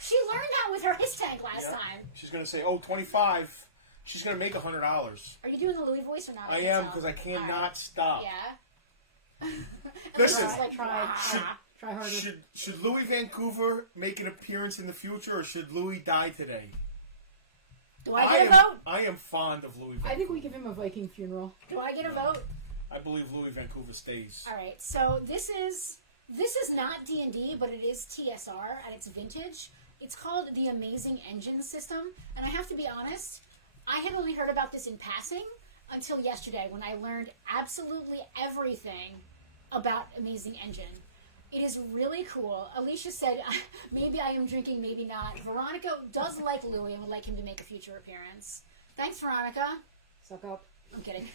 She learned that with her his tank last Yeah. time. She's gonna say, "Oh, 25." She's gonna make $100. Are you doing the Louis voice or not? I am because I cannot Alright. stop. Yeah. Listen, Alicia's like, Try harder. Should Louis Vancouver make an appearance in the future, or should Louis die today? Do I get a vote? I am fond of Louis Vancouver. I think we give him a Viking funeral. Do I get a vote? I believe Louis Vancouver stays. All right. So this is not D&D, but it is TSR at its vintage. It's called the Amazing Engine System, and I have to be honest, I had only heard about this in passing until yesterday when I learned absolutely everything about Amazing Engine. It is really cool. Alicia said, maybe I am drinking, maybe not. Veronica does like Louis and would like him to make a future appearance. Thanks, Veronica. Suck up. I'm kidding.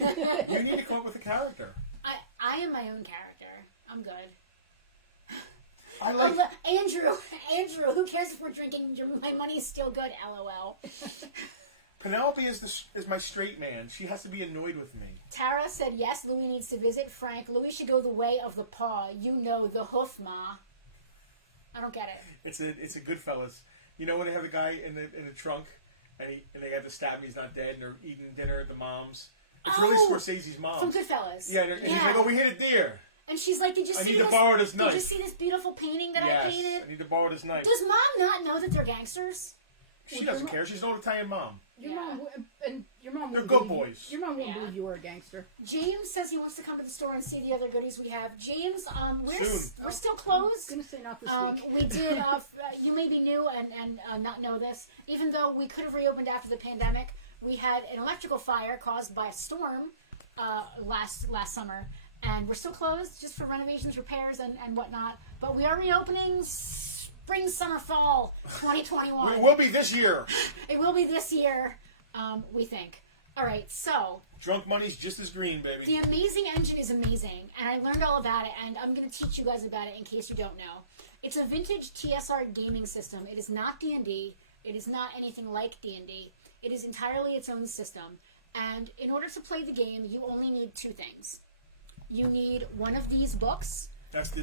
You need to come up with a character. I am my own character. I'm good. I like. Andrew, who cares if we're drinking? My money is still good, LOL. Penelope is my straight man. She has to be annoyed with me. Tara said, yes, Louis needs to visit Frank. Louis should go the way of the paw. You know, the hoof, ma. I don't get it. It's a Goodfellas. You know when they have the guy in the trunk and they have to stab him, he's not dead, and they're eating dinner at the mom's. It's really Scorsese's mom. From Goodfellas. Yeah, and he's like, oh, we hit a deer. And she's like, did you see this? I need to borrow this knife. Did you see this beautiful painting that I painted? I need to borrow this knife. Does mom not know that they're gangsters? She doesn't care. She's an old Italian mom. Your mom. They're good boys. Your mom won't believe you were a gangster. James says he wants to come to the store and see the other goodies we have. James, Soon. we're still closed. I'm gonna say not this week. We did. You may be new and not know this. Even though we could have reopened after the pandemic, we had an electrical fire caused by a storm last summer, and we're still closed just for renovations, repairs, and whatnot. But we are reopening. Spring, summer, fall, 2021. We will be this year. It will be this year, we think. All right, so... Drunk money's just as green, baby. The Amazing Engine is amazing, and I learned all about it, and I'm going to teach you guys about it in case you don't know. It's a vintage TSR gaming system. It is not D&D. It is not anything like D&D. It is entirely its own system. And in order to play the game, you only need two things. You need one of these books...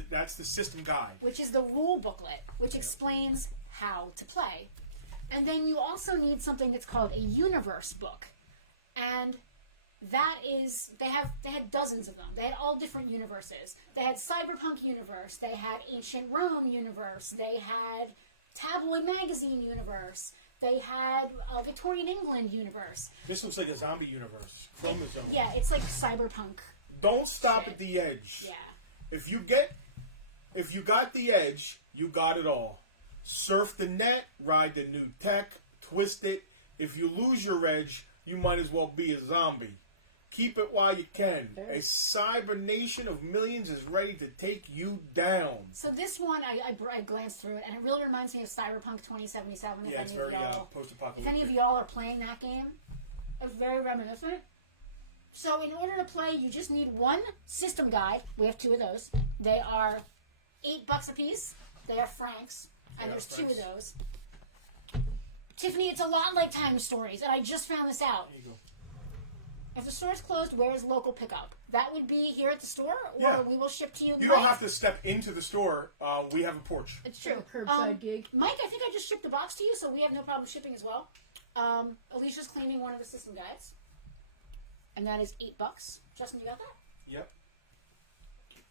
That's the system guide. Which is the rule booklet, which explains how to play. And then you also need something that's called a universe book. And that is, they had dozens of them. They had all different universes. They had Cyberpunk universe. They had Ancient Rome universe. They had Tabloid Magazine universe. They had Victorian England universe. This looks like a zombie universe. Chromosome. Yeah, it's like Cyberpunk. Don't stop at the edge. Yeah. If you got the edge, you got it all. Surf the net, ride the new tech, twist it. If you lose your edge, you might as well be a zombie. Keep it while you can. A cyber nation of millions is ready to take you down. So this one, I glanced through it, and it really reminds me of Cyberpunk 2077. Yeah, it's very post-apocalyptic. If any of y'all are playing that game, it's very reminiscent. So in order to play, you just need one system guide. We have two of those. They are $8 a piece. They are francs, and there's two of those. Tiffany, it's a lot like Time Stories, and I just found this out. There you go. If the store's closed, where is local pickup? That would be here at the store, or we will ship to you. You don't have to step into the store. We have a porch. It's true. Curbside gig. Mike, I think I just shipped the box to you, so we have no problem shipping as well. Alicia's claiming one of the system guides. And that is $8. Justin, you got that? Yep.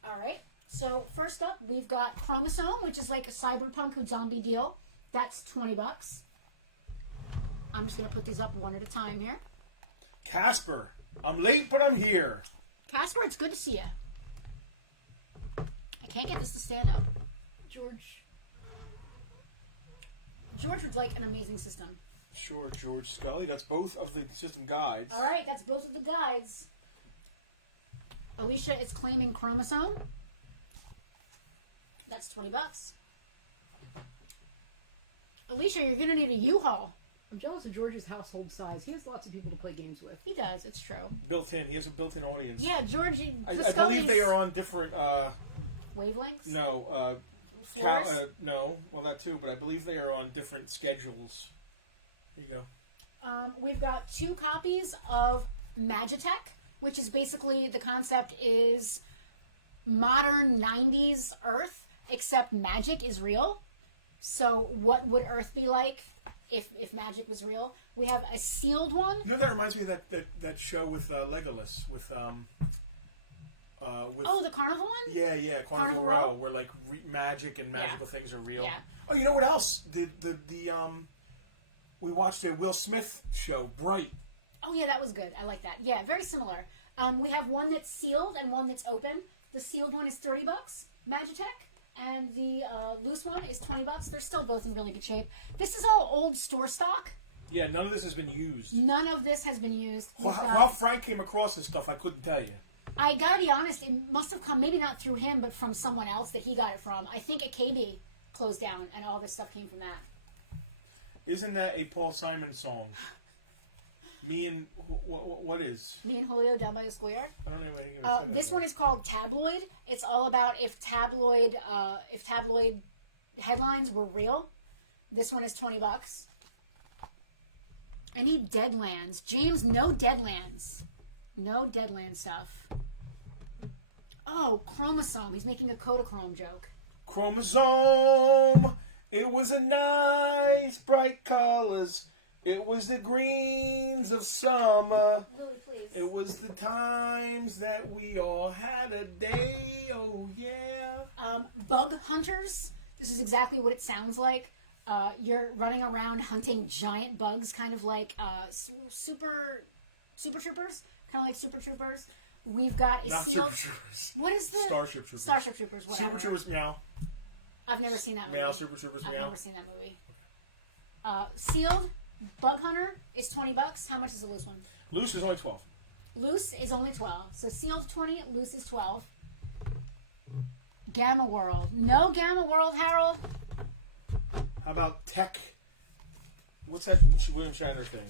All right. So first up, we've got Chromosome, which is like a cyberpunk zombie deal. That's $20. I'm just gonna put these up one at a time here. Casper, I'm late, but I'm here. Casper, it's good to see you. I can't get this to stand up. George would like an amazing system. Sure, George Scully. That's both of the system guides. All right, that's both of the guides. Alicia is claiming Chromosome. That's $20. Alicia, you're gonna need a U-Haul. I'm jealous of George's household size. He has lots of people to play games with. He does. It's true. Built in. He has a built-in audience. Yeah, George. I believe they are on different. Wavelengths. No. No. Well, that too. But I believe they are on different schedules. Here you go. We've got 2 copies of Magitech, which is basically the concept is modern 90s Earth, except magic is real. So what would Earth be like if magic was real? We have a sealed one. You know, that reminds me of that show with Legolas with the Carnival one? Yeah, Carnival Row, where like magic and magical things are real. Yeah. Oh, you know what else? We watched a Will Smith show, Bright. Oh yeah, that was good. I like that. Yeah, very similar. We have one that's sealed and one that's open. The sealed one is $30, Magitech, and the loose one is $20. They're still both in really good shape. This is all old store stock. Yeah, none of this has been used. None of this has been used. How Frank came across this stuff, I couldn't tell you. I gotta be honest, it must have come, maybe not through him, but from someone else that he got it from. I think KB closed down, and all this stuff came from that. Isn't that a Paul Simon song? Me and what is? Me and Julio down by the square. I don't know anything. This one is called Tabloid. It's all about if tabloid headlines were real. This one is $20. I need Deadlands. James, no Deadlands. No Deadland stuff. Oh, Chromosome. He's making a Kodachrome joke. Chromosome. It was a nice bright colors. It was the greens of summer. Louis, please. It was the times that we all had a day. Oh yeah. Bug hunters. This is exactly what it sounds like. You're running around hunting giant bugs, kind of like super troopers. Kind of like super troopers. We've got not super troopers. What is the Starship Troopers? Starship Troopers. Whatever. Super Troopers meow. I've never seen that movie. Meow. Super Troopers meow. I've never seen that movie. Sealed Bug Hunter is $20. How much is the loose one? Loose is only 12. Loose is only 12. So sealed 20, loose is 12. Gamma World. No Gamma World, Harold. How about Tech? What's that William Shatner thing?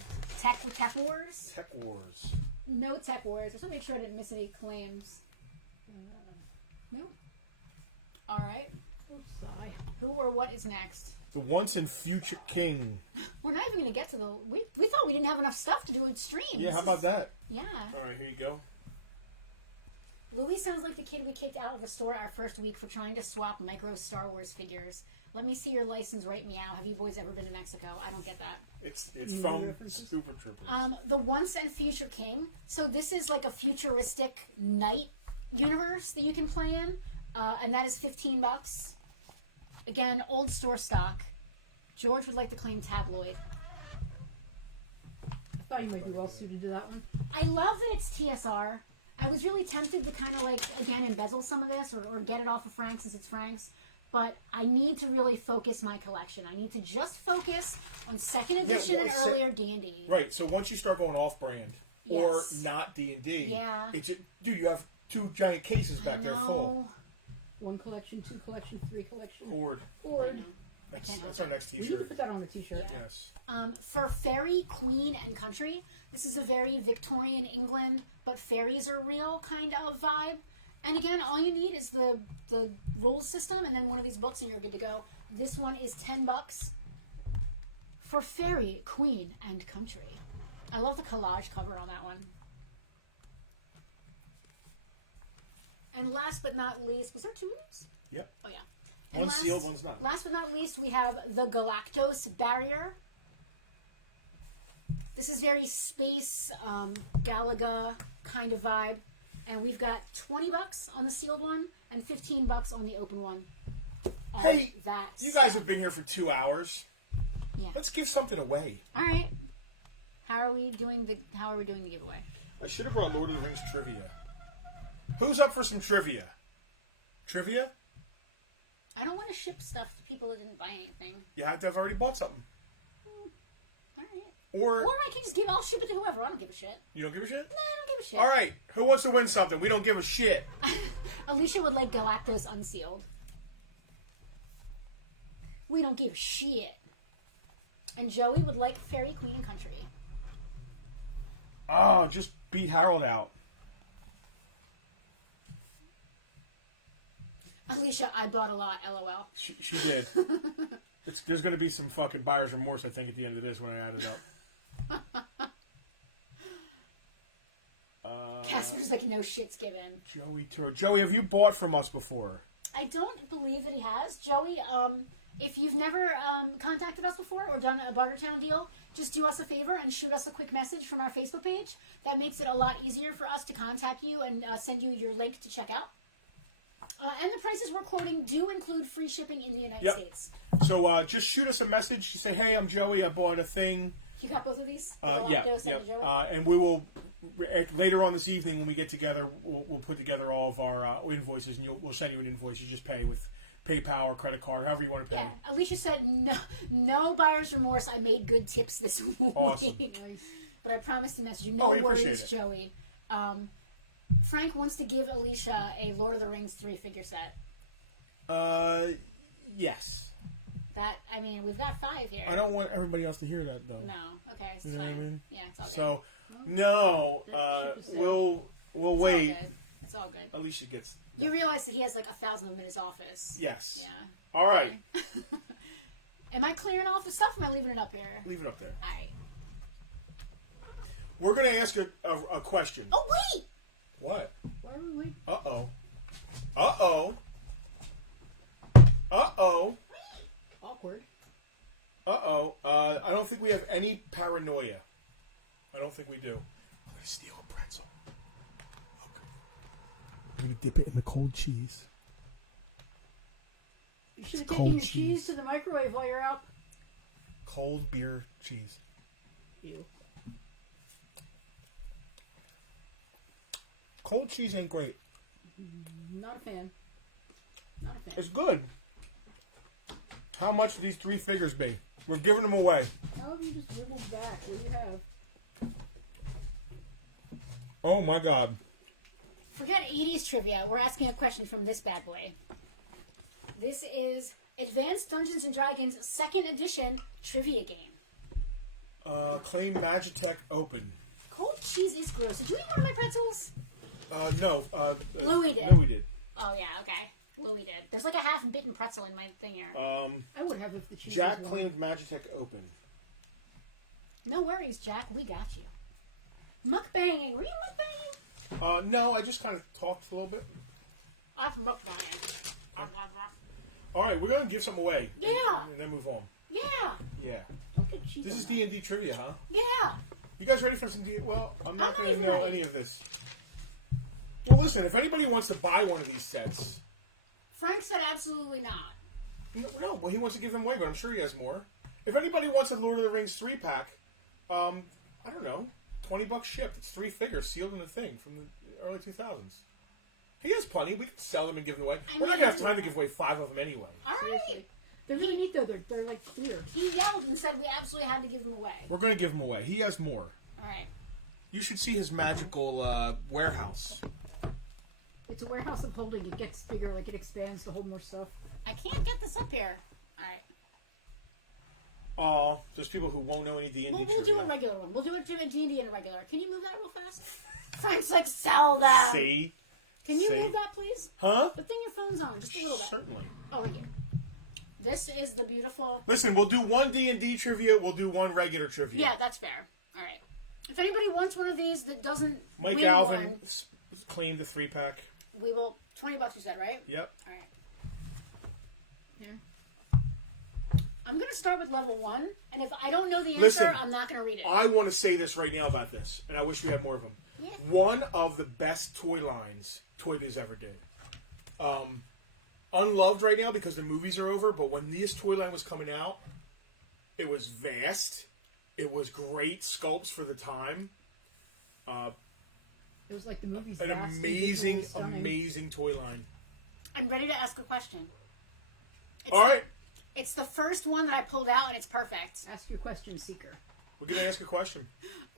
Tech Wars? Tech Wars. No Tech Wars. I just want to make sure I didn't miss any claims. No. All right. Oops, sigh. Who or what is next? The once and future king. We're not even going to get to the... We thought we didn't have enough stuff to do in streams. Yeah, how about that? Yeah. All right, here you go. Louis sounds like the kid we kicked out of the store our first week for trying to swap micro Star Wars figures. Let me see your license right meow. Have you boys ever been to Mexico? I don't get that. It's from Super Troopers. The Once and Future King. So this is like a futuristic knight universe that you can play in. And that is $15. Again, old store stock. George would like to claim tabloid. I thought you might be well suited to that one. I love that it's TSR. I was really tempted to kind of like, again, embezzle some of this or get it off of Frank since it's Frank's. But I need to really focus my collection. I need to just focus on second edition and earlier D&D. Right, so once you start going off-brand or not D&D, yeah. Dude, you have 2 giant cases back there full. 1 collection, 2 collection, 3 collection. Horde. That's our next t-shirt. We need to put that on a t-shirt. Yeah. Yes. For fairy, queen, and country, this is a very Victorian England, but fairies are real kind of vibe. And again, all you need is the rules system and then one of these books and you're good to go. This one is $10 for fairy, queen, and country. I love the collage cover on that one. And last but not least, was there 2 names? Yep. Oh, yeah. One's sealed, one's not. Last but not least, we have the Galactos Barrier. This is very space, Galaga kind of vibe. And we've got $20 on the sealed one and $15 on the open one. Hey, you guys have been here for 2 hours. Yeah. Let's give something away. All right. How are we doing the giveaway? I should have brought Lord of the Rings trivia. Who's up for some trivia? Trivia? I don't want to ship stuff to people that didn't buy anything. You have to have already bought something. All right. Or I can just I'll ship it to whoever. I don't give a shit. You don't give a shit? No, I don't give a shit. All right. Who wants to win something? We don't give a shit. Alicia would like Galactos Unsealed. We don't give shit. And Joey would like Fairy, Queen, and Country. Oh, just beat Harold out. Alicia, I bought a lot, LOL. She did. There's going to be some fucking buyer's remorse, I think, at the end of this when I add it up. Casper's like, no shit's given. Joey, have you bought from us before? I don't believe that he has. Joey, if you've never contacted us before or done a Bartertown deal, just do us a favor and shoot us a quick message from our Facebook page. That makes it a lot easier for us to contact you and send you your link to check out. And the prices we're quoting do include free shipping in the United States. So just shoot us a message. You say, hey, I'm Joey. I bought a thing. You got both of these? Yeah. And we will, later on this evening when we get together, we'll put together all of our invoices, and we'll send you an invoice. You just pay with PayPal or credit card, however you want to pay. Yeah, Alicia said, no buyer's remorse. I made good tips this week. Awesome. But I promised to message you. No worries, Joey. Frank wants to give Alicia a Lord of the Rings 3-figure set. Yes. We've got 5 here. I don't want everybody else to hear that, though. No. Okay, it's you know fine. What I mean? Yeah, it's all good. So, no, we'll wait. It's all good. Alicia gets... You realize that he has like 1,000 of them in his office. Yes. Yeah. All right. Am I clearing off the stuff or am I leaving it up here? Leave it up there. All right. We're going to ask a question. Oh, wait! What? Why are we waiting? Uh-oh. Uh-oh. Uh-oh. Awkward. Uh-oh. I don't think we have any paranoia. I don't think we do. I'm going to steal a pretzel. Okay. I'm going to dip it in the cold cheese. You should have taken your cheese to the microwave while you're out. Cold beer cheese. Ew. Cold cheese ain't great. Not a fan. Not a fan. It's good. How much do these 3 figures be? We're giving them away. How have you just wiggled back? What do you have? Oh my god. Forget 80s trivia. We're asking a question from this bad boy. This is Advanced Dungeons and Dragons 2nd Edition trivia game. Claim Magitech open. Cold cheese is gross. Did you eat one of my pretzels? No. Louis did. Louis did. Oh, yeah, okay. Louis did. There's like a half-bitten pretzel in my thing here. I would have if the cheese Jack was claimed Magitech open. No worries, Jack. We got you. Mukbanging. Were you mukbanging? No, I just kind of talked a little bit. I'm mukbanging. All right, we're going to give some away. Yeah. And then move on. Yeah. Yeah. Don't get cheese This on is that. D&D trivia, huh? Yeah. You guys ready for some D&D? Well, I'm not I'm going to not know ready. any of this. Well, listen, if anybody wants to buy one of these sets... Frank said absolutely not. No, well, he wants to give them away, but I'm sure he has more. If anybody wants a Lord of the Rings 3-pack, I don't know, $20 shipped. It's 3 figures sealed in a thing from the early 2000s. He has plenty. We can sell them and give them away. We're not going to have time to give away 5 of them anyway. All right. Seriously. They're really neat, though. They're like clear. He yelled and said we absolutely had to give them away. We're going to give them away. He has more. All right. You should see his magical warehouse. It's a warehouse of holding. It gets bigger, like it expands to hold more stuff. I can't get this up here. All right. Oh, there's people who won't know any D&D We'll trivia. do a regular one. We'll do a D&D and a regular. Can you move that real fast? Frank's like, sell that. See? Can you See? move that, please? Huh? The thing your phone's on, just a little bit. Certainly. Oh, right here. This is the beautiful... Listen, we'll do one D&D trivia. We'll do one regular trivia. Yeah, that's fair. All right. If anybody wants one of these that doesn't Mike win Alvin one, claimed the 3-pack. we will... $20 you said, right? Yep. All right. I'm going to start with level 1, and if I don't know the answer, Listen, I'm not going to read it. I want to say this right now about this, and I wish we had more of them. Yeah. One of the best toy lines Toy Biz ever did. Unloved right now because the movies are over, but when this toy line was coming out, it was vast. It was great sculpts for the time. It was like the movies. An vast and amazing, visually stunning. amazing toy line. I'm ready to ask a question. All right. It's the first one that I pulled out, and it's perfect. Ask your question, Seeker. We're going to ask a question.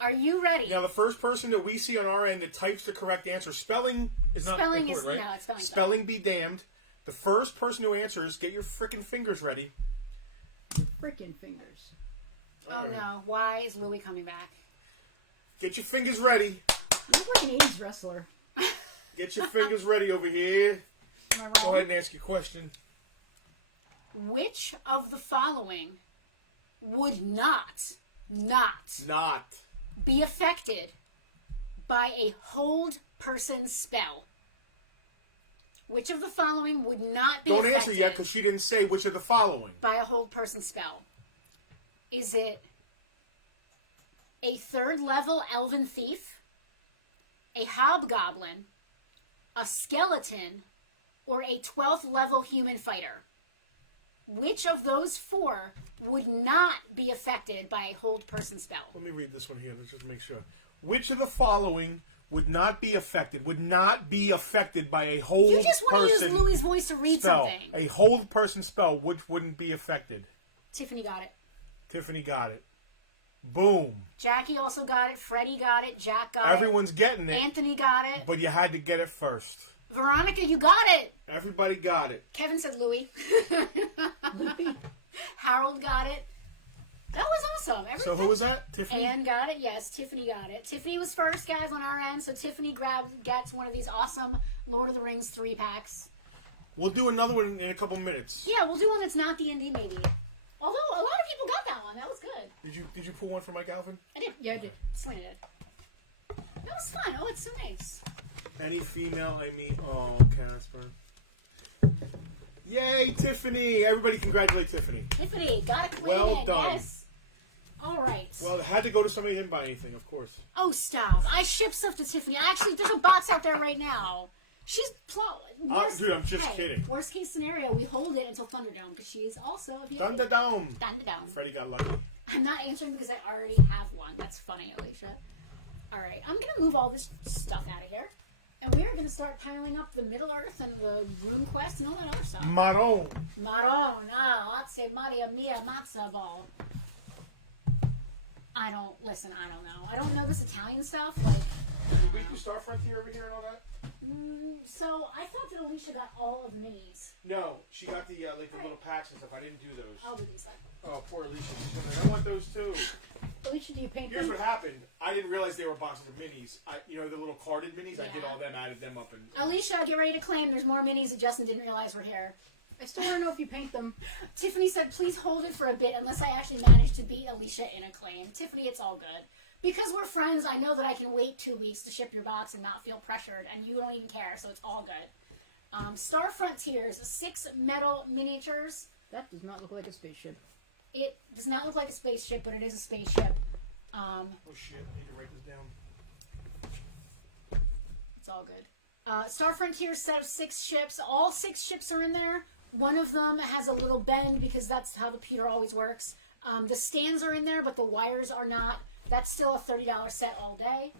Are you ready? Now, the first person that we see on our end that types the correct answer, spelling is not Spelling is- important, right? no, it's spelling. Spelling be damned. The first person who answers, get your frickin' fingers ready. Frickin' fingers. Oh, no. Why is Louis coming back? Get your fingers ready. You look like an 80s wrestler. Get your fingers ready over here. Am I Go wrong? ahead and ask your question. Which of the following would not Not. be affected by a hold person spell? Which of the following would not be Don't affected answer yet because she didn't say which of the following. by a hold person spell? Is it a 3rd level elven thief, a hobgoblin, a skeleton, or a 12th level human fighter? Which of those 4 would not be affected by a hold person spell? Let me read this one here. Let's just make sure. Which of the following would not be affected? Would not be affected by a hold person You just want to use Louis' voice to read spell. something. A hold person spell, which wouldn't be affected. Tiffany got it. Tiffany got it. Boom. Jackie also got it. Freddie got it. Jack got Everyone's getting it. it, Anthony got it. but you had to get it first. Veronica, you got it. Everybody got it. Kevin said Louis. Louis. Harold got it. That was awesome. So who was that? Tiffany? Anne got it. Yes, Tiffany got it. Tiffany was first, guys, on our end. So Tiffany gets one of these awesome Lord of the Rings 3-packs. We'll do another one in a couple minutes. Yeah, we'll do one that's not D&D maybe. Although a lot of people got that one. That was good. Did you pull one for Mike Alvin? I did. Yeah, I did. Selena did. That was fun. Oh, it's so nice. Any female I meet. Oh, Casper. Yay, Tiffany! Everybody congratulate Tiffany. Tiffany, got a queen. Well done. Yes. All right. Well, it had to go to somebody who didn't buy anything, of course. Oh, stop. I ship stuff to Tiffany. Actually, there's a box out there right now. She's Dude, I'm just kidding. Worst case scenario, we hold it until Thunderdome because she's also a beauty. Thunderdome. Thunderdome. Freddie got lucky. I'm not answering because I already have one. That's funny, Alicia. All right, I'm gonna move all this stuff out of here, and we are gonna start piling up the Middle Earth and the Rune Quest and all that other stuff. Maron. Maron. Ah, let's say Maria Mia Matza Ball. I don't know. I don't know this Italian stuff. Like, Did we do Star Frontier over here and all that? So I thought that Alicia got all of the minis. No, she got the the little packs and stuff. I didn't do those. I'll do these then. Oh, poor Alicia. I want those too. Alicia, do you paint Here's them? what happened. I didn't realize they were boxes of minis. The little carded minis. I did all them, added them up, and Alicia, get ready to claim. There's more minis that Justin didn't realize were here. I still want to know if you paint them. Tiffany said, please hold it for a bit unless I actually manage to beat Alicia in a claim. Tiffany, it's all good. Because we're friends, I know that I can wait 2 weeks to ship your box and not feel pressured, and you don't even care, so it's all good. Star Frontiers, 6 metal miniatures. That does not look like a spaceship. It does not look like a spaceship, but it is a spaceship. oh shit! I need to write this down. It's all good. Star Frontiers set of 6 ships. All 6 ships are in there. One of them has a little bend because that's how the Peter always works. The stands are in there, but the wires are not. That's still a $30 set all day.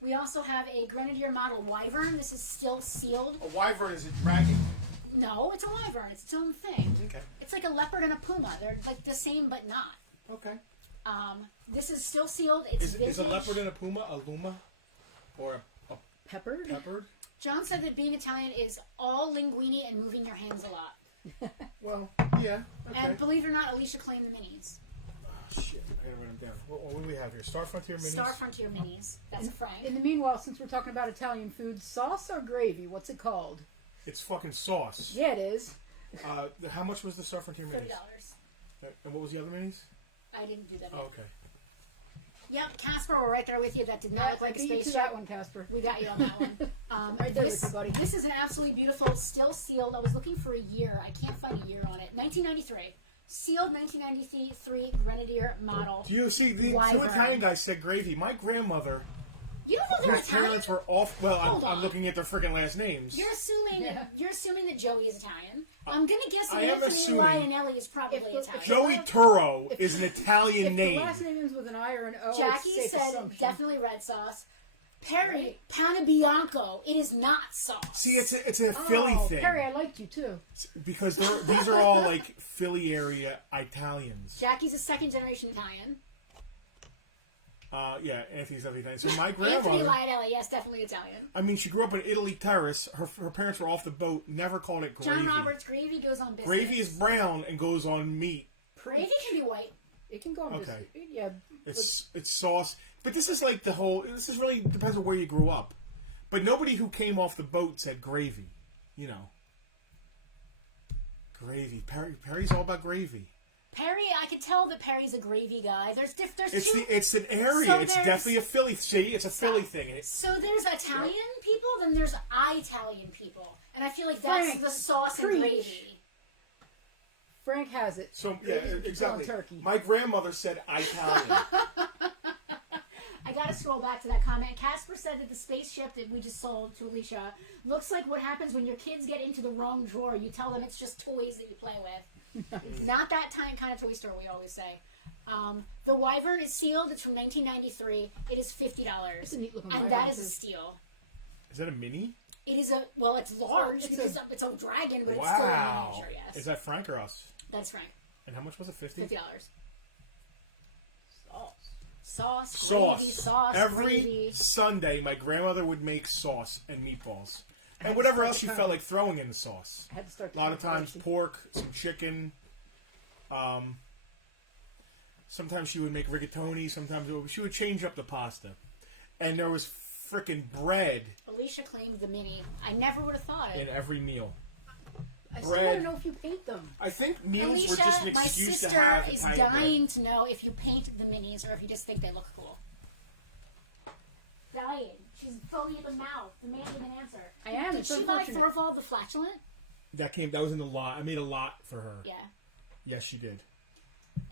We also have a Grenadier model Wyvern. This is still sealed. A wyvern is a dragon. No, it's a Wyvern. It's its own thing. Okay. It's like a leopard and a puma. They're like the same, but not. Okay. This is still sealed. It's Is a leopard and a puma a luma? Or a Peppered? peppered? John said that being Italian is all linguine and moving your hands a lot. Well, yeah. Okay. And believe it or not, Alicia claimed the minis. Oh, shit. I gotta write them down. What do we have here? Star Frontier minis? Star Frontier minis. That's a Frank. In the meanwhile, since we're talking about Italian food, sauce or gravy? What's it called? It's fucking sauce. Yeah, it is. How much was the Star Frontier minis? $30. And what was the other minis? I didn't do that. Oh, okay. Yep, Casper, we're right there with you. That did not look like a beat you to spaceship. that one, Casper. We got you on that one. Right there with you, buddy. This is an absolutely beautiful, still sealed. I was looking for a year. I can't find a year on it. 1993. Sealed 1993 Grenadier model. Do you see the two Wyvern. Italian guys said gravy? My grandmother, You don't know they're whose Italian? parents were off. Well, Hold I'm on. looking at their freaking last names. You're assuming that Joey is Italian. I'm gonna guess that I am Anthony assuming- Lionelli is probably Italian. Joey Turo is an Italian If name. the last name ends with an I or an O, Jackie it's safe said assumption. definitely red sauce. Perry, Pana Bianco. It is not sauce. See, it's a Philly thing. Perry, I liked you too. Because these are all like Philly area Italians. Jackie's a second generation Italian. Yeah, Anthony's definitely Italian. So my Anthony grandmother, Lionelli, yes, definitely Italian. I mean, she grew up in Italy Terrace. Her parents were off the boat. Never called it gravy. John Roberts, gravy goes on biscuits. Gravy is brown and goes on meat. Gravy can be white. It can go on Okay. biscuit. Yeah. It's sauce. But this is like the whole. This is really depends on where you grew up. But nobody who came off the boat said gravy. You know. Gravy. Perry's all about gravy. Perry, I can tell that Perry's a gravy guy. There's It's an area. So it's there's- definitely a Philly. See, it's a Philly thing. So there's Italian people, then there's Italian people, and I feel like that's Frank, the sauce and preach. gravy. Frank has it. So yeah, It's exactly. on turkey. My grandmother said Italian. I gotta scroll back to that comment. Casper said that the spaceship that we just sold to Alicia looks like what happens when your kids get into the wrong drawer. You tell them it's just toys that you play with. Not that kind of toy store, we always say. The Wyvern is sealed. It's from 1993. It is $50. It's a neat looking and Wyvern, that is too. a steal. Is that a mini? It is it's large. It's because it's a dragon, but it's still a Wow. miniature, yes. Is that Frank or us? That's Frank. And how much was it? $50? $50. Sauce. Sauce, gravy, sauce, Every gravy. Sunday, my grandmother would make sauce and meatballs. had And to whatever start else the she count. felt like throwing in the sauce. I had to start A lot of times conversation. pork, some chicken. Sometimes she would make rigatoni. Sometimes she would change up the pasta. And there was frickin' bread Alicia claimed the mini. I never would have thought in it. every meal. I still want bread. to know if you paint them. I think meals Alicia, were just an my excuse to sister have is Italian bread. dying to know if you paint the minis or if you just think they look cool. dying. She's foaming at the mouth. The man didn't answer. I am. Did she buy Thorvald the Flatulent? That was in the lot. I made a lot for her. Yeah. Yes, she did.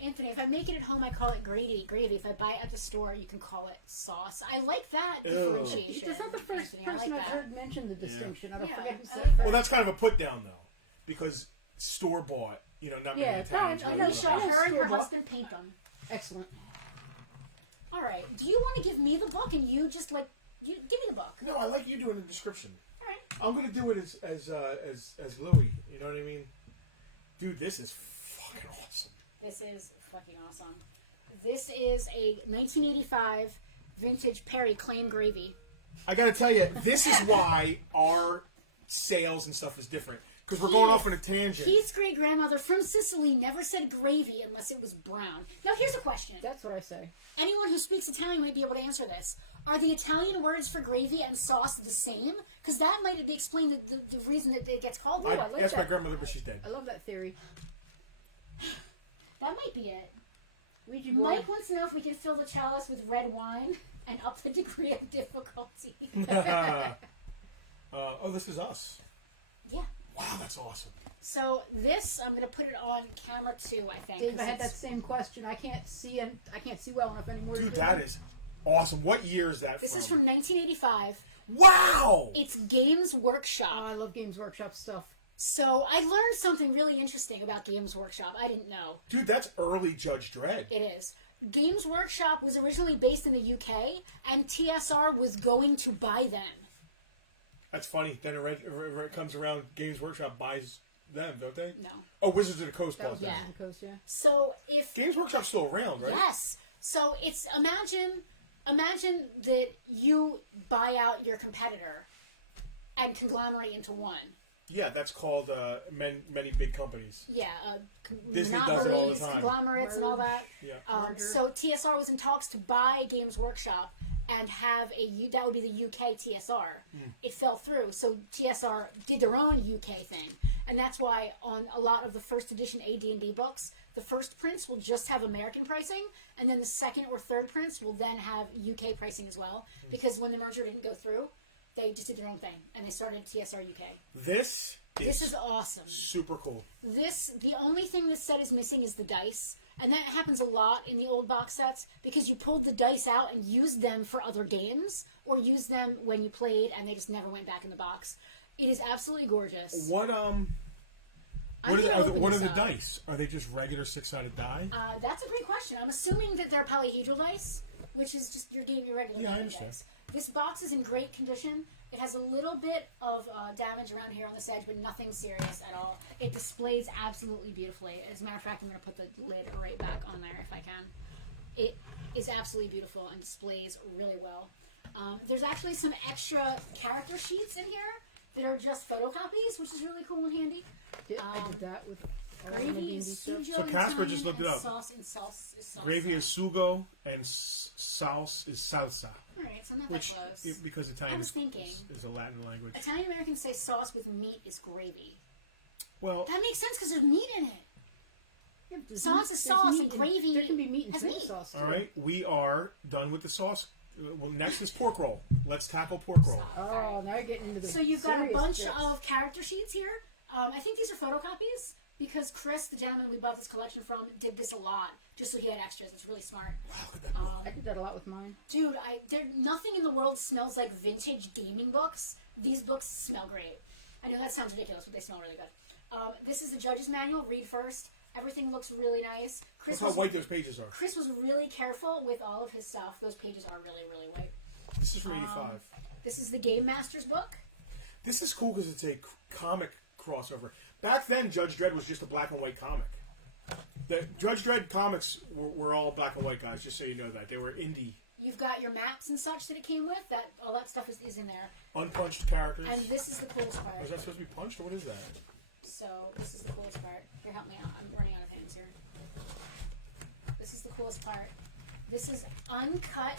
Anthony, if I make it at home, I call it gravy. If I buy it at the store, you can call it sauce. I like that differentiation. That's not the first person I've heard mention the distinction. I don't forget who said it. Well, that's kind of a put down though, because store bought. Not many Italians. I know. Her and her husband paint them. Excellent. All right. Do you want to give me the book and you just give me the book? No, I like you doing the description. All right. I'm gonna do it as Louis. You know what I mean? Dude, this is fucking awesome. This is fucking awesome. This is a 1985 vintage Perry Claim Gravy. I gotta tell you, this is why our sales and stuff is different. Because we're going off on a tangent. Keith's great-grandmother from Sicily never said gravy unless it was brown. Now, here's a question. That's what I say. Anyone who speaks Italian might be able to answer this. Are the Italian words for gravy and sauce the same? Because that might explain the reason that it gets called that. That's my grandmother, but she's dead. I love that theory. That might be it. Ouija board. Mike wants to know if we can fill the chalice with red wine and up the degree of difficulty. This is us. Yeah. Wow, that's awesome. So this, I'm going to put it on camera too, I think. Dave, I had that same question. I can't see well enough anymore. Dude, that is awesome. What year is that This is from 1985. Wow! It's Games Workshop. Oh, I love Games Workshop stuff. So I learned something really interesting about Games Workshop. I didn't know. Dude, that's early Judge Dredd. It is. Games Workshop was originally based in the UK, and TSR was going to buy them. That's funny. Then it comes around, Games Workshop buys them, don't they? No. Oh, Wizards of the Coast bought them. Wizards of the Coast, yeah. So if Games Workshop's still around, right? Yes. So it's imagine that you buy out your competitor and conglomerate into one. Yeah, that's called many big companies. Yeah, Disney does it all the time. Conglomerates and all that. Yeah. So TSR was in talks to buy Games Workshop and have that would be the UK TSR. It fell through, so TSR did their own UK thing, and that's why on a lot of the first edition AD&D books, the first prints will just have American pricing, and then the second or third prints will then have UK pricing as well, because when the merger didn't go through, they just did their own thing, and they started TSR UK. This is awesome. Super cool. The only thing this set is missing is the dice, and that happens a lot in the old box sets, because you pulled the dice out and used them for other games, or used them when you played, and they just never went back in the box. It is absolutely gorgeous. What are the dice? Are they just regular 6-sided die? That's a great question. I'm assuming that they're polyhedral dice, which is just your regular I understand. dice. This box is in great condition. It has a little bit of damage around here on this edge, but nothing serious at all. It displays absolutely beautifully. As a matter of fact, I'm going to put the lid right back on there if I can. It is absolutely beautiful and displays really well. There's actually some extra character sheets in here that are just photocopies, which is really cool and handy. I did that with gravy is sugo. So Casper just looked it up. Sauce is salsa. Gravy is sugo and sauce is salsa. Alright, so I'm not that close. Because Italian is a Latin language. Italian Americans say sauce with meat is gravy. Well, that makes sense because there's meat in it. Yeah, sauce is sauce and gravy. There can be meat in tomato sauce too. All right, we are done with the sauce. Well, next is pork roll. Let's tackle pork roll. Oh, now you're getting into the So you've got a bunch bits. of character sheets here. I think these are photocopies because Chris, the gentleman we bought this collection from, did this a lot just so he had extras. It's really smart. Wow, I did that a lot with mine. Dude, nothing in the world smells like vintage gaming books. These books smell great. I know that sounds ridiculous, but they smell really good. This is the judge's manual. Read first. Everything looks really nice. Look how white those pages are. Chris was really careful with all of his stuff. Those pages are really, really white. This is from 85. This is the Game Master's book. This is cool because it's a comic crossover. Back then, Judge Dredd was just a black and white comic. The Judge Dredd comics were all black and white guys, just so you know that. They were indie. You've got your maps and such that it came with. All that stuff is in there. Unpunched characters. And this is the coolest part. Was that supposed to be punched, or what is that? So, this is the coolest part. Here, help me out. I'm running out of hands here. This is the coolest part. This is uncut.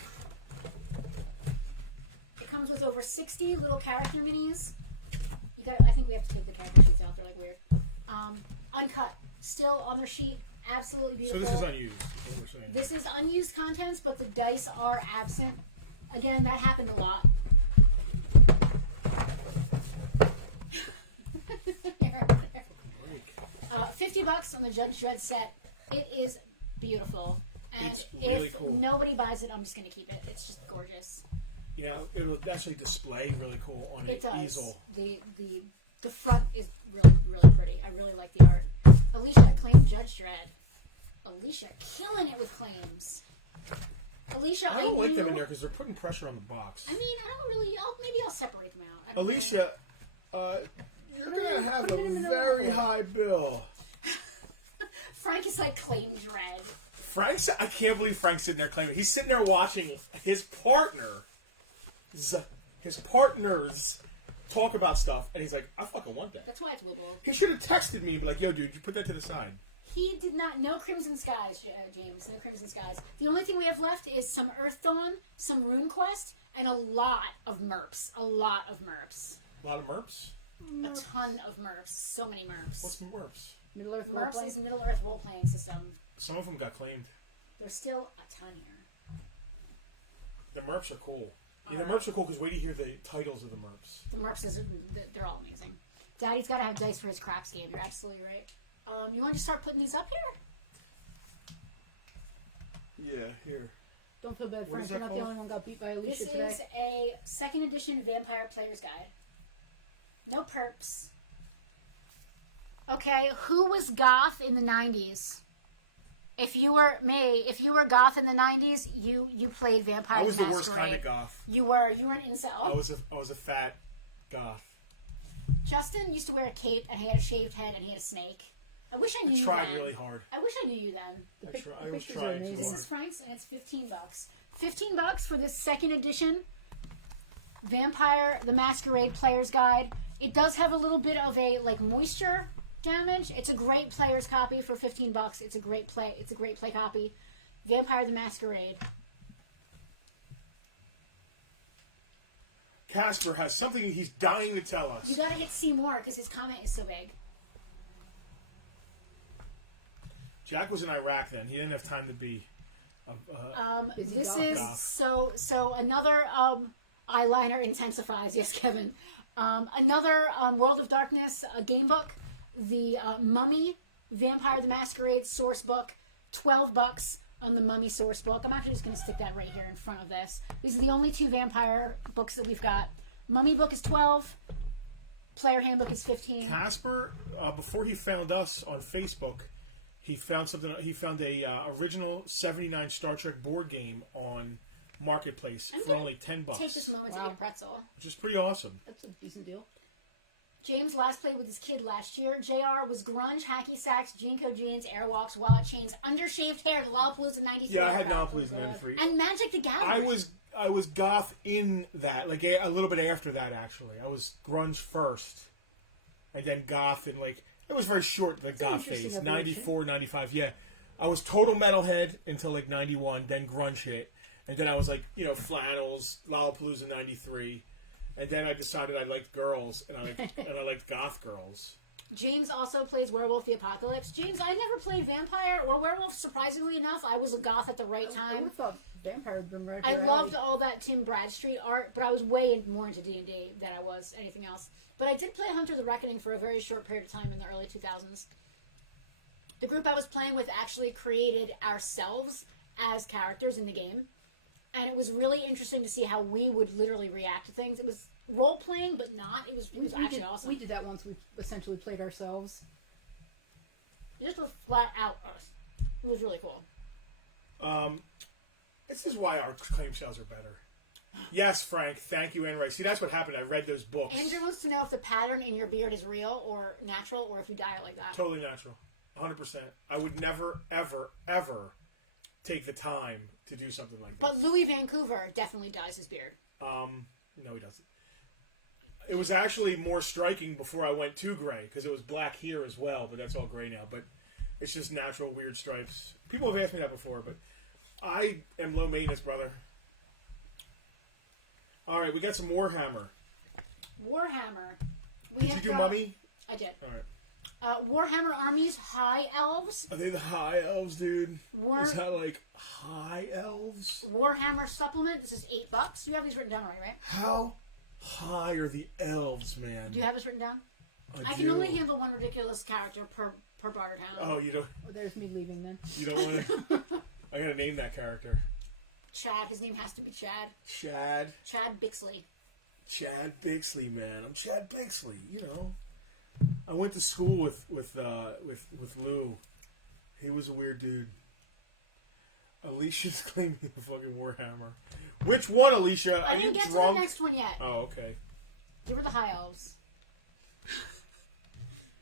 It comes with over 60 little character minis. I think we have to take the character sheets out. They're like weird. Uncut. Still on their sheet. Absolutely beautiful. So this is unused, is what we're saying. This is unused contents, but the dice are absent. Again, that happened a lot. $50 on the Judge Dredd set. It is beautiful. And it's really if cool. Nobody buys it, I'm just going to keep it. It's just gorgeous. You know, it'll actually display really cool on an easel. The front is really, really pretty. I really like the art. Alicia claimed Judge Dredd. Alicia killing it with claims. Alicia, I don't like them in there because they're putting pressure on the box. I mean, I don't really. Maybe I'll separate them out. Alicia, you're going to have a very high bill. Frank is like claim Dredd. I can't believe Frank's sitting there claiming. He's sitting there watching his partners talk about stuff, and he's like, I fucking want that. That's why it's Wibble. He should have texted me and be like, yo, dude, you put that to the side. He did not. No Crimson Skies, James. No Crimson Skies. The only thing we have left is some Earth Dawn, some RuneQuest, and a lot of MERPS. A lot of MERPS. A lot of MERPS? A ton of MERPS. So many MERPS. What's MERPS? Middle Earth MERPS is Middle Earth role-playing system. Some of them got claimed. There's still a ton here. The MERPS are cool. Yeah, the MERPS are cool because wait till you hear the titles of the MERPS. The MERPS, they're all amazing. Daddy's got to have dice for his craps game. You're absolutely right. You want to start putting these up here? Yeah, here. Don't feel bad, Frank. You're not the only one got beat by Alicia this today. This is a 2nd edition Vampire Player's Guide. No perps. Okay, who was goth in the 90s? If you were goth in the 90s, you played Vampire Masquerade. I was the worst kind of goth. You were an incel. I was a fat goth. Justin used to wear a cape and he had a shaved head and he had a snake. I wish I knew you then. I tried really hard. I wish I knew you then. I was trying too hard. This is Frank's and it's $15. $15 for this 2nd edition Vampire the Masquerade Player's Guide. It does have a little bit of a moisture damage. It's a great player's copy for $15. It's a great play. It's a great play copy. Vampire the Masquerade. Casper has something he's dying to tell us. You gotta hit see more because his comment is so big. Jack was in Iraq then. He didn't have time to be. This is so another eyeliner intensifies. Yes, Kevin. Another World of Darkness game book. The Mummy Vampire the Masquerade source book. $12 on the Mummy source book. I'm actually just going to stick that right here in front of this. These are the only 2 vampire books that we've got. Mummy book is $12. Player handbook is $15. Casper, before he found us on Facebook, he found something. He found a original '79 Star Trek board game on Marketplace for only $10. Take this moment to eat a pretzel, which is pretty awesome. That's a decent deal. James last played with his kid last year. JR was grunge, hacky sacks, Jinko jeans, airwalks, wallet chains, undershaved hair, Lollapalooza 93. Yeah, I had Lollapalooza 93. And Magic the Gathering. I was goth in that, a little bit after that, actually. I was grunge first, and then goth, and it was very short, the goth phase. 94, 95, yeah. I was total metalhead until 91, then grunge hit, and then I was flannels, Lollapalooza 93. And then I decided I liked girls, and I liked goth girls. James also plays Werewolf the Apocalypse. James, I never played Vampire or Werewolf, surprisingly enough. I was a goth at the right time. I would have thought Vampire would been right. I loved all that Tim Bradstreet art, but I was way more into D&D than I was anything else. But I did play Hunter the Reckoning for a very short period of time in the early 2000s. The group I was playing with actually created ourselves as characters in the game. And it was really interesting to see how we would literally react to things. It was role-playing, but not. It was actually awesome. We did that once. We essentially played ourselves. It just was flat out us. It was really cool. This is why our claim sales are better. Yes, Frank. Thank you, Anne Rice. See, that's what happened. I read those books. Andrew wants to know if the pattern in your beard is real or natural, or if you dye it like that. Totally natural. 100%. I would never, ever, ever take the time to do something like this. But Louis Vancouver definitely dyes his beard. No, he doesn't. It was actually more striking before I went to gray, because it was black here as well, but that's all gray now. But it's just natural, weird stripes. People have asked me that before, but I am low maintenance, brother. All right, we got some Warhammer. Warhammer. Did you do Mummy? I did. All right. Warhammer Armies High Elves. Are they the High Elves, dude? Is that like High Elves? Warhammer Supplement. This is $8. You have these written down already, right? How high are the elves, man? Do you have this written down? I do. can only handle one ridiculous character per Bartertown. Oh, you don't. Oh, there's me leaving then. You don't want to. I gotta name that character. Chad. His name has to be Chad. Chad. Chad Bixley. Chad Bixley, man. I'm Chad Bixley. You know. I went to school with Lou. He was a weird dude. Alicia's claiming the fucking Warhammer. Which one, Alicia? I didn't get drunk? to the next one yet. Oh, okay. They were the High Elves.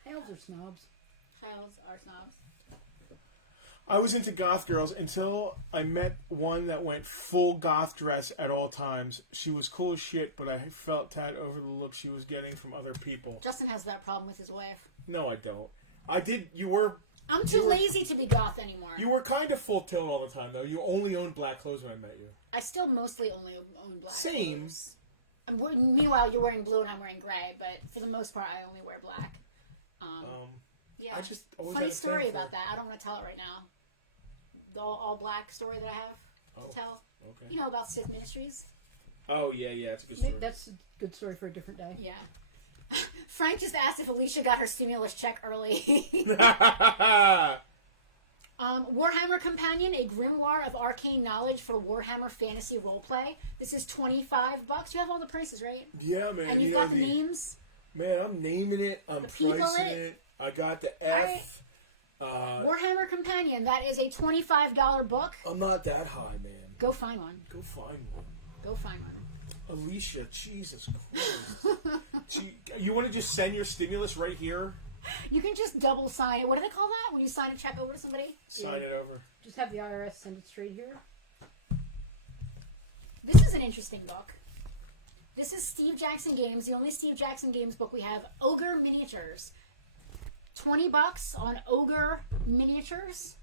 Elves are snobs. High Elves are snobs. I was into goth girls until I met one that went full goth dress at all times. She was cool as shit, but I felt tad over the look she was getting from other people. Justin has that problem with his wife. No, I don't. I did. You were. I'm too lazy to be goth anymore. You were kind of full tilt all the time, though. You only owned black clothes when I met you. I still mostly only own black. Same. Clothes. Meanwhile, you're wearing blue and I'm wearing gray, but for the most part, I only wear black. Yeah. I just always Funny had a story thing for- about that. I don't want to tell it right now. The all black story that I have to tell. Okay. You know about Sith Ministries? Oh, yeah, it's a good story. That's a good story for a different day. Yeah. Frank just asked if Alicia got her stimulus check early. Warhammer Companion, a grimoire of arcane knowledge for Warhammer fantasy roleplay. This is $25. You have all the prices, right? Yeah, man. And you've got the names? Man, I'm naming it. I'm pricing it. I got the F. Warhammer Companion, that is a $25 book. I'm not that high, man. Go find one. Go find one. Go find one. Alicia, Jesus Christ. You want to just send your stimulus right here? You can just double sign it. What do they call that when you sign a check over to somebody? Sign it over. Just have the IRS send it straight here. This is an interesting book. This is Steve Jackson Games, the only Steve Jackson Games book we have. Ogre Miniatures. $20 on Ogre Miniatures.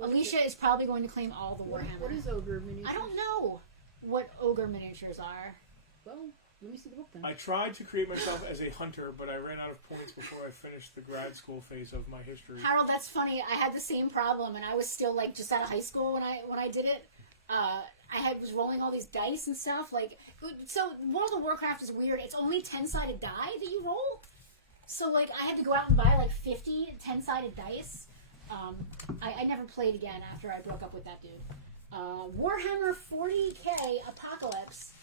Alicia is probably going to claim all the Warhammer. What is Ogre Miniatures? I don't know what Ogre Miniatures are. Well, let me see the book then. I tried to create myself as a hunter, but I ran out of points before I finished the grad school phase of my history. Harold, that's funny. I had the same problem, and I was still like just out of high school when I did it. I was rolling all these dice and stuff. So World of Warcraft is weird. It's only 10-sided die that you roll. So I had to go out and buy 50 10-sided dice. I never played again after I broke up with that dude. Warhammer 40K Apocalypse.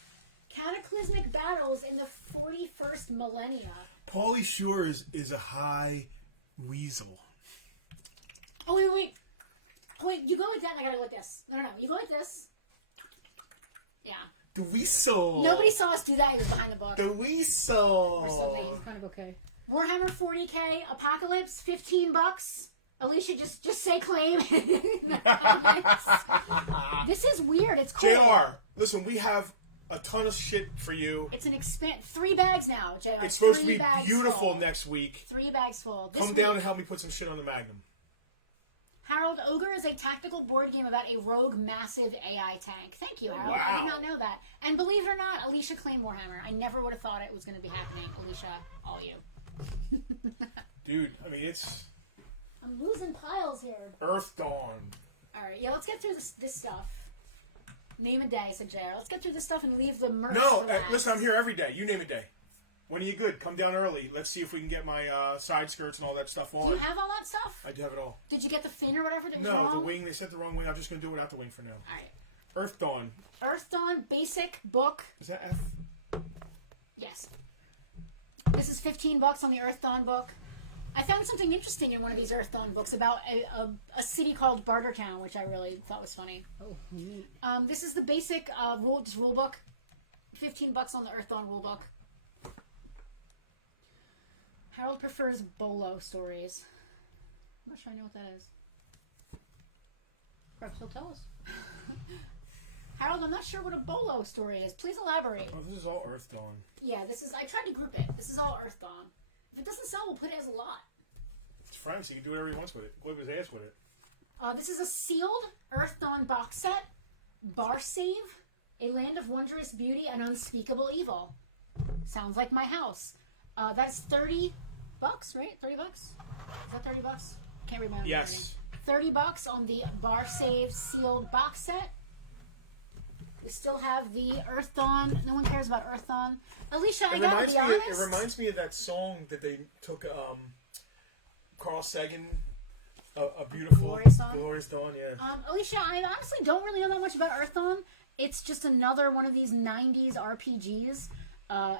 Cataclysmic battles in the 41st millennia. Pauly Shore is a high weasel. Oh, wait. You go like that and I gotta go like this. No. You go like this. Yeah. The weasel. Nobody saw us do that. He was behind the book. The weasel. We're so late. It's kind of okay. Warhammer 40K Apocalypse, $15. Alicia, just say claim. This is weird. It's cool. JR, listen, we have a ton of shit for you. It's an 3 bags now, JR. It's supposed to be beautiful full. next week. 3 bags full. Come down and help me put some shit on the Magnum. Harold, Ogre is a tactical board game about a rogue massive AI tank. Thank you, Harold. Wow. I did not know that. And believe it or not, Alicia claimed Warhammer. I never would have thought it was going to be happening. Alicia, all you. Dude, I mean, it's... I'm losing piles here. Earth Dawn. Alright, yeah, let's get through this stuff. Name a day, said JR. Let's get through this stuff and leave the merch No, for last. listen, I'm here every day. You name a day. When are you good? Come down early. Let's see if we can get my side skirts and all that stuff on. Do you have all that stuff? I do have it all. Did you get the fin or whatever? That was No, wrong? the wing, they said the wrong wing. I'm just going to do it without the wing for now. Alright. Earth Dawn. Earth Dawn Basic Book. Is that F? Yes. This is $15 on the Earth Dawn book. I found something interesting in one of these Earth Dawn books about a city called Bartertown, which I really thought was funny. Oh, neat. This is the basic rule book. $15 on the Earth Dawn rule book. Harold prefers bolo stories. I'm not sure I know what that is. Perhaps he'll tell us. Harold, I'm not sure what a bolo story is. Please elaborate. Oh, this is all Earth Dawn. Yeah, I tried to group it. This is all Earth Dawn. If it doesn't sell, we'll put it as a lot. It's Frank's. He can do whatever he wants with it. Whip his ass with it. This is a sealed Earth Dawn box set. Bar Save. A Land of Wondrous Beauty and Unspeakable Evil. Sounds like my house. That's $30 bucks, right? $30? Is that $30? Can't remember. Yes. $30 on the Bar Save sealed box set. We still have the Earth Dawn. No one cares about Earth Dawn. Alicia, I gotta be honest. It reminds me of that song that they took, Carl Sagan, a beautiful Glorious Dawn. Yeah. Alicia, I honestly don't really know that much about Earth Dawn. It's just another one of these 90s RPGs.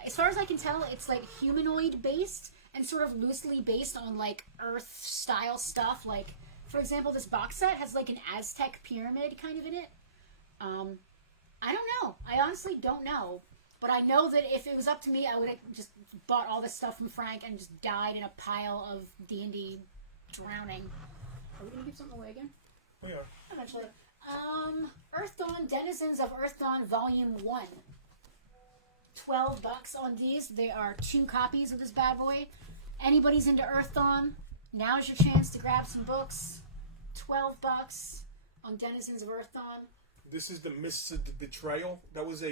As far as I can tell, it's like humanoid based and sort of loosely based on like Earth style stuff. Like, for example, this box set has like an Aztec pyramid kind of in it. I don't know. I honestly don't know. But I know that if it was up to me, I would have just bought all this stuff from Frank and just died in a pile of D&D drowning. Are we going to give something away again? We are. Eventually. Earth Dawn, Denizens of Earth Dawn Volume 1. $12 on these. There are 2 copies of this bad boy. Anybody's into Earth Dawn, now's your chance to grab some books. $12 on Denizens of Earth Dawn. This is the Mists of the Betrayal. That was a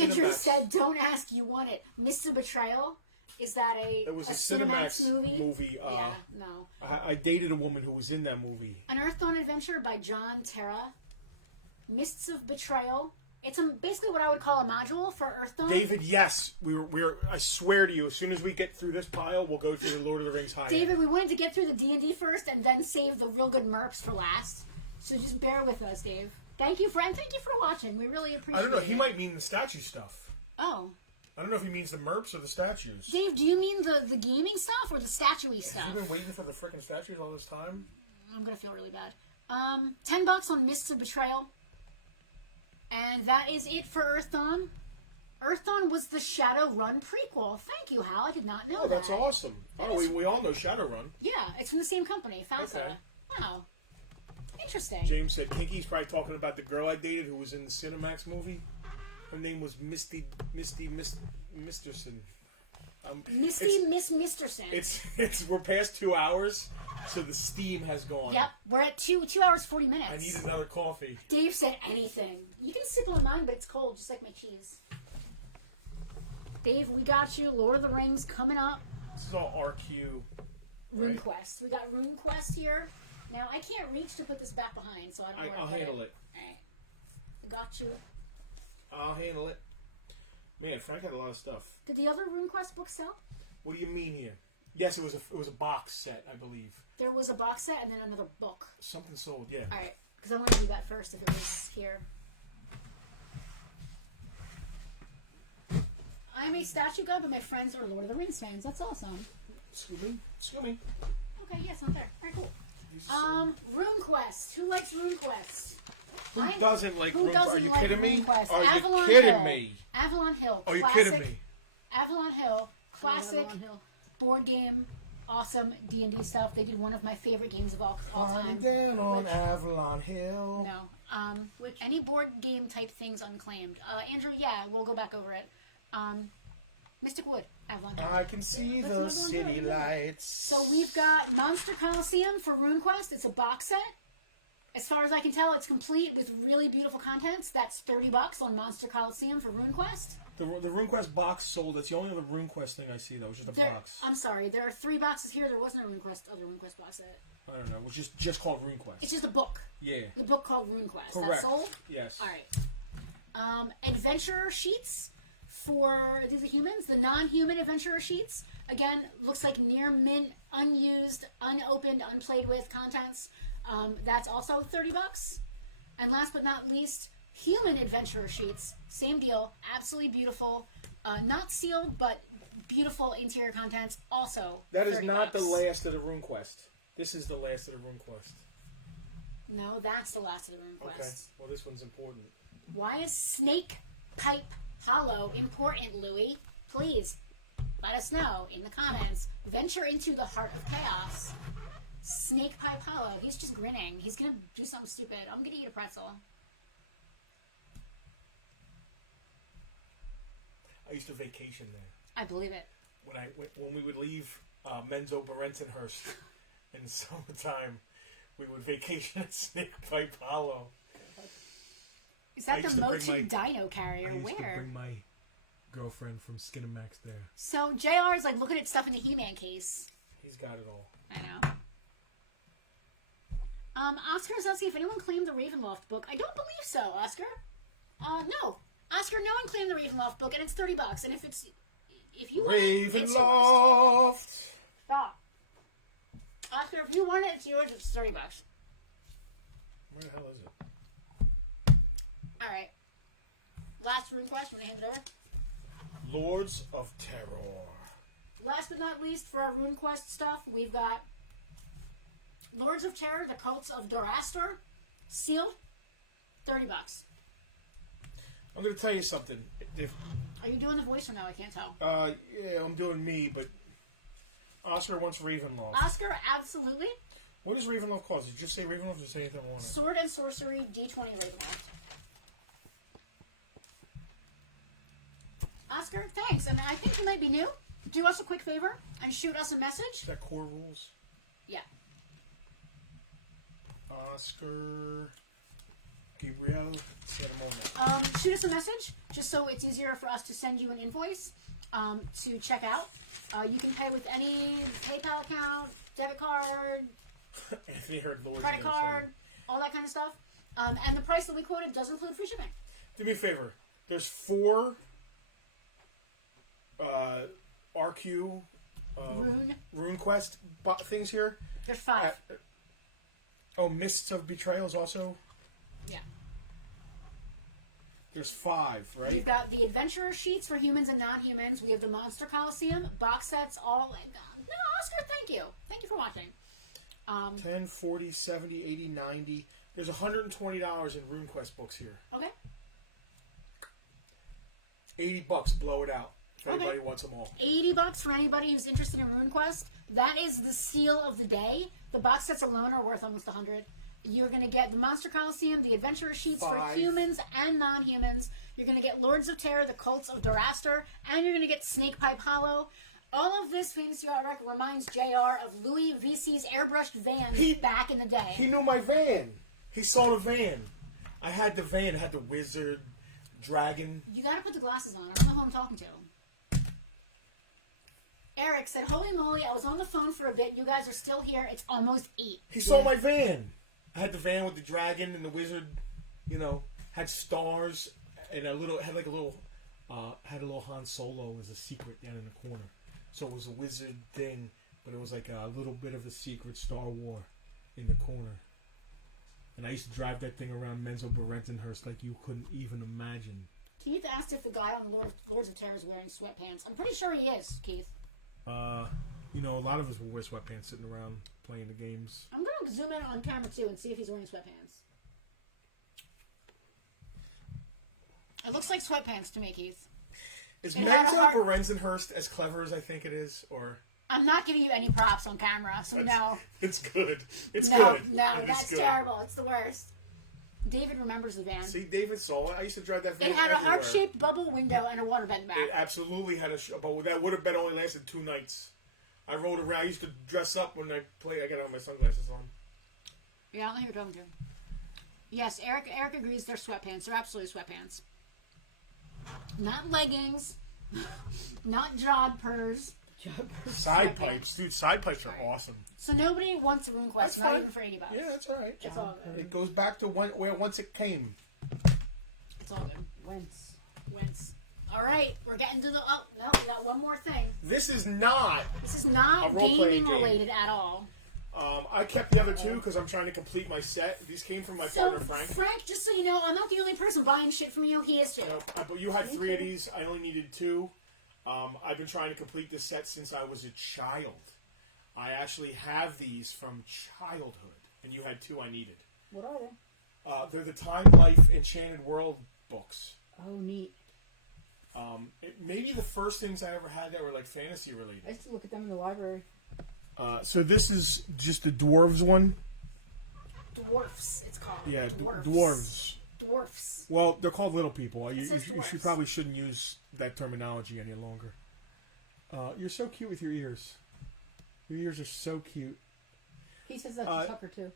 Andrew said, "Don't ask, you want it." Mists of Betrayal. Is that a? It was a Cinemax movie. Yeah, no. I dated a woman who was in that movie. An Earth Dawn adventure by John Terra. Mists of Betrayal. It's basically what I would call a module for Earth Dawn. David, yes, we're. I swear to you, as soon as we get through this pile, we'll go to the Lord of the Rings high. David, we wanted to get through the D&D first, and then save the real good MERPs for last. So just bear with us, Dave. Thank you, friend. Thank you for watching. We really appreciate it. I don't know. He might mean the statue stuff. Oh. I don't know if he means the MERPs or the statues. Dave, do you mean the gaming stuff or the statuey stuff? Have you been waiting for the frickin' statues all this time? I'm gonna feel really bad. $10 on Mists of Betrayal. And that is it for Earth Dawn. Earth Dawn was the Shadowrun prequel. Thank you, Hal. I did not know that. Oh, that's awesome. We all know Shadowrun. Yeah, it's from the same company, Fausta. Okay. Wow. Interesting. James said, Kinky's probably talking about the girl I dated who was in the Cinemax movie. Her name was Misterson. Miss Misterson. We're past 2 hours, so the steam has gone. Yep, we're at 2 hours 40 minutes. I need another coffee. Dave said anything. You can sip on mine, but it's cold, just like my cheese. Dave, we got you. Lord of the Rings coming up. This is all RQ. RuneQuest. We got RuneQuest here. Now, I can't reach to put this back behind, so I don't know I'll handle it. Alright. I got you. I'll handle it. Man, Frank had a lot of stuff. Did the other RuneQuest book sell? What do you mean here? Yes, it was a box set, I believe. There was a box set and then another book. Something sold, yeah. Alright, because I want to do that first if it was here. I'm a statue guy, but my friends are Lord of the Rings fans. That's awesome. Excuse me. Okay, yeah, it's not there. Alright, cool. RuneQuest. Who likes RuneQuest? Who doesn't like RuneQuest? Are you kidding me? Are you kidding me? Avalon Hill. Are you kidding me? Avalon Hill. Classic board game. Awesome D&D stuff. They did one of my favorite games of all time. Down on Avalon Hill. No. Which any board game type things unclaimed. Andrew, yeah, we'll go back over it. Mystic Wood, Avalon Hill. I can see the city lights. So we've got Monster Coliseum for RuneQuest. It's a box set. As far as I can tell, it's complete with really beautiful contents. That's $30 on Monster Coliseum for RuneQuest. The RuneQuest box sold. That's the only other RuneQuest thing I see, though. It's just a box. I'm sorry. There are 3 boxes here. There wasn't a other RuneQuest box set. I don't know. It was just called RuneQuest. It's just a book. Yeah. The book called RuneQuest. Correct. That's sold? Yes. All right. Adventurer sheets for these are humans. The non-human adventurer sheets. Again, looks like near mint, unused, unopened, unplayed with contents. That's also $30. And last but not least, human adventurer sheets. Same deal. Absolutely beautiful. Not sealed, but beautiful interior contents. Also, that is not the last of the RuneQuest. This is the last of the RuneQuest. No, that's the last of the RuneQuest. Okay. Well, this one's important. Why is Snake Pipe Hollow important, Louis? Please let us know in the comments. Venture into the heart of chaos. Snake Pipe Hollow. He's just grinning. He's gonna do something stupid. I'm gonna eat a pretzel. I used to vacation there. I believe it. When we would leave Menzo Berentenhurst in the summertime, we would vacation at Snake Pipe Hollow. Is that the Mochi Dino carrier? I used Where? to bring girlfriend from Skinamax there. So JR is like looking at stuff in the He-Man case. He's got it all. I know. Oscar is asking if anyone claimed the Ravenloft book. I don't believe so, Oscar. No. Oscar, no one claimed the Ravenloft book, and it's $30. And if you want it, it's yours. Stop. Oscar, if you want it, it's yours. It's $30. Where the hell is it? Alright. Last request, when I hand it over. Lords of Terror. Last but not least, for our RuneQuest stuff, we've got Lords of Terror, the Cults of Dorastor, sealed, $30. I'm going to tell you something. Are you doing the voice or no? I can't tell. Yeah, I'm doing me, but Oscar wants Ravenloft. Oscar, absolutely. What does Ravenloft cost? Did you just say Ravenloft or say anything on it? Sword and Sorcery, D20 Ravenloft. Oscar, thanks. And I think you might be new. Do us a quick favor and shoot us a message. Is that core rules? Yeah. Oscar... Gabriel, shoot us a message, just so it's easier for us to send you an invoice to check out. You can pay with any PayPal account, debit card, credit card, all that kind of stuff. And the price that we quoted does include free shipping. Do me a favor. There's 4 RQ RuneQuest things here. There's 5. Mists of Betrayals also? Yeah. There's 5, right? We've got the Adventurer sheets for humans and non-humans. We have the Monster Coliseum, box sets, all... No, Oscar, thank you. Thank you for watching. 10, 40, 70, 80, 90. There's $120 in RuneQuest books here. Okay. $80, blow it out. If anybody wants them all. $80 for anybody who's interested in RuneQuest. That is the steal of the day. The box sets alone are worth almost $100. You're going to get the Monster Coliseum, the Adventurer sheets for humans and non-humans. You're going to get Lords of Terror, the Cults of Dorastor, and you're going to get Snakepipe Hollow. All of this Fantasy Artwork reminds JR of Louis VC's airbrushed van back in the day. He knew my van. He saw the van. I had the van. It had the wizard, dragon. You got to put the glasses on. I don't know who I'm talking to. Eric said, holy moly, I was on the phone for a bit. You guys are still here. It's almost 8. He saw my van. I had the van with the dragon and the wizard, had stars and had a little Han Solo as a secret down in the corner. So it was a wizard thing, but it was like a little bit of a secret Star War in the corner. And I used to drive that thing around Menzo Berentenhurst like you couldn't even imagine. Keith asked if the guy on Lords of Terror is wearing sweatpants. I'm pretty sure he is, Keith. A lot of us will wear sweatpants sitting around playing the games. I'm going to zoom in on camera too and see if he's wearing sweatpants. It looks like sweatpants to me, Keith. Is Menzo Berentenhurst as clever as I think it is, or? I'm not giving you any props on camera, so no. It's good. It's good. No, that's terrible. It's the worst. David remembers the van. See, David saw it. I used to drive that van. It had a heart-shaped bubble window and a waterbed in the back. It absolutely had but that would have been only lasted 2 nights. I rode around. I used to dress up when I play. I got my sunglasses on. Yeah, I don't know who you're talking to. Yes, Eric agrees they're sweatpants. They're absolutely sweatpants. Not leggings. Not jodhpurs. Side pipes. Dude, side pipes are awesome. So nobody wants a RuneQuest, not even for $80. Yeah, that's all right. It's all good. It goes back to where once it came. It's all good. Whence. All right, we're getting to the... Oh, no, we got one more thing. This is not gaming related at all. I kept the other 2 because I'm trying to complete my set. These came from my partner, Frank. Frank, just so you know, I'm not the only person buying shit from you. He is too. But you had 3 of these. I only needed 2. I've been trying to complete this set since I was a child. I actually have these from childhood, and you had 2 I needed. What are they? They're the Time Life Enchanted World books. Oh, neat. Maybe the first things I ever had that were like fantasy related. I used to look at them in the library. So this is just the dwarves one. Dwarfs, it's called. Yeah, dwarves. Dwarfs. Well, they're called little people. You probably shouldn't use that terminology any longer. You're so cute with your ears. Your ears are so cute. He says that to Tucker too.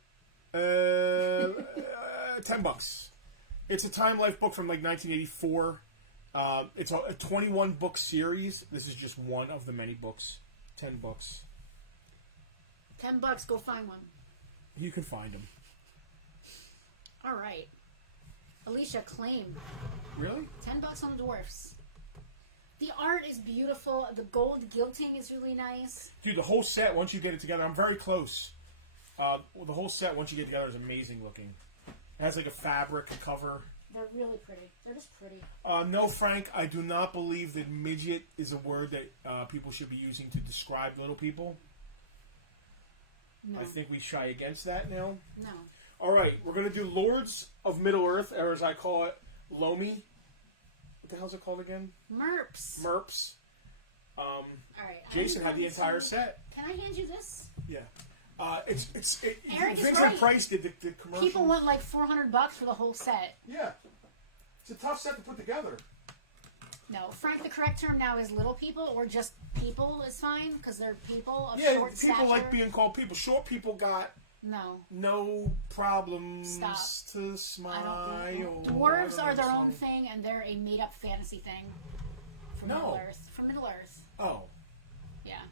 $10. It's a Time Life book from like 1984. It's a 21 book series. This is just one of the many books. 10 books. $10. Go find one. You can find them. All right. Alicia, claim. Really? $10 on dwarfs. The art is beautiful. The gold gilting is really nice. Dude, the whole set, once you get it together, I'm very close. The whole set, once you get it together, is amazing looking. It has like a fabric cover. They're really pretty. They're just pretty. No, Frank, I do not believe that midget is a word that people should be using to describe little people. No. I think we shy against that now. No. All right, we're going to do Lords of Middle-earth, or as I call it, Lomi. What the hell's it called again? MERPS. MERPS. All right. Jason had the entire set. Can I hand you this? Yeah. It's Eric is Vincent right. Price did the commercial. People want like $400 for the whole set. Yeah. It's a tough set to put together. No, Frank, the correct term now is little people, or just people is fine, because they're people of short people stature. like being called people. Short people got no problems to smile. Dwarves are their own thing, and they're a made-up fantasy thing from Middle Earth. From Middle Earth. Oh. Yeah.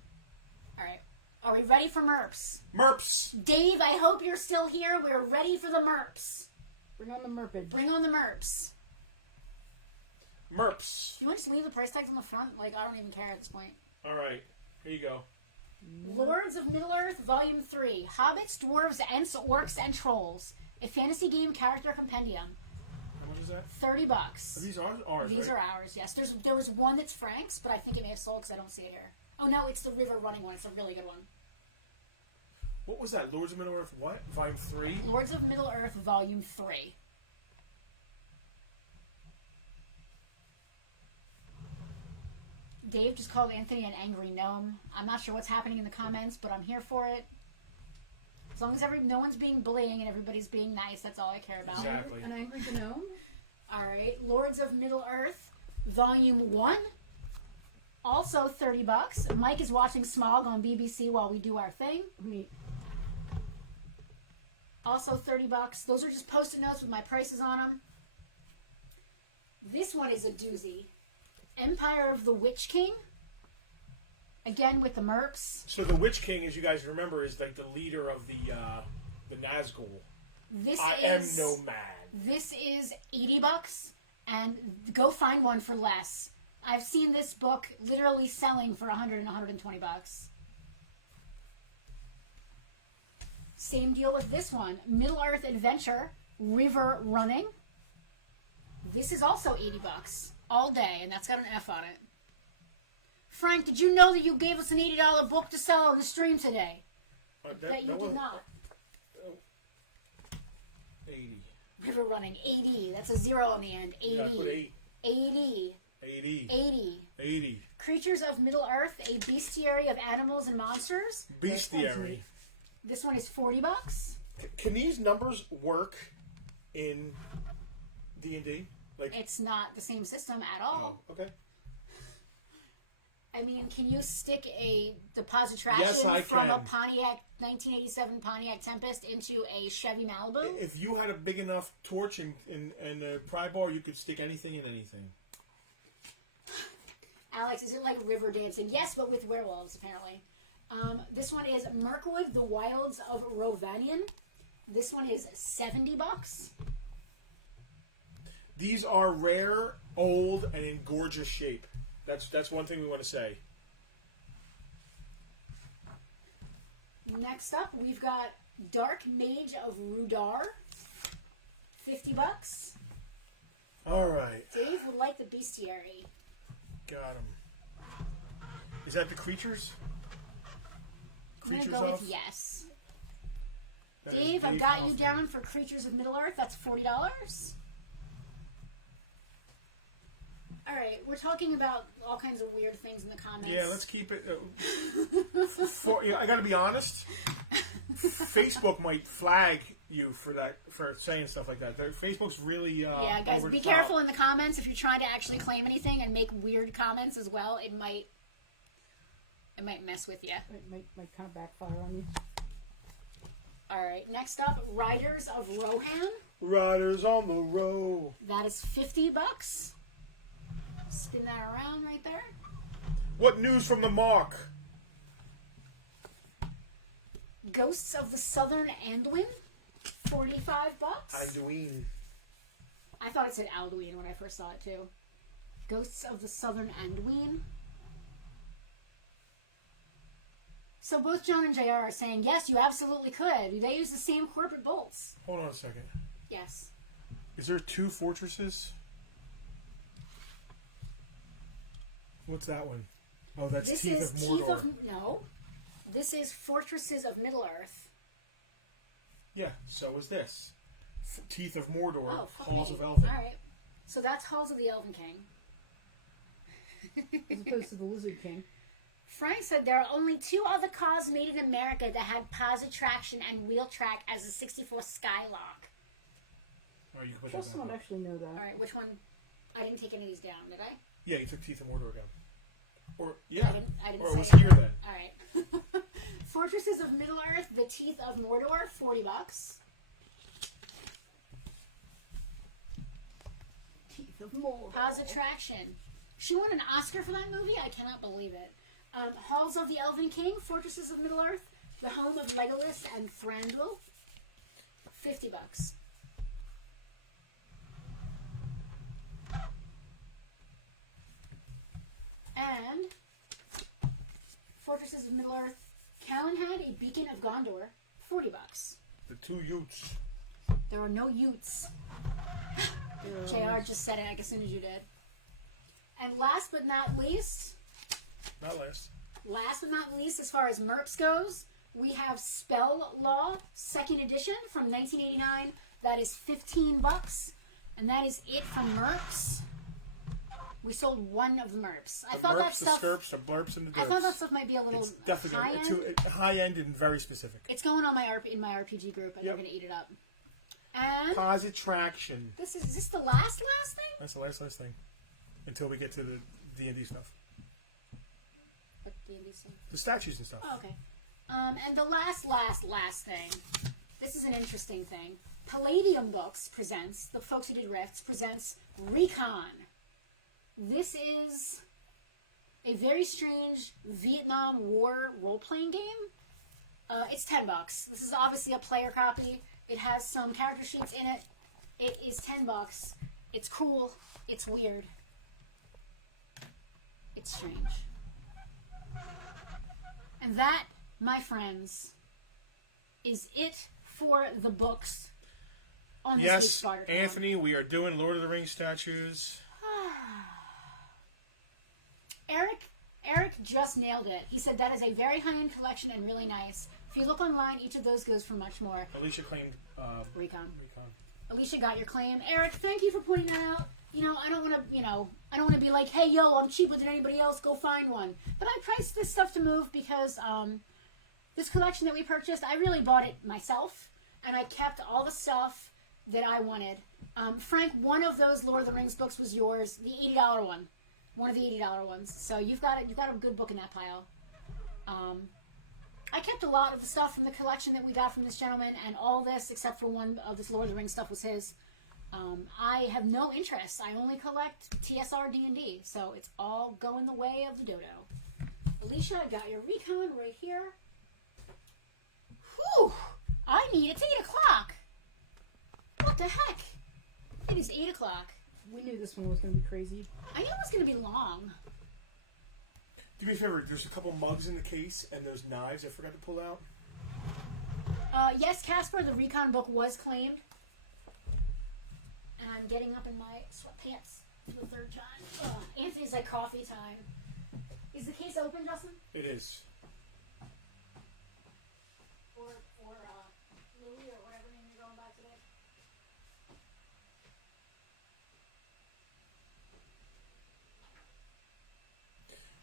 All right. Are we ready for MERPS? MERPS. Dave, I hope you're still here. We're ready for the MERPS. Bring on the MERPage. Bring on the MERPS. MERPS. You want to just leave the price tags on the front? Like, I don't even care at this point. All right. Here you go. Lords of Middle-earth, Volume 3. Hobbits, Dwarves, Ents, Orcs, and Trolls. A fantasy game character compendium. How much is that? $30. Are these ours? These right? are ours, yes. There was one that's Frank's, but I think it may have sold because I don't see it here. Oh, no, it's the river running one. It's a really good one. What was that? Lords of Middle-earth what? Volume 3? Lords of Middle-earth, Volume 3. Dave just called Anthony an angry gnome. I'm not sure what's happening in the comments, but I'm here for it. As long as no one's being bullying and everybody's being nice, that's all I care about. Exactly. An angry gnome? Alright, Lords of Middle-earth, Volume 1. Also $30. Mike is watching Smog on BBC while we do our thing. Also $30. Those are just post-it notes with my prices on them. This one is a doozy. Empire of the Witch King. Again with the MERPS. So the Witch King, as you guys remember, is like the leader of the Nazgul. I am no man. This is $80, and go find one for less. I've seen this book literally selling for $100 and $120. Same deal with this one. Middle-earth Adventure, River Running. This is also $80 all day, and that's got an F on it. Frank, did you know that you gave us an $80 book to sell on the stream today? That you did not. 80. River Running, 80. That's a zero on the end. 80. Yeah, put 8. 80. 80. 80. 80. Creatures of Middle-earth, a bestiary of animals and monsters. Bestiary. This one is $40. Can these numbers work in D&D? Like, it's not the same system at all. Oh, okay. I mean, can you stick a depositraction from a Pontiac 1987 Pontiac Tempest into a Chevy Malibu? If you had a big enough torch and a pry bar, you could stick anything in anything. Alex, is it like river dancing? Yes, but with werewolves, apparently. This one is Mirkwood, The Wilds of Rovanion. This one is $70. These are rare, old, and in gorgeous shape. That's one thing we want to say. Next up, we've got Dark Mage of Rudar. $50. All right. Dave would like the bestiary. Got him. Is that the creatures? I'm going to go with yes. Dave, I've got you down for Creatures of Middle-earth. That's $40. All right, we're talking about all kinds of weird things in the comments. Yeah, let's keep it. I got to be honest. Facebook might flag you for saying stuff like that. Facebook's really yeah, guys, be careful in the comments if you're trying to actually claim anything and make weird comments as well. It might mess with you. It might kind of backfire on you. All right, next up, Riders of Rohan. Riders on the road. That is $50. Spin that around right there. What news from the Mark? Ghosts of the Southern Anduin, $45. Anduin. I thought it said Alduin when I first saw it too. Ghosts of the Southern Anduin. So both John and JR are saying, yes, you absolutely could. They use the same corporate bolts. Hold on a second. Yes. Is there 2 fortresses? What's that one? Oh, that's This Teeth is of Mordor. No. This is Fortresses of Middle-earth. Yeah, so is this. Teeth of Mordor, Oh, fuck Halls me. of Elven. Alright. So that's Halls of the Elven King. As opposed to the Lizard King. Frank said there are only 2 other cars made in America that had positive traction and wheel track as a 64 Skylark. Oh, you can put Just that don't down. actually know that. Alright, which one? I didn't take any of these down, did I? Yeah, you took Teeth of Mordor down. Or, yeah. I didn't or say it was it. here then. Alright. Fortresses of Middle-earth, the Teeth of Mordor, $40. Teeth of Mordor. Positive traction. She won an Oscar for that movie? I cannot believe it. Halls of the Elven King, Fortresses of Middle-earth, the home of Legolas and Thranduil, $50. And Fortresses of Middle-earth, Calenhad, a Beacon of Gondor, $40. The 2 Utes. There are no Utes. JR just said it as soon as you did. And last but not least, as far as MERPS goes, we have Spell Law 2nd edition from 1989. That is $15. And that is it from MERPS. We sold one of the MERPS. I thought that stuff. The skirps, the blurps, and the derps. I thought that stuff might be a little It's definitely high end. high end and very specific. It's going on my RPG group, and they're going to eat it up. And Positive traction. is this the last thing? That's the last thing. Until we get to the D&D stuff. What D&D thing? The statues and stuff. Oh, okay. And the last thing. This is an interesting thing. Palladium Books presents, the folks who did Rifts, presents Recon. This is a very strange Vietnam War role-playing game. It's $10. This is obviously a player copy. It has some character sheets in it. It is $10. It's cool. It's weird. It's strange. And that, my friends, is it for the books on this week's Bartertown. Anthony, we are doing Lord of the Rings statues. Eric just nailed it. He said that is a very high-end collection and really nice. If you look online, each of those goes for much more. Alicia claimed Recon. Alicia got your claim. Eric, thank you for pointing that out. I don't want to be like, hey, yo, I'm cheaper than anybody else. Go find one. But I priced this stuff to move because this collection that we purchased, I really bought it myself, and I kept all the stuff that I wanted. Frank, one of those Lord of the Rings books was yours, the $80 one. One of the $80 ones. So you've got a good book in that pile. I kept a lot of the stuff from the collection that we got from this gentleman, and all this, except for one of this Lord of the Rings stuff, was his. I have no interest. I only collect TSR D&D, so it's all going the way of the dodo. Alicia, I got your Recon right here. Whew! It's 8 o'clock. What the heck? It is 8 o'clock. We knew this one was going to be crazy. I knew it was going to be long. Do me a favor, there's a couple mugs in the case and those knives I forgot to pull out. Yes, Casper, the Recon book was claimed. And I'm getting up in my sweatpants for the third time. Anthony's like coffee time. Is the case open, Justin? It is. Or Louie or whatever name you're going by today?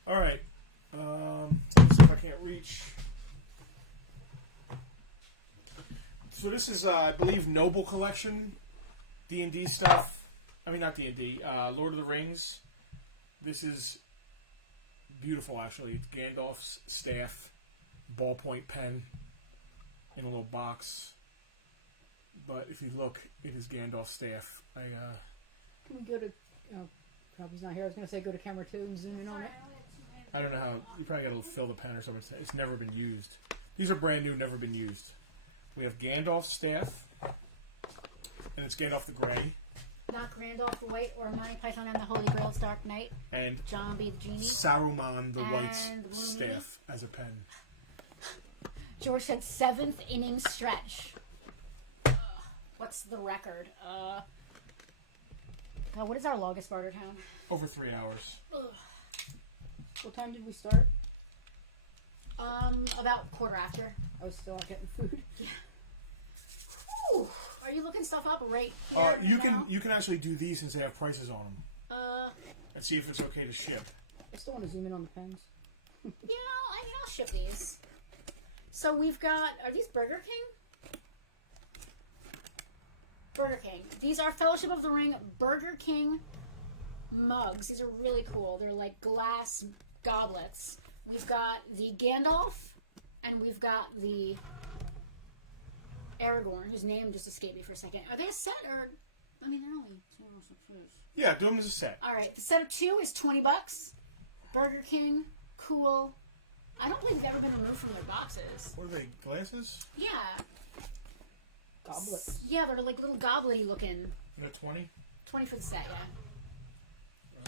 Alright. Let's see if I can't reach. So this is, I believe, Noble Collection. D&D stuff. I mean, not D&D. Lord of the Rings. This is beautiful, actually. It's Gandalf's staff. Ballpoint pen. In a little box. But if you look, it is Gandalf's staff. Can we go to Robbie's not here. I was going to say go to camera 2 and zoom in on it. I don't know how. You probably got to fill the pen or something. It's never been used. These are brand new, never been used. We have Gandalf's staff, and it's Gandalf the Grey. Not Gandalf the White or Monty Python and the Holy Grail's Dark Knight. And John B. the Genie. Saruman the White's staff as a pen. George said 7th inning stretch. What's the record? What is our longest Bartertown? Over 3 hours. What time did we start? About quarter after. I was still out getting food. Yeah. Whew. Are you looking stuff up right here? You can actually do these since they have prices on them. And see if it's okay to ship. I still want to zoom in on the pens. I'll ship these. So we've got, are these Burger King? Burger King. These are Fellowship of the Ring Burger King mugs. These are really cool. They're like glass goblets. We've got the Gandalf, and we've got the Aragorn, whose name just escaped me for a second. Are they a set, or, I mean, they're only 2 or 6 years. Yeah, do them as a set. Alright, the set of 2 is $20. Burger King, cool. I don't believe they've ever been removed from their boxes. What are they, glasses? Yeah. Goblets. Yeah, they're like little goblet-y looking. They're 20? 20 for the set, yeah.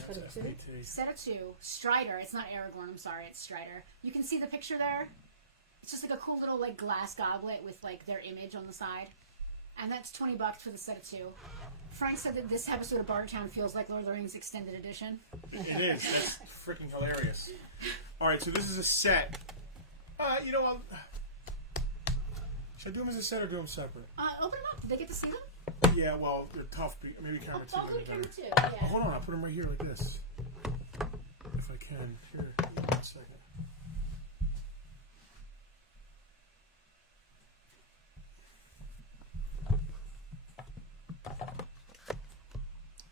Set of 2? Set of 2. Strider. It's not Aragorn, I'm sorry, it's Strider. You can see the picture there? It's just like a cool little like glass goblet with like their image on the side. And that's $20 for the set of 2. Frank said that this episode of Bartertown feels like Lord of the Rings Extended Edition. It is. That's freaking hilarious. Alright, so this is a set. You know what? Should I do them as a set or do them separate? Open them up. Did they get to see them? Yeah, well, they're tough. Maybe camera 2. I'll go to camera 2, Oh, yeah. hold on, I'll put them right here like this. If I can. Here, 1 second.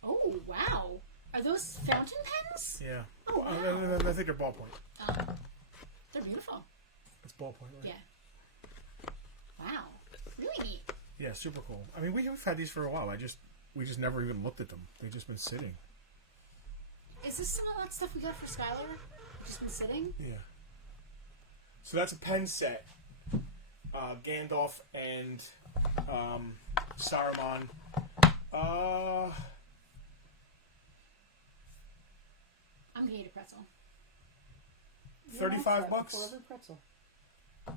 Oh, wow. Are those fountain pens? Yeah. Oh, wow. I think they're ballpoint. They're beautiful. It's ballpoint, right? Yeah. Wow. Really neat. Yeah, super cool. I mean, we've had these for a while. We just never even looked at them. They've just been sitting. Is this some of that stuff we got for Skylar? Just been sitting? Yeah. So that's a pen set. Gandalf and Saruman. I'm gonna eat a pretzel. $35. For every pretzel.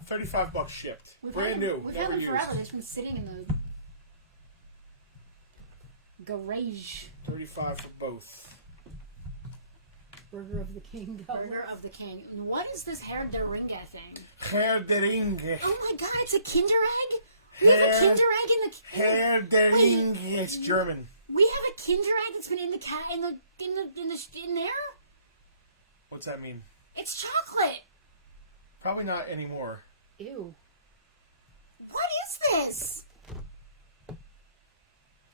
$35 shipped. We've Brand new. We've Never had them used. forever. They've just been sitting in the garage. $35 for both. Burger of the King. Burger of the King. And what is this Herr der Ringe thing? Herr der Ringe. Oh my god, it's a Kinder Egg? We have a Kinder Egg in the... Herr der Ringe. It's German. We have a Kinder Egg that's been in there? What's that mean? It's chocolate. Probably not anymore. Ew. What is this?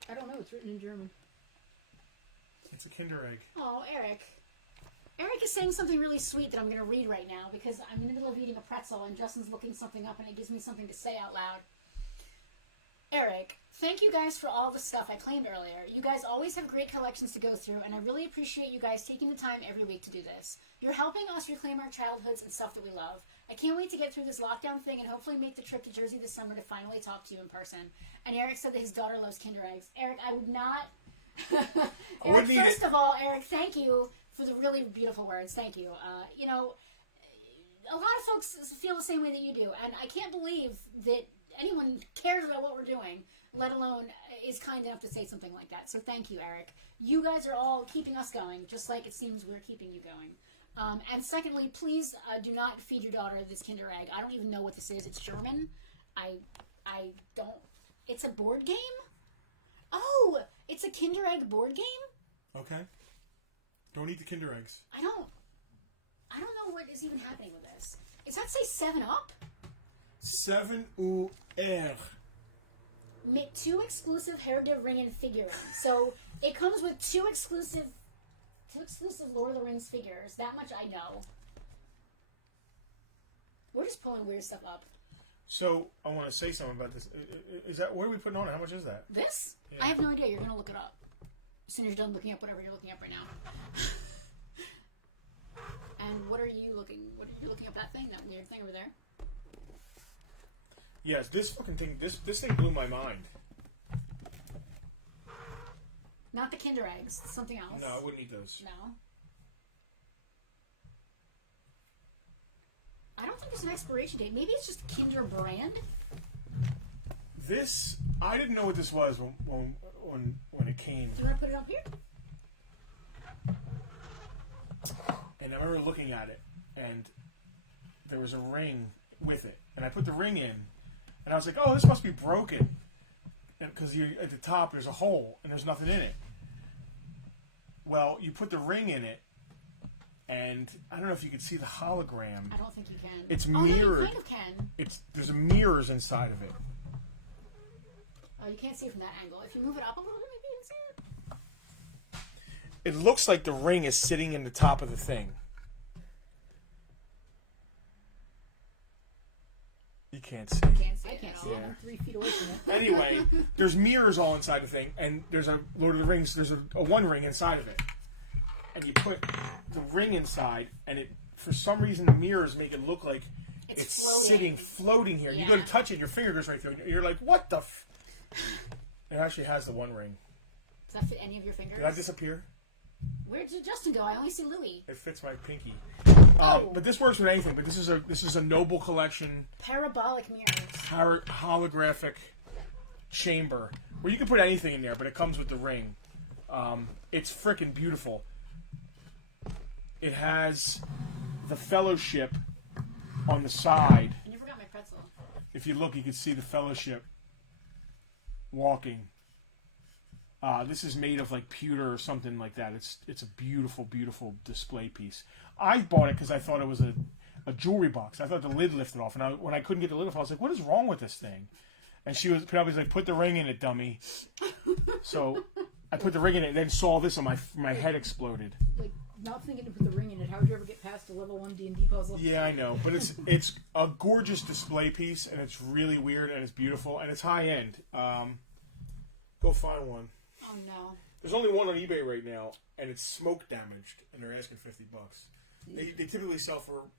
I don't know. It's written in German. It's a Kinder Egg. Oh, Eric. Eric is saying something really sweet that I'm going to read right now because I'm in the middle of eating a pretzel and Justin's looking something up and it gives me something to say out loud. Eric, thank you guys for all the stuff I claimed earlier. You guys always have great collections to go through, and I really appreciate you guys taking the time every week to do this. You're helping us reclaim our childhoods and stuff that we love. I can't wait to get through this lockdown thing and hopefully make the trip to Jersey this summer to finally talk to you in person. And Eric said that his daughter loves Kinder Eggs. Eric, I would not... Eric, first of all, Eric, thank you for the really beautiful words. Thank you. You know, a lot of folks feel the same way that you do, and I can't believe that anyone cares about what we're doing, let alone is kind enough to say something like that. So thank you, Eric. You guys are all keeping us going, just like it seems we're keeping you going. And secondly, please do not feed your daughter this Kinder Egg. I don't even know what this is. It's German. I don't... It's a board game? Oh! It's a Kinder Egg board game? Okay. Don't eat the Kinder Eggs. I don't know what is even happening with this. Does that say 7-Up? 7UR. Make 2 exclusive Herr der Ringen figurines. So it comes with 2 exclusive Lord of the Rings figures. That much I know. We're just pulling weird stuff up. So I want to say something about this. Is that, what are we putting on it? How much is that? This? Yeah. I have no idea. You're gonna look it up. As soon as you're done looking up whatever you're looking up right now. And what are you looking up that thing, that weird thing over there? Yes, this fucking thing, this thing blew my mind. Not the Kinder eggs, something else. No, I wouldn't eat those. No. I don't think there's an expiration date. Maybe it's just Kinder brand. This, I didn't know what this was when it came. Do you want to put it up here? And I remember looking at it, and there was a ring with it. And I put the ring in, and I was like, oh, this must be broken. Because at the top, there's a hole, and there's nothing in it. Well, you put the ring in it, and I don't know if you can see the hologram. I don't think you can. It's mirrored. No, you kind of can. There's mirrors inside of it. Oh, you can't see it from that angle. If you move it up a little bit, maybe you can see it. It looks like the ring is sitting in the top of the thing. You can't see. I can't see it. I'm 3 feet away from it. Anyway, there's mirrors all inside the thing, and there's a Lord of the Rings. There's a one ring inside of it, and you put the ring inside, and it for some reason the mirrors make it look like it's floating here. Yeah. You go to touch it, your finger goes right through it. You're like, what the? It actually has the one ring. Does that fit any of your fingers? Did that disappear? Where did Justin go? I only see Louis. It fits my pinky. But this works with anything. But this is a Noble Collection parabolic mirrors, holographic chamber where you can put anything in there, but it comes with the ring. It's freaking beautiful. It has the Fellowship on the side. And you forgot my pretzel. If you look, you can see the Fellowship walking. This is made of like pewter or something like that. It's a beautiful, beautiful display piece. I bought it because I thought it was a jewelry box. I thought the lid lifted off, and when I couldn't get the lid off, I was like, "What is wrong with this thing?" And she was probably like, "Put the ring in it, dummy." So I put the ring in it, and then saw this, and my head exploded. Like not thinking to put the ring in it. How would you ever get past a level 1 D&D puzzle? Yeah, I know, but it's a gorgeous display piece, and it's really weird, and it's beautiful, and it's high end. Go find one. Oh no. There's only one on eBay right now, and it's smoke damaged, and they're asking $50. They typically sell for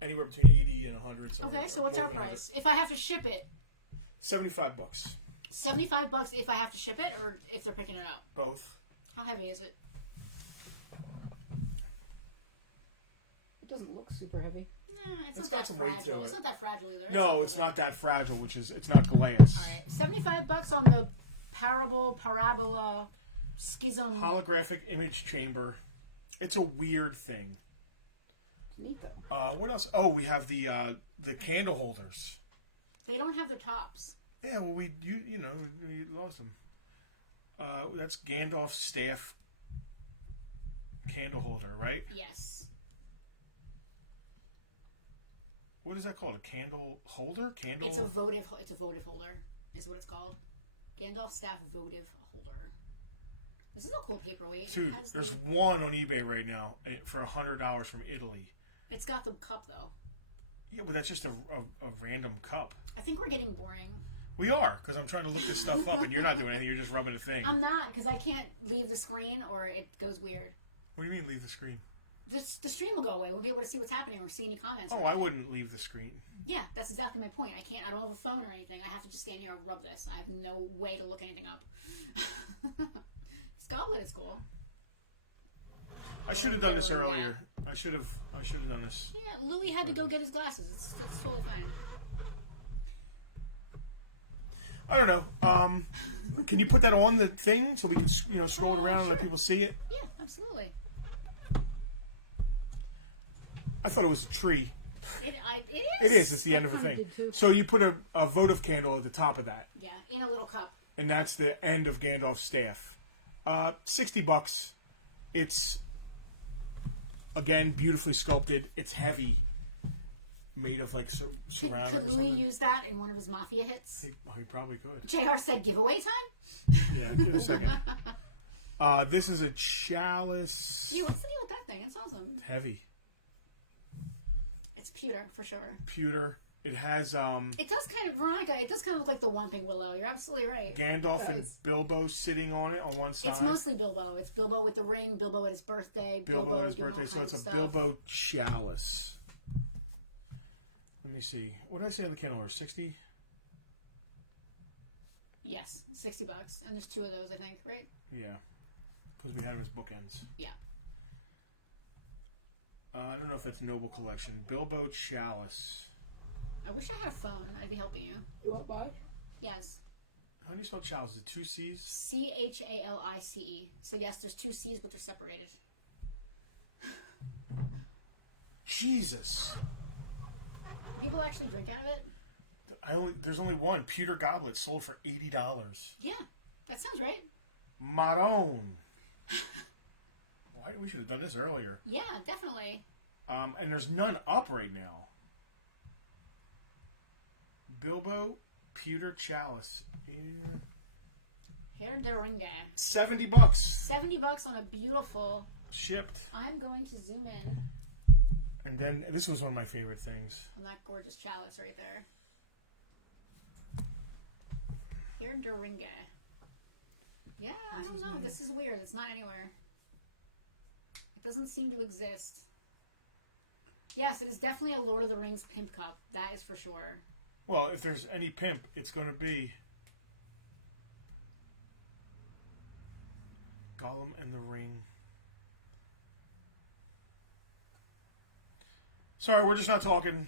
anywhere between 80 and 100. Okay, so what's our price? If I have to ship it, $75. $75 if I have to ship it, or if they're picking it up. Both. How heavy is it? It doesn't look super heavy. Nah, it's not that fragile. It's not that fragile either. No, it's not that fragile. It's not glass. All right, $75 on the parabola schism holographic image chamber. It's a weird thing. It's neat though. What else? Oh, we have the candle holders. They don't have their tops. Yeah, well, we lost them. That's Gandalf's staff candle holder, right? Yes. What is that called? A candle holder? Candle. It's a votive holder. Is what it's called. Gandalf staff votive holder. This is a cool paperweight. Dude, there's one on eBay right now for $100 from Italy. It's got the cup though. Yeah, but that's just a random cup. I think we're getting boring. We are, because I'm trying to look this stuff up, and you're not doing anything. You're just rubbing a thing. I'm not, because I can't leave the screen, or it goes weird. What do you mean leave the screen? The stream will go away. We'll be able to see what's happening or see any comments. Oh, I wouldn't leave the screen. Yeah, that's exactly my point. I don't have a phone or anything. I have to just stand here and rub this. I have no way to look anything up. Scotland is cool. I should have done this earlier. I should have done this. Yeah, Louis had to go get his glasses. It's totally fine. I don't know. Can you put that on the thing so we can scroll it around and let people see it? Yeah, absolutely. I thought it was a tree. It is. It is. It's the end of a thing. So you put a votive candle at the top of that. Yeah, in a little cup. And that's the end of Gandalf's staff. $60. It's, again, beautifully sculpted. It's heavy. Made of like ceramic. Could Louis use that in one of his mafia hits? He probably could. JR said giveaway time? Yeah, give it a second. This is a chalice. Yeah, what's the deal with that thing? It's awesome. Heavy. It's pewter, for sure. Pewter. It has It does kind of, Veronica. It does kind of look like the One Thing Willow. You're absolutely right. Gandalf and Bilbo sitting on it on one side. It's mostly Bilbo. It's Bilbo with the ring. Bilbo at his birthday. Bilbo at his birthday. So it's a Bilbo chalice. Let me see. What did I say on the candle? 60. Yes, $60, and there's 2 of those, I think, right? Yeah, because we had them as bookends. Yeah. I don't know if that's Noble Collection. Bilbo chalice. I wish I had a phone. I'd be helping you. You want by? Yes. How do you spell chalice? Is it 2 C's? Chalice. So yes, there's 2 C's, but they're separated. Jesus. People actually drink out of it? There's only one. Pewter goblet sold for $80. Yeah, that sounds right. Maroon. Why we should have done this earlier? Yeah, definitely. And there's none up right now. Bilbo pewter chalice. Herr der Ringe. $70. $70 on a beautiful. Shipped. I'm going to zoom in. And then this was one of my favorite things. On that gorgeous chalice right there. Herr der Ringe. Yeah, I don't know. This is weird. It's not anywhere. It doesn't seem to exist. Yes, it is definitely a Lord of the Rings pimp cup. That is for sure. Well, if there's any pimp, it's going to be Gollum and the Ring. Sorry, we're just not talking.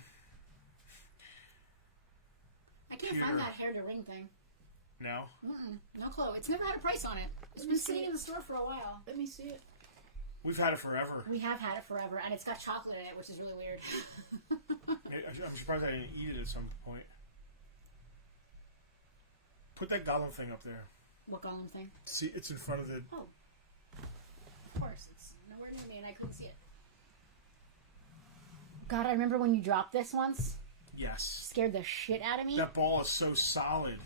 I can't find that Herr der Ring thing. No? No clue. It's never had a price on it. It's been sitting in the store for a while. Let me see it. We've had it forever. We have had it forever, and it's got chocolate in it, which is really weird. I'm surprised I didn't eat it at some point. Put that Gollum thing up there. What Gollum thing? See, it's in front of the... Oh. Of course. It's nowhere near me, and I couldn't see it. God, I remember when you dropped this once. Yes. Scared the shit out of me. That ball is so solid.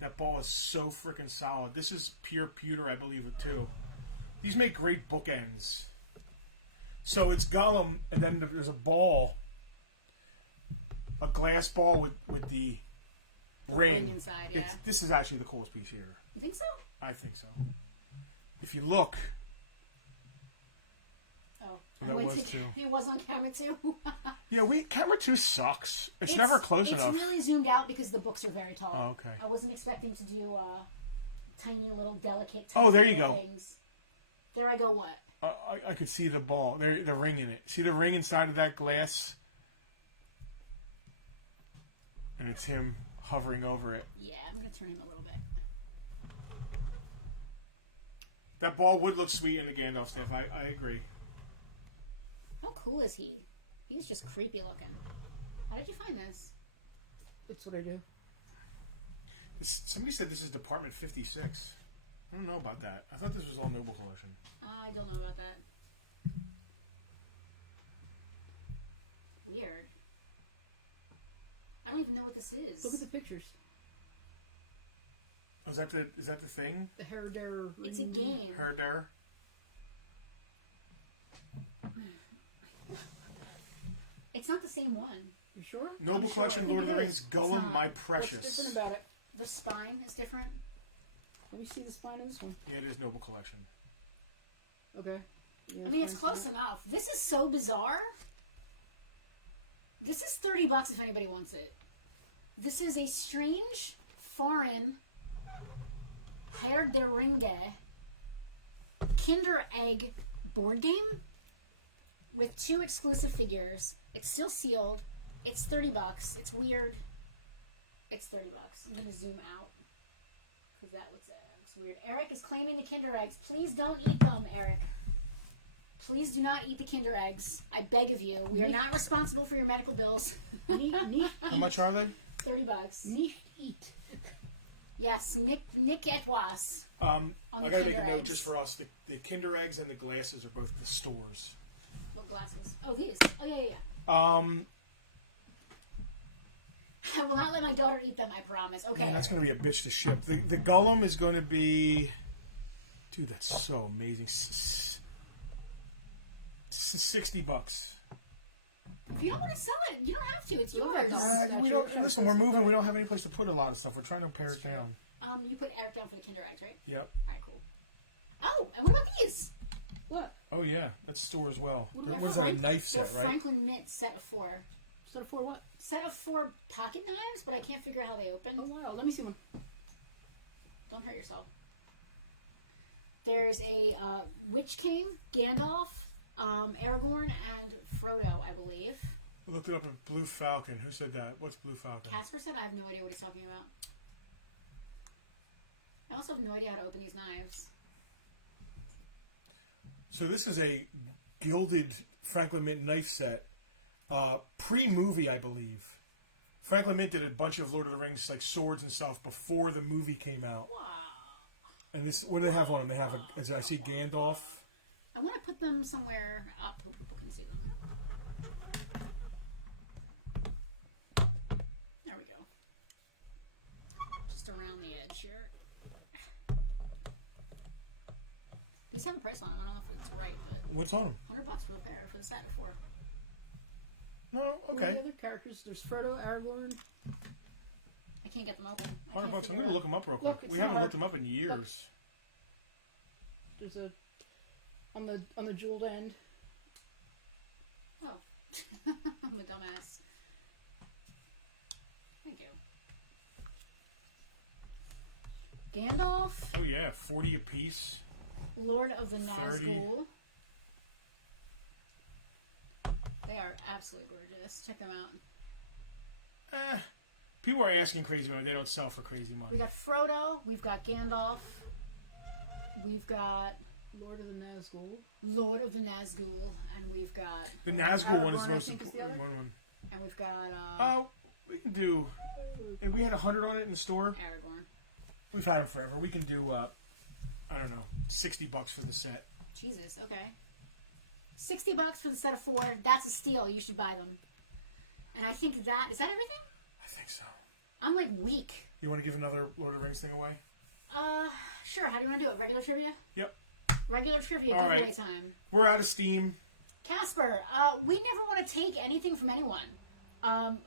That ball is so freaking solid. This is pure pewter, I believe it too. These make great bookends. So it's Gollum, and then there's a ball, a glass ball with the ring inside. Yeah. This is actually the coolest piece here. You think so? I think so. If you look. Oh, that was too. It was on camera too. Yeah, camera 2 sucks. It's never close enough. It's really zoomed out because the books are very tall. Oh, okay. I wasn't expecting to do tiny little delicate. Oh, there you go. Things. There I go. What? I could see the ball. The ring in it. See the ring inside of that glass? And it's him hovering over it. Yeah, I'm gonna turn him a little bit. That ball would look sweet in the Gandalf stuff. I agree. How cool is he? He's just creepy looking. How did you find this? That's what I do. Somebody said this is Department 56. I don't know about that. I thought this was all Noble Collection. I don't know about that. Weird. I don't even know what this is. Look at the pictures. Oh, is that the thing? The Herr der Ring. It's a game. Herr der. It's not the same one. You sure? Noble Collection, Lord of the Rings, Gollum, My Precious. What's different about it? The spine is different. Let me see the spine of this one. Yeah, it is Noble Collection. Okay. Yeah, I mean, it's close enough. This is so bizarre. This is $30 if anybody wants it. This is a strange, foreign, Herr der Ringe Kinder Egg board game with 2 exclusive figures. It's still sealed. It's $30. It's weird. It's $30. I'm gonna zoom out because that looks weird. Eric is claiming the Kinder Eggs. Please don't eat them, Eric. Please do not eat the Kinder Eggs. I beg of you. We are not responsible for your medical bills. How much are they? $30. Nicht eat. Yes, Nick et was. I gotta make a note eggs. just for us. The Kinder Eggs and the glasses are both the stores. What glasses? Oh, these. Oh, yeah. I will not let my daughter eat them, I promise. Okay. Man, that's going to be a bitch to ship. The Gollum is going to be... Dude, that's so amazing. $60. If you don't want to sell it, you don't have to. It's yours. Listen, we're moving. We don't have any place to put a lot of stuff. We're trying to pare it down. You put Eric down for the Kinder Eggs, right? Yep. Alright, cool. Oh, and what about these? What? Oh, yeah. That's store as well. What is that, a knife set, right? Franklin Mint set of 4. Set of 4 what? Set of 4 pocket knives, but I can't figure out how they open. Oh, wow. Let me see one. Don't hurt yourself. There's a Witch King, Gandalf, Aragorn, and Frodo, I believe. We looked it up in Blue Falcon. Who said that? What's Blue Falcon? Casper said I have no idea what he's talking about. I also have no idea how to open these knives. So this is a gilded Franklin Mint knife set. Pre-movie, I believe. Franklin Mint did a bunch of Lord of the Rings, like swords and stuff, before the movie came out. Wow. And this, what do they have on them? They have, as I see, Gandalf. I want to put them somewhere up where people can see them. There we go. Just around the edge here. These have a price on them. I don't know if it's right, but What's on them? $100 for the pair for the set of 4. No, Who are okay. the other characters? There's Frodo, Aragorn. I can't get them open. $100. I'm going to look them up real quick. Look, it's We haven't not looked them up in years. Look. There's a on the jeweled end. Oh, I'm a dumbass. Thank you. Gandalf. Oh yeah, 40 apiece. Lord of the 30. Nazgul. They are absolutely gorgeous. Check them out. People are asking crazy money. They don't sell for crazy money. We got Frodo. We've got Gandalf. We've got Lord of the Nazgul. Lord of the Nazgul, and we've got The Nazgul one is Aragorn, the I most think, is the important other. one. and we've got Oh, we can do. If we had 100 on it in the store, Aragorn. we've had it forever. We can do. I don't know, $60 for the set. Jesus. Okay. $60 for the set of 4. That's a steal. You should buy them. And I think that is that everything. I think so. I'm like weak. You want to give another Lord of the Rings thing away? Sure. How do you want to do it? Regular trivia? Yep. Regular trivia All giveaway right. time. We're out of steam. Casper, we never want to take anything from anyone.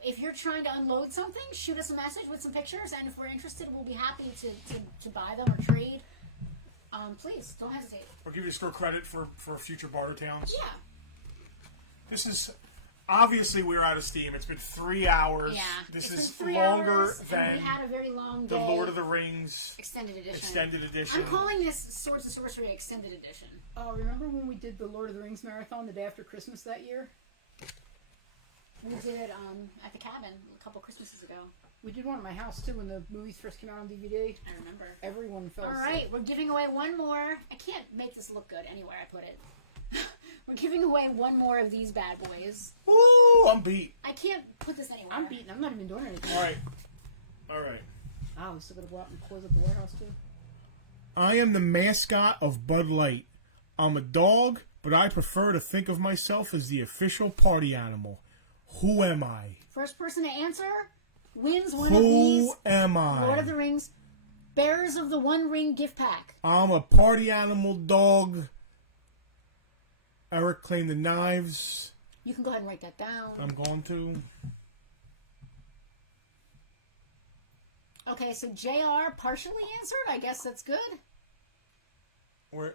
If you're trying to unload something, shoot us a message with some pictures, and if we're interested, we'll be happy to buy them or trade. Please, don't hesitate. Or give you store credit for future Bartertowns. Yeah. This is obviously we're out of steam. It's been 3 hours. Yeah. This it's is been 3 longer hours, than and we had a very long the day. Lord of the Rings Extended edition. extended edition. I'm calling this Swords of Sorcery Extended Edition. Oh, remember when we did the Lord of the Rings marathon the day after Christmas that year? We did it at the cabin a couple Christmases ago. We did one at my house too when the movies first came out on DVD. I remember. Everyone fell All asleep. right, we're giving away one more. I can't make this look good anywhere I put it. We're giving away one more of these bad boys. Ooh, I'm beat. I can't put this anywhere. I'm beaten. I'm not even doing anything. All right. All right. Oh, we still gotta go out and close up the warehouse too. I am the mascot of Bud Light. I'm a dog, but I prefer to think of myself as the official party animal. Who am I? First person to answer wins one of these Who am I? Lord of the Rings Bearers of the One Ring gift pack. I'm a party animal dog. Eric claimed the knives. You can go ahead and write that down. I'm going to. Okay, so JR partially answered. I guess that's good.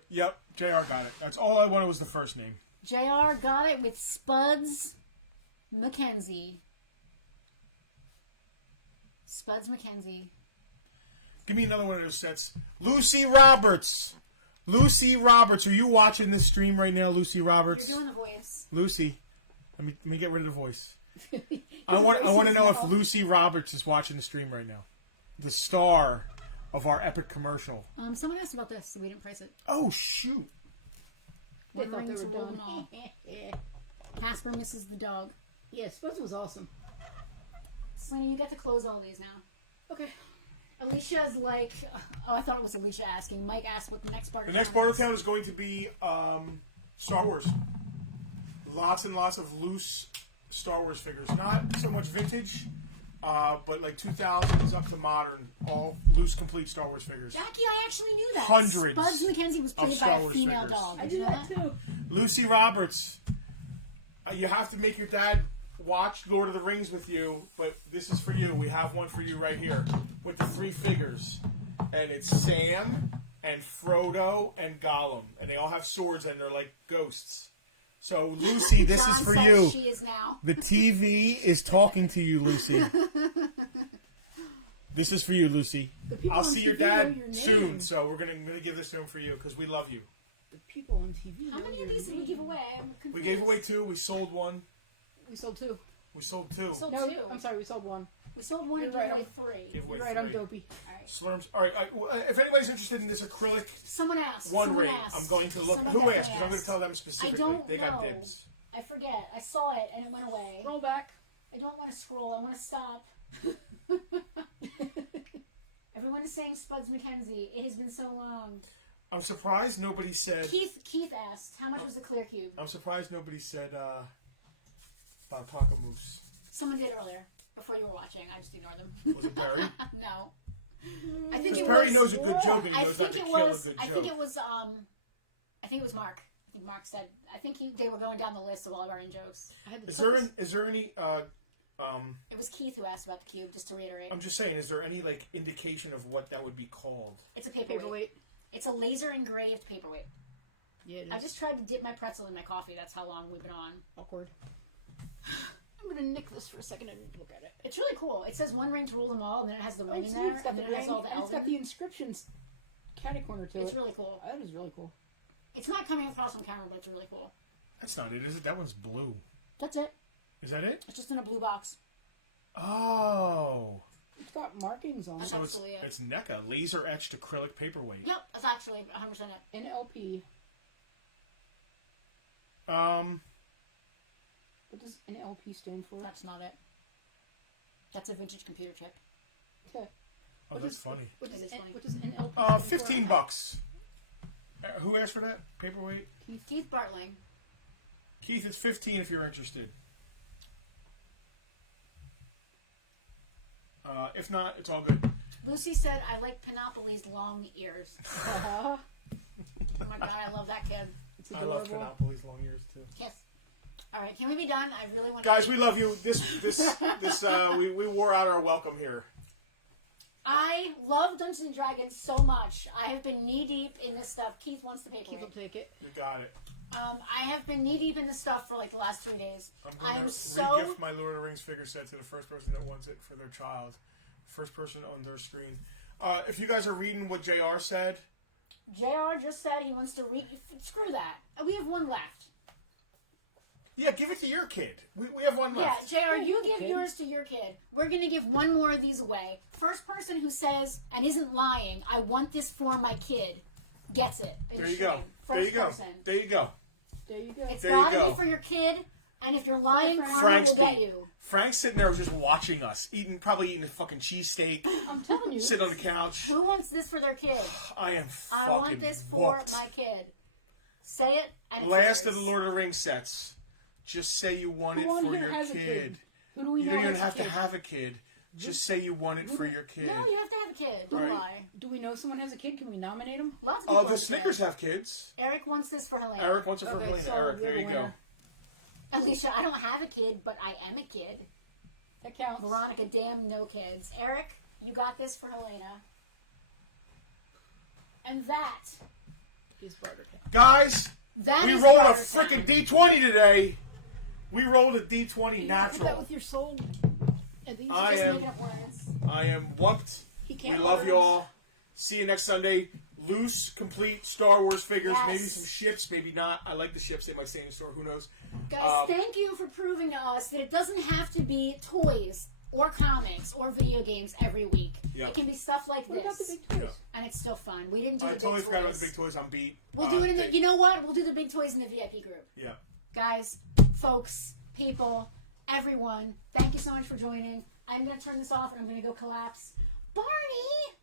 Yep, JR got it. That's all I wanted was the first name. JR got it with Spuds McKenzie. Spuds McKenzie. Give me another one of those sets. Lucy Roberts. Lucy Roberts. Are you watching this stream right now, Lucy Roberts? You're doing the voice. Lucy. Let me get rid of the voice. I want to know if Lucy Roberts is watching the stream right now. The star of our epic commercial. Someone asked about this, so we didn't price it. Oh, shoot. They thought they were done. Casper misses the dog. Yeah, Spuds was awesome. Selena, you get to close all these now. Okay. Alicia's like, oh, I thought it was Alicia asking. Mike asked what the next Bartertown The next Bartertown is going to be Star Wars. Lots and lots of loose Star Wars figures. Not so much vintage, but like 2000s up to modern. All loose, complete Star Wars figures. Jackie, I actually knew that. Hundreds Spuds McKenzie was of played by Star a Wars female figures. dog. I Did you do know that too. Lucy Roberts. You have to make your dad watch Lord of the Rings with you, but this is for you. We have one for you right here with the 3 figures. And it's Sam and Frodo and Gollum. And they all have swords and they're like ghosts. So, Lucy, this is for you. She is now. The TV is talking to you, Lucy. This is for you, Lucy. I'll see your dad soon, so we're gonna give this to him for you because we love you. The people on TV. How many of these did we give away? We gave away 2. We sold 1. We sold 2. We sold 2. Sold No, 2. I'm sorry, we sold 1. We sold 1 and gave away 3. You're right, I'm dopey. Slurms. All right. If anybody's interested in this acrylic Someone asked. one ring, I'm going to look. Who asked? Because I'm going to tell them specifically. I don't they got know. dibs. I forget. I saw it and it went away. Roll back. I don't want to scroll. I want to stop. Everyone is saying Spuds McKenzie. It has been so long. I'm surprised nobody said. Keith asked, how much was the clear cube? I'm surprised nobody said about Taco Moose. Someone did earlier, before you were watching. I just ignored them. Was it Perry? No. I think it Perry was. knows a good joke and he I knows not think to it kill was. a good I joke. think it was. I think it was Mark. I think Mark said. I think they were going down the list of all of our in jokes. Is there any? It was Keith who asked about the cube. Just to reiterate. I'm just saying. Is there any like indication of what that would be called? It's a paperweight. It's a laser engraved paperweight. Yeah, it is. I just tried to dip my pretzel in my coffee. That's how long we've been on. Awkward. I'm gonna nick this for a second and look at it. It's really cool. It says 1 ring to rule them all, and then it has the ring in It's there. got And the then it has ring, all the and it's got Elven. the inscriptions catty corner to it. It's really cool. That is really cool. It's not coming across on camera, but it's really cool. That's not it, is it? That one's blue. That's it. Is that it? It's just in a blue box. Oh. It's got markings on it. So it's NECA, laser etched acrylic paperweight. Yep, that's actually 100% it. NLP. What does NLP stand for? That's not it. That's a vintage computer chip. Okay. Oh, that's funny. What does NLP NLP $15. Who asked for that paperweight? Keith Bartling. Keith, it's $15 if you're interested. If not, it's all good. Lucy said, I like Panopoly's long ears. Oh my god, I love that kid. It's I love Panopoly's long ears too. Yes. All right, can we be done? I really want Guys, we love you. We wore out our welcome here. I love Dungeons and Dragons so much. I have been knee deep in this stuff. Keith wants the paperweight. Keith will take it. You got it. I have been knee deep in this stuff for like the last 3 days. I'm going to re-gift my Lord of the Rings figure set to the first person that wants it for their child. First person on their screen. If you guys are reading what JR said. JR just said he wants to read. Screw that. We have 1 left. Yeah, give it to your kid. We have 1 left. Yeah, JR, you give yours to your kid. We're going to give 1 more of these away. First person who says, and isn't lying, I want this for my kid, gets it. There you go. There you go. There you go. There you go. It's got to be for your kid, and if you're lying, Karma will get you. Frank's sitting there just watching us, probably eating a fucking cheesesteak. I'm telling you. Sitting on the couch. Who wants this for their kid? I am fucking I want this for whooped. my kid. Say it, and it's Last yours. of the Lord of the Rings sets. Just say you want it for your kid. Who do we You know don't even has a have to kid? have a kid. Just say you want it for your kid. No, you have to have a kid. Don't Right. lie. Do we know someone has a kid? Can we nominate him? Lots of Oh, people the have Snickers kids. have kids. Eric wants this for Helena. Eric wants it for Okay, Helena. so Eric, you're there the you go. winner. Alicia, I don't have a kid, but I am a kid. That counts. Veronica, damn no kids. Eric, you got this for Helena. And that is Bartertown. Guys, That we is rolled a Bartertown. freaking D20 today. We rolled a D20 You natural. put that with your soul. I Just am making up words. whooped. He We can't love learn. you all. See you next Sunday. Loose, complete Star Wars figures. Yes. Maybe some ships, maybe not. I like the ships. They might stay in the store. Who knows? Guys, thank you for proving to us that it doesn't have to be toys or comics or video games every week. Yeah. It can be stuff like What about the this. big toys? And it's still fun. We didn't do I the big totally toys. forgot about the big toys on beat. We'll do it in the... You know what? We'll do the big toys in the VIP group. Yeah. Guys, folks, people, everyone, thank you so much for joining. I'm going to turn this off and I'm going to go collapse. Barney!